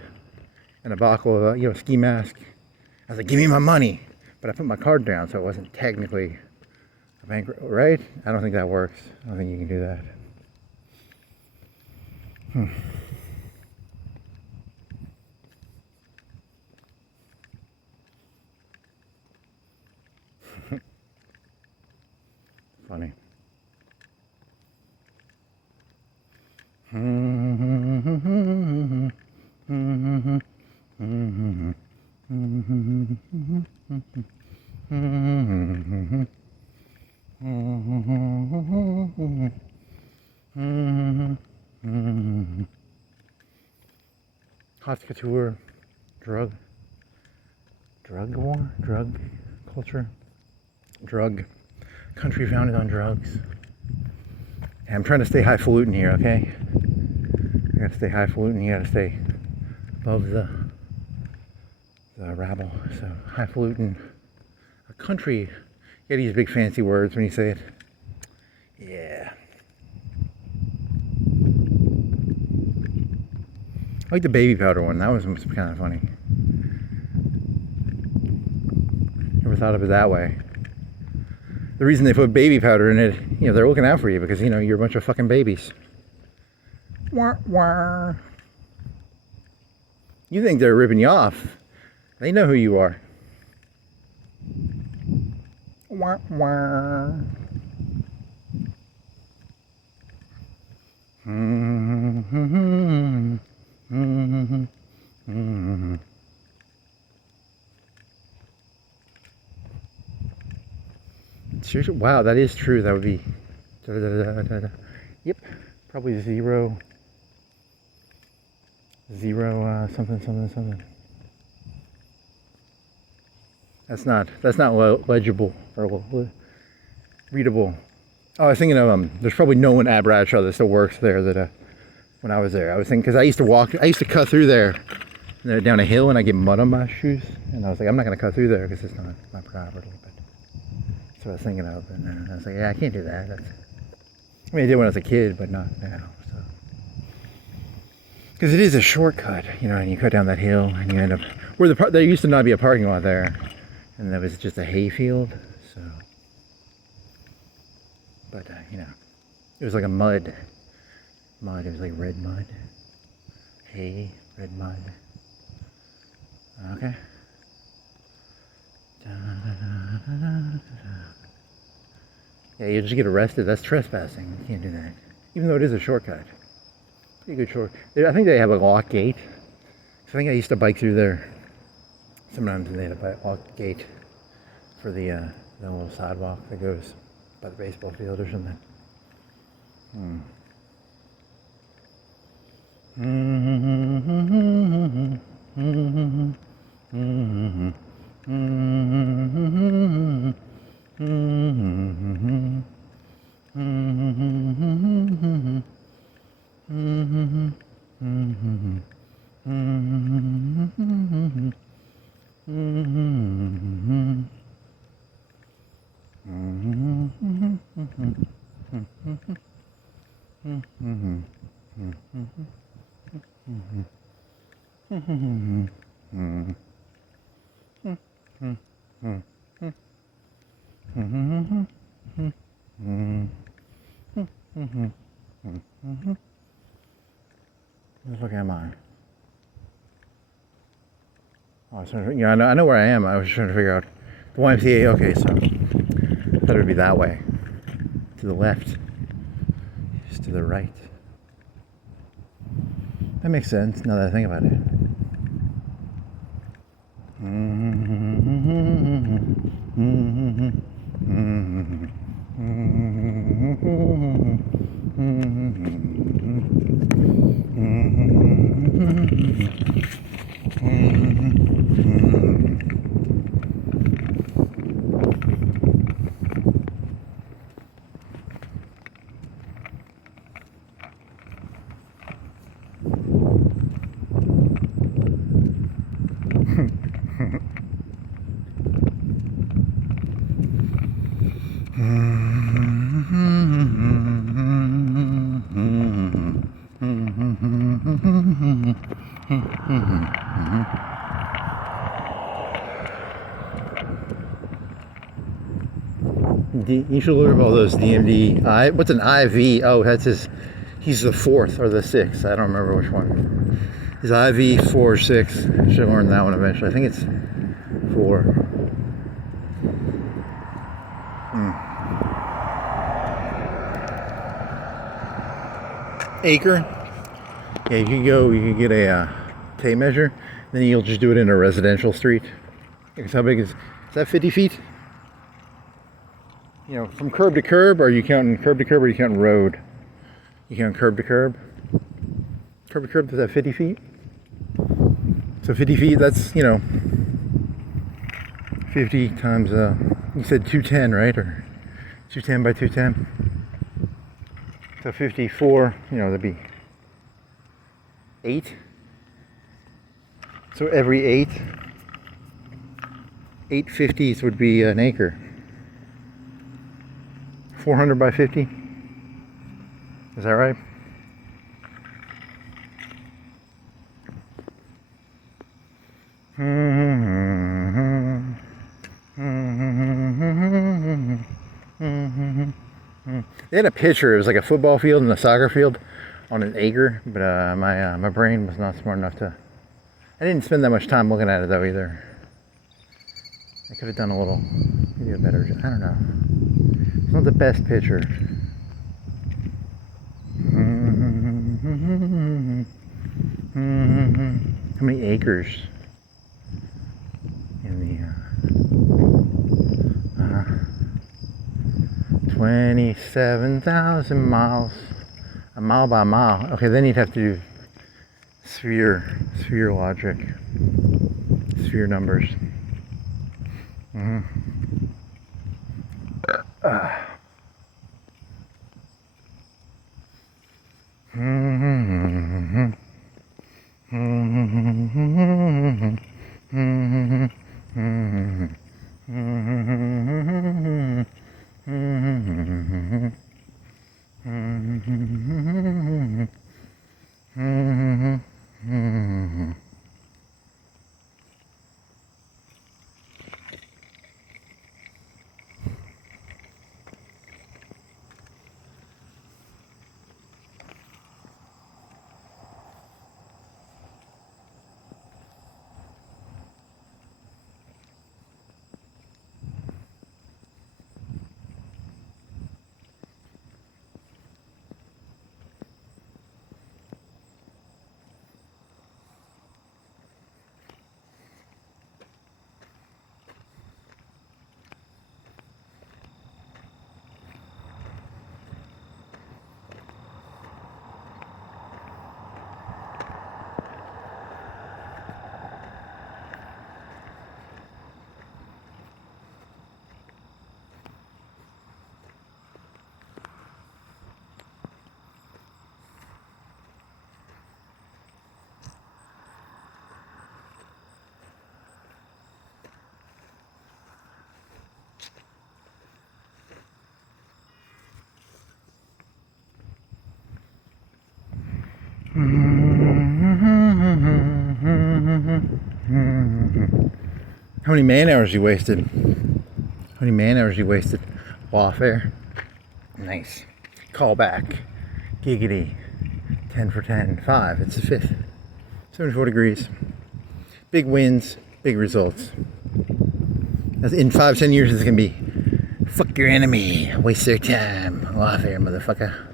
and a buckle of, you know, ski mask. I was like, give me my money. But I put my card down, so it wasn't technically a bank, right? I don't think that works. I don't think you can do that. Funny. Haute couture, drug war, drug culture, drug country founded on drugs. And I'm trying to stay highfalutin here, okay? I gotta stay highfalutin, you gotta stay above the rabble. So highfalutin, a country, you gotta use big fancy words when you say it. Yeah. I like the baby powder one, that was kind of funny. Never thought of it that way. The reason they put baby powder in it, you know, they're looking out for you because, you know, you're a bunch of fucking babies. Wah, wah. You think they're ripping you off. They know who you are. Wah, wah. Seriously? Wow, that is true. That would be... Yep. Probably zero something. That's not legible or readable. Oh, I was thinking of there's probably no one at Bradshaw that still works there that when I was there. I was thinking, because I used to cut through there down a hill and I get mud on my shoes, and I was like, I'm not going to cut through there because it's not my property. But that's what I was thinking of, and I was like, yeah, I can't do that. I mean, I did when I was a kid, but not now. So Because it is a shortcut, you know, and you cut down that hill and you end up where there used to not be a parking lot there, and that was just a hay field. So, but you know, it was like a mud. It was like red mud, hay, red mud. Okay. Yeah, you just get arrested. That's trespassing. You can't do that, even though it is a shortcut. Pretty good short. I think they have a lock gate. I think I used to bike through there. Sometimes they had a lock gate for the little sidewalk that goes by the baseball field or something. Look am I? Oh, I know where I am. I was trying to figure out the YMCA. Okay, so I thought it would be that way. To the left. Just to the right. That makes sense now that I think about it. You should look up all those DMD. What's an IV? Oh, that's his. He's the 4th or the 6th. I don't remember which one. His IV 4 or 6. I should learn that one eventually. I think it's 4. Acre. Yeah, you can get a tape measure. Then you'll just do it in a residential street. Because how big is that? 50 feet? You know, from curb to curb, or are you counting curb to curb, or are you counting road? You count curb to curb? Curb to curb, is that 50 feet? So 50 feet, that's, you know, 50 times, you said 210, right? Or 210 by 210? So 54, you know, that'd be 8. So every 8 50s would be an acre. 400 by 50? Is that right? They had a picture. It was like a football field and a soccer field on an acre, but my brain was not smart enough to. I didn't spend that much time looking at it though either. I could have done a little, maybe a better job. I don't know. It's not the best picture. How many acres in the 27,000 miles, a mile by mile. Okay, then you'd have to do sphere logic, sphere numbers. How many man hours you wasted? How many man hours you wasted? Lawfare. Nice. Call back. Giggity. 10 for 10. 5. It's the 5th. 74 degrees. Big wins. Big results. In 5-10 years, it's going to be fuck your enemy. Waste their time. Lawfare, motherfucker.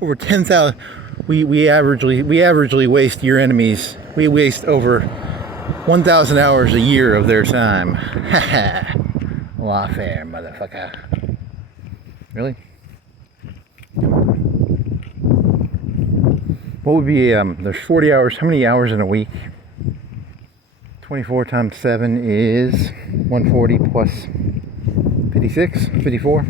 Over 10,000. We averagely waste your enemies. We waste over 1,000 hours a year of their time. Haha. Lawfare, motherfucker. Really? What would be, there's 40 hours. How many hours in a week? 24 times 7 is 140 plus 56, 54.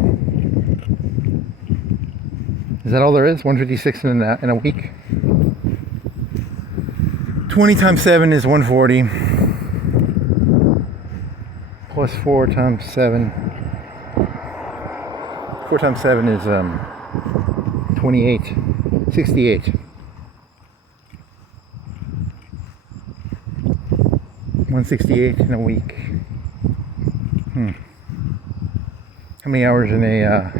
Is that all there is? 156 in a week? 20 times 7 is 140. Plus 4 times 7. 4 times 7 is 28. 68. 168 in a week. How many hours in a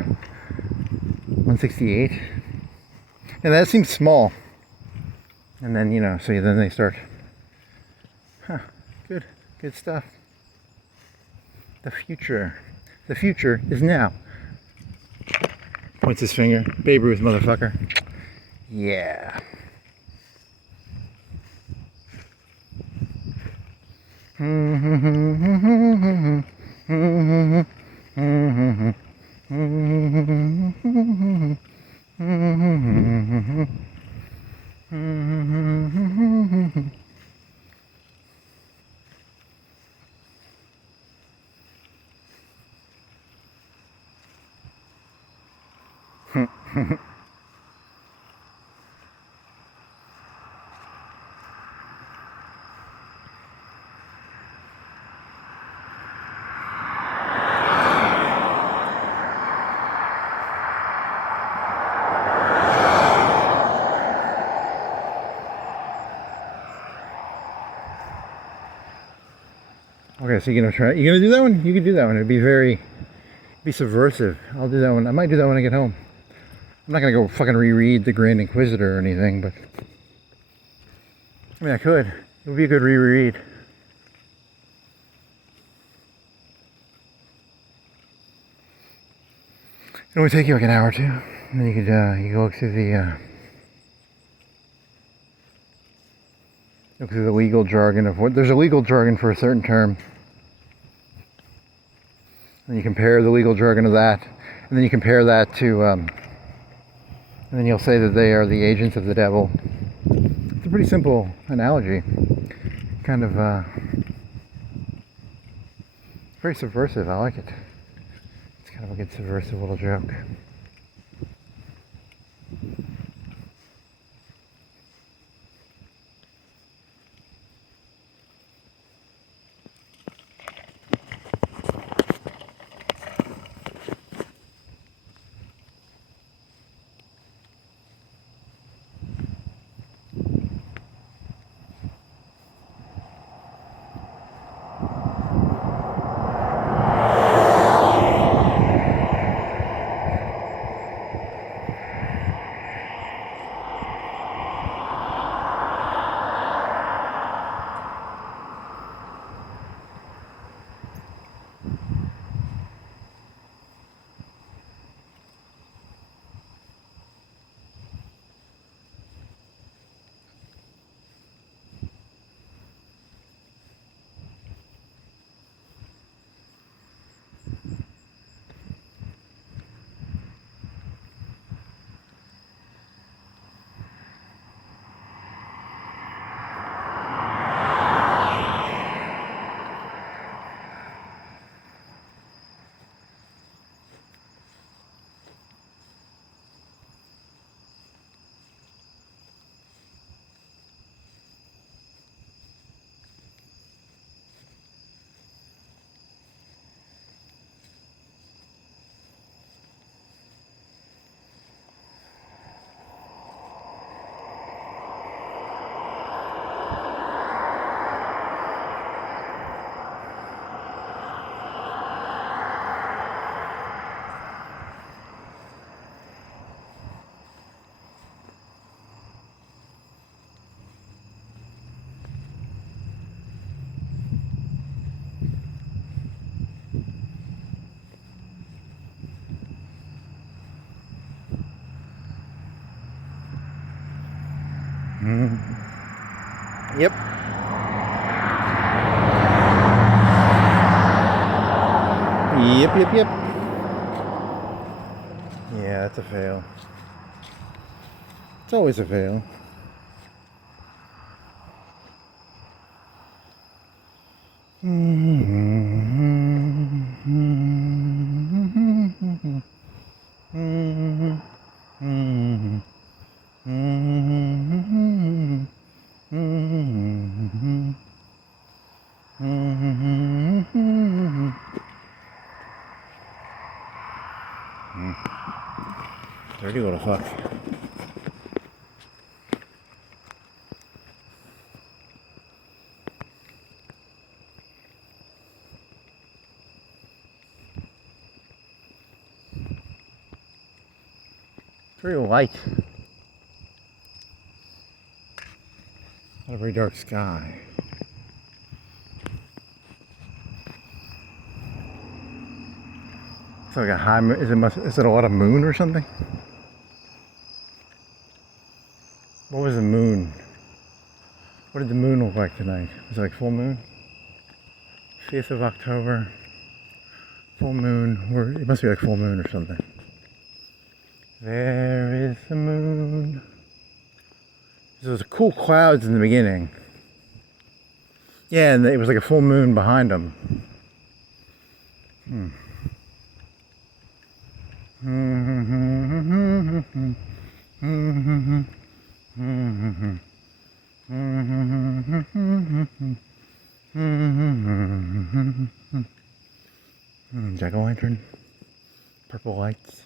168? And that seems small. And then, you know, so then they start. Good stuff. The future is now. Points his finger. Babe Ruth, motherfucker. Yeah. Okay, so you're gonna do that one? You can do that one. It'd be subversive. I'll do that one. I might do that when I get home. I'm not gonna go fucking reread The Grand Inquisitor or anything, but I mean I could. It would be a good reread. It would take you like an hour or two, and then you could look through the legal jargon of what there's a legal jargon for a certain term. And you compare the legal jargon of that, and then you compare that to, and then you'll say that they are the agents of the devil. It's a pretty simple analogy. Kind of, very subversive. I like it. It's kind of a good subversive little joke. Yep. Yep. Yeah, that's a fail. It's always a fail. Dirty little fuck. Very light. Not a very dark sky. It's like a high. Is it a lot of moon or something? What was the moon? What did the moon look like tonight? Was it like full moon? 5th of October. Full moon. Or it must be like full moon or something. There is the moon. There was cool clouds in the beginning. Yeah, and it was like a full moon behind them. Jack-o'-lantern, purple lights,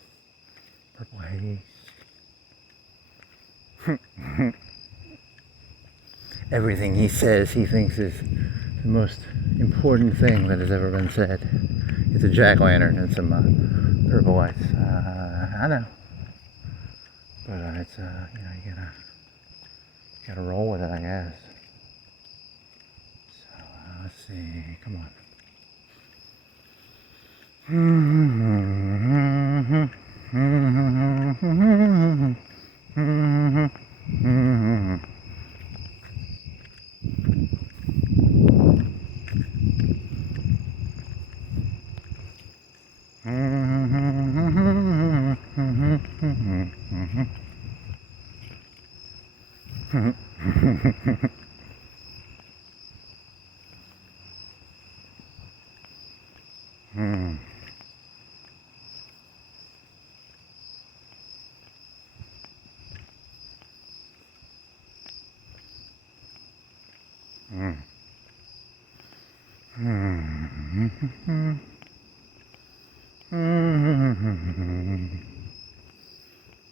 purple haze. Everything he says he thinks is the most important thing that has ever been said. It's a jack-o'-lantern and some purple lights. I know, but it's you know, you gotta roll with it, I guess. So let's see. Come on.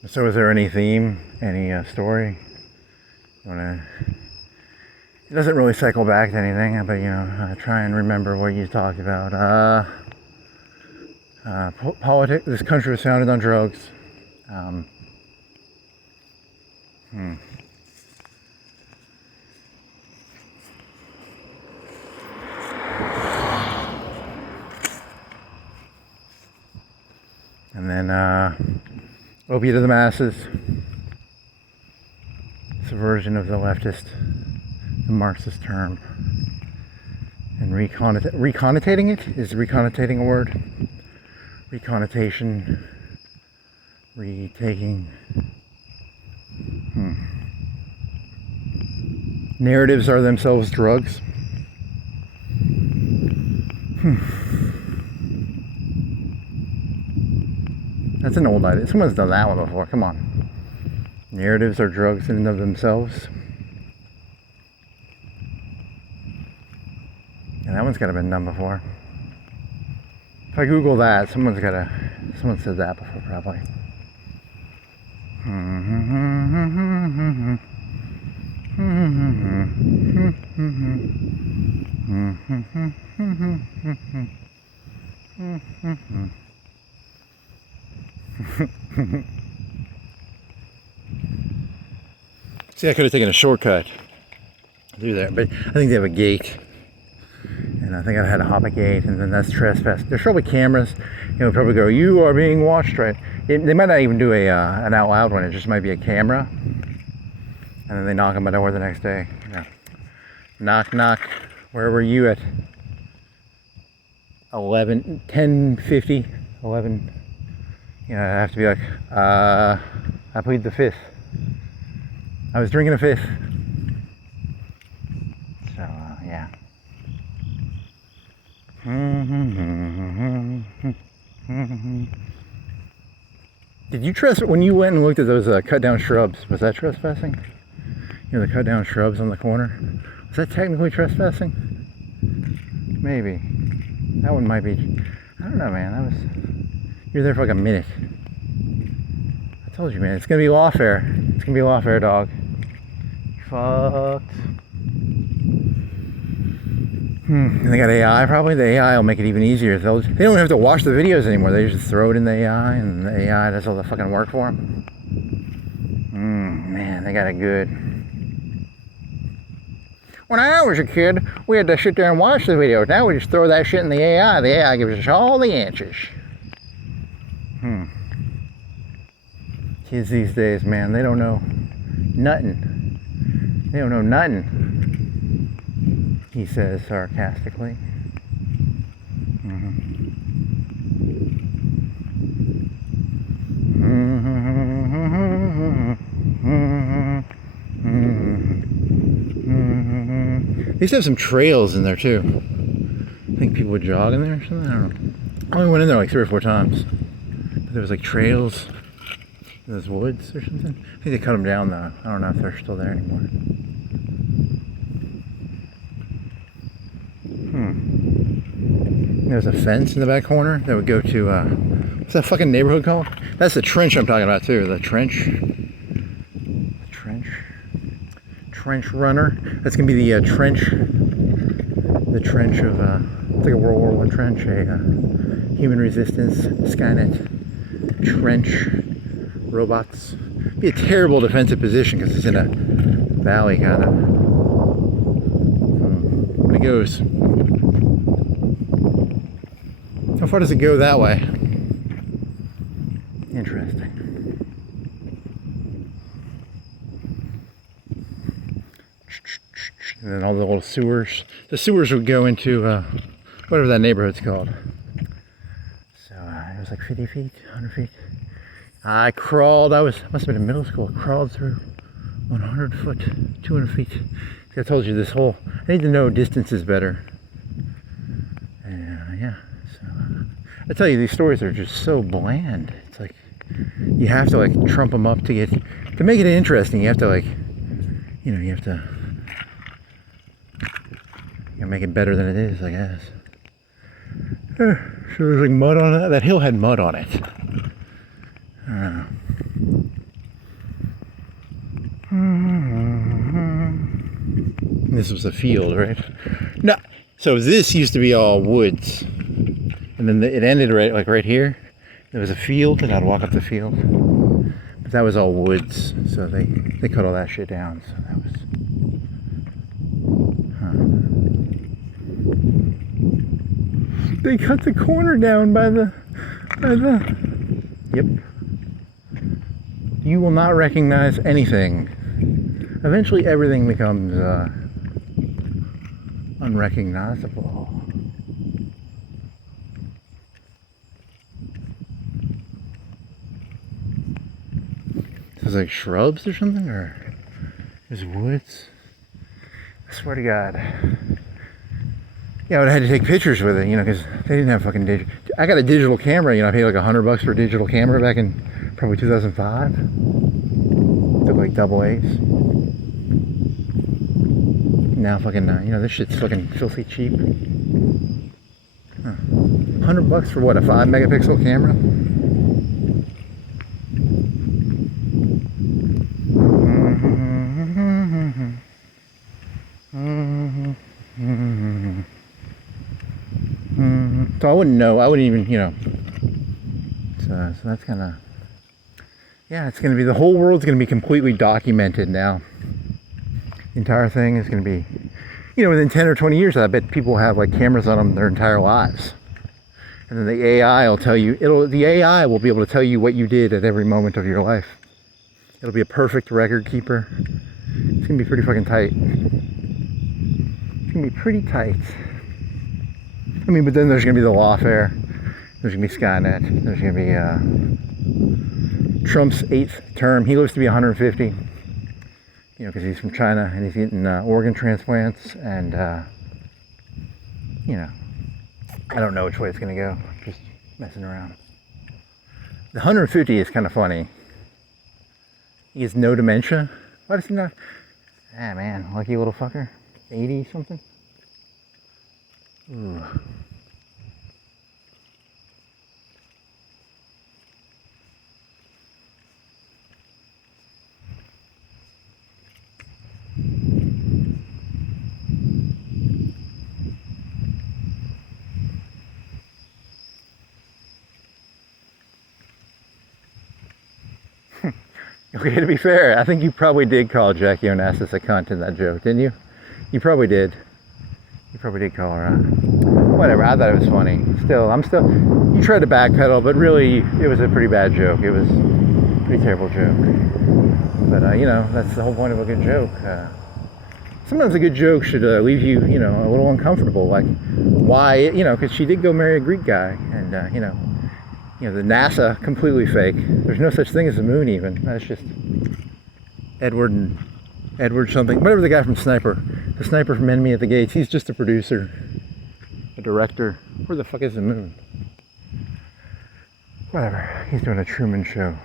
So is there any theme, any story? It doesn't really cycle back to anything, but try and remember what you talked about. Politics, this country was founded on drugs. And then opiate of the masses. It's a version of the leftist, the Marxist term. And reconnotating it? Is reconnotating a word? Reconnotation. Retaking. Narratives are themselves drugs. That's an old idea. Someone's done that one before. Come on. Narratives are drugs in and of themselves. Yeah, that one's got to been done before. If I Google that, someone said that before, probably. See, I could have taken a shortcut through there, but I think they have a gate, and I think I had to hop a gate, and then that's trespass. There's probably cameras, probably go, "You are being watched," right? They might not even do an out loud one. It just might be a camera, And then they knock on my door the next day. You know, knock, knock. Where were you at 10:50, 11? You know, I have to be like, I plead the fifth. I was drinking a fifth. So, yeah. Did you when you went and looked at those cut down shrubs, was that trespassing? You know, the cut down shrubs on the corner? Was that technically trespassing? Maybe. That one might be. I don't know, man. You were there for like a minute. I told you, man, it's gonna be lawfare. It's gonna be lawfare, dog. Fucked. And they got AI probably. The AI will make it even easier. They don't have to watch the videos anymore. They just throw it in the AI, and the AI does all the fucking work for them. Man, they got it good. When I was a kid, we had to sit there and watch the videos. Now we just throw that shit in the AI. The AI gives us all the answers. Kids these days, man, they don't know nothing. They don't know nothing. He says sarcastically. They used to have some trails in there too. I think people would jog in there or something. I don't know. I only went in there like 3 or 4 times. But there was like trails in those woods or something. I think they cut them down though. I don't know if they're still there anymore. There's a fence in the back corner that would go to, what's that fucking neighborhood called? That's the trench I'm talking about too, the trench. The trench. Trench runner. That's gonna be the trench of, it's like a World War I trench, a human resistance, Skynet trench, robots. It'd be a terrible defensive position because it's in a valley kind of. But it goes. How far does it go that way? Interesting. And then all the little sewers. The sewers would go into whatever that neighborhood's called. So it was like 50 feet, 100 feet. I crawled, must have been in middle school, I crawled through 100 foot, 200 feet. I told you this whole, I need to know distances better. And yeah. I tell you, these stories are just so bland. It's like you have to like trump them up to make it interesting. You have to like, you know, you have to make it better than it is, I guess. So there's like mud on it. That hill had mud on it. I don't know. This was a field, right? No. So this used to be all woods. And then it ended right here. There was a field, and I'd walk up the field. But that was all woods, so they cut all that shit down. So that was. They cut the corner down by the. Yep. You will not recognize anything. Eventually, everything becomes unrecognizable. There's like shrubs or something, or there's woods. I swear to God. Yeah, I would have had to take pictures with it, you know, because they didn't have fucking digital. I got a digital camera, you know, I paid like $100 for a digital camera back in probably 2005. Took like double A's. Now fucking, you know, this shit's fucking filthy cheap. $100 for what, a 5 megapixel camera? So I wouldn't know. I wouldn't even, you know. So that's kind of, yeah, it's going to be, the whole world's going to be completely documented now. The entire thing is going to be, you know, within 10 or 20 years, I bet people have like cameras on them their entire lives. And then the AI will tell you, the AI will be able to tell you what you did at every moment of your life. It'll be a perfect record keeper. It's gonna be pretty fucking tight. It's gonna be pretty tight. I mean, but then there's gonna be the lawfare. There's gonna be Skynet. There's gonna be Trump's 8th term. He lives to be 150. You know, because he's from China and he's getting organ transplants, and you know, I don't know which way it's gonna go. Just messing around. The 150 is kind of funny. He has no dementia. Why does he not? Ah, man, lucky little fucker. 80 something. Ooh. Okay, to be fair, I think you probably did call Jackie Onassis a cunt in that joke, didn't you? You probably did. You probably did call her out. Whatever, I thought it was funny. You tried to backpedal, but really, it was a pretty bad joke. It was a pretty terrible joke. But, you know, that's the whole point of a good joke. Sometimes a good joke should leave you, you know, a little uncomfortable. Like, why, you know, because she did go marry a Greek guy, and, you know, the NASA, completely fake. There's no such thing as the moon even. That's just Edward something. Whatever the guy from Sniper. The sniper from Enemy at the Gates. He's just a producer. A director. Where the fuck is the moon? Whatever. He's doing a Truman Show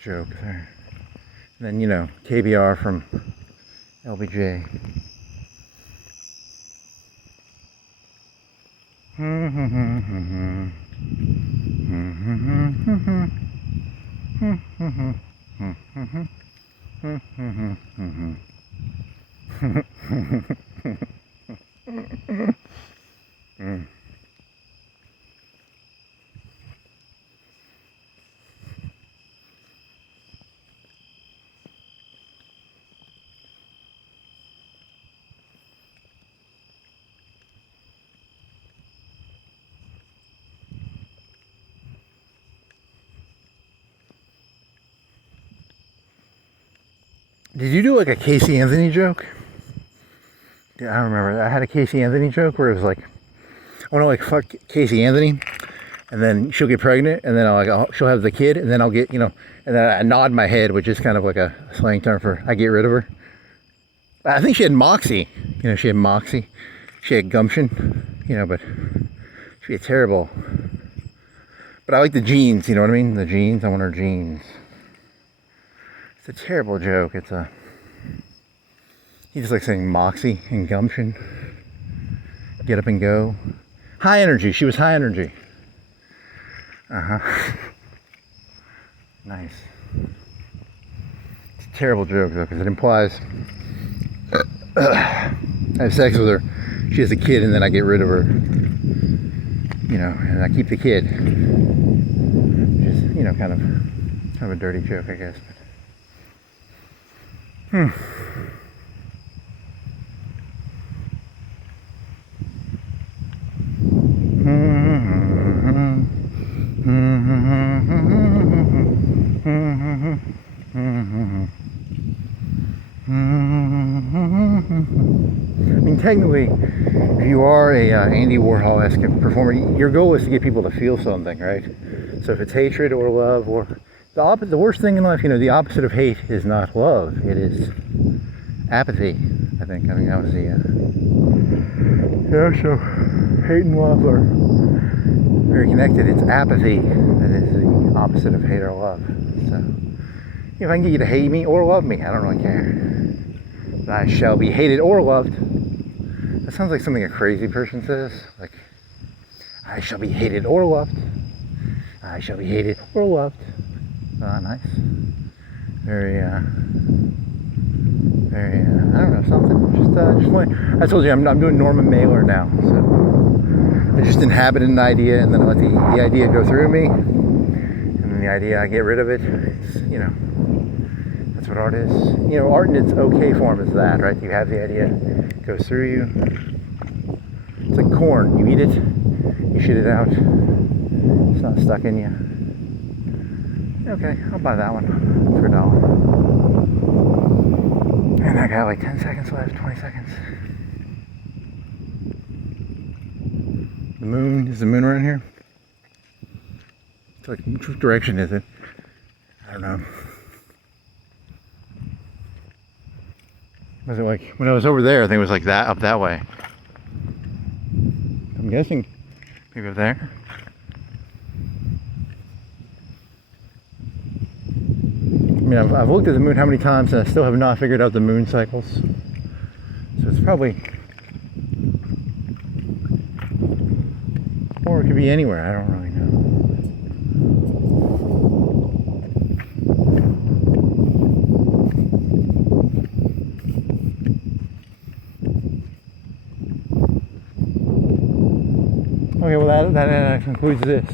joke there. And then, you know, KBR from LBJ. Did you do like a Casey Anthony joke? Yeah, I remember. I had a Casey Anthony joke where it was like, I want to like fuck Casey Anthony, and then she'll get pregnant, and then she'll have the kid, and then I'll get, you know, and then I nod my head, which is kind of like a slang term for I get rid of her. I think she had moxie. You know, she had moxie. She had gumption. You know, but she had terrible. But I like the jeans. You know what I mean? The jeans. I want her jeans. It's a terrible joke. He just like saying moxie and gumption. Get up and go. High energy. She was high energy. Nice. It's a terrible joke though, because it implies I have sex with her, she has a kid, and then I get rid of her. You know, and I keep the kid. Which is, you know, kind of a dirty joke, I guess. But, I mean, technically, if you are a Andy Warhol-esque performer, your goal is to get people to feel something, right? So if it's hatred or love, or the worst thing in life, you know, the opposite of hate is not love. It is apathy, I think. I think that was the, yeah, so hate and love are very connected. It's apathy that is the opposite of hate or love. So, if I can get you to hate me or love me, I don't really care. I shall be hated or loved. That sounds like something a crazy person says. Like, I shall be hated or loved. I shall be hated or loved. Nice. Very, I don't know, something. Just one. I told you, I'm doing Norman Mailer now. So, I just inhabit an idea, and then I let the idea go through me. And then the idea, I get rid of it. It's, you know, that's what art is. You know, art in its okay form is that, right? You have the idea, it goes through you. It's like corn. You eat it, you shit it out. It's not stuck in you. Okay, I'll buy that one for $1. got like 10 seconds left, 20 seconds. The moon, is the moon around here? It's like, which direction is it? I don't know. Was it like, when I was over there, I think it was like that, up that way. I'm guessing maybe up there. I mean, I've looked at the moon how many times and I still have not figured out the moon cycles. So it's probably, or it could be anywhere, I don't really know. Okay, well that concludes this.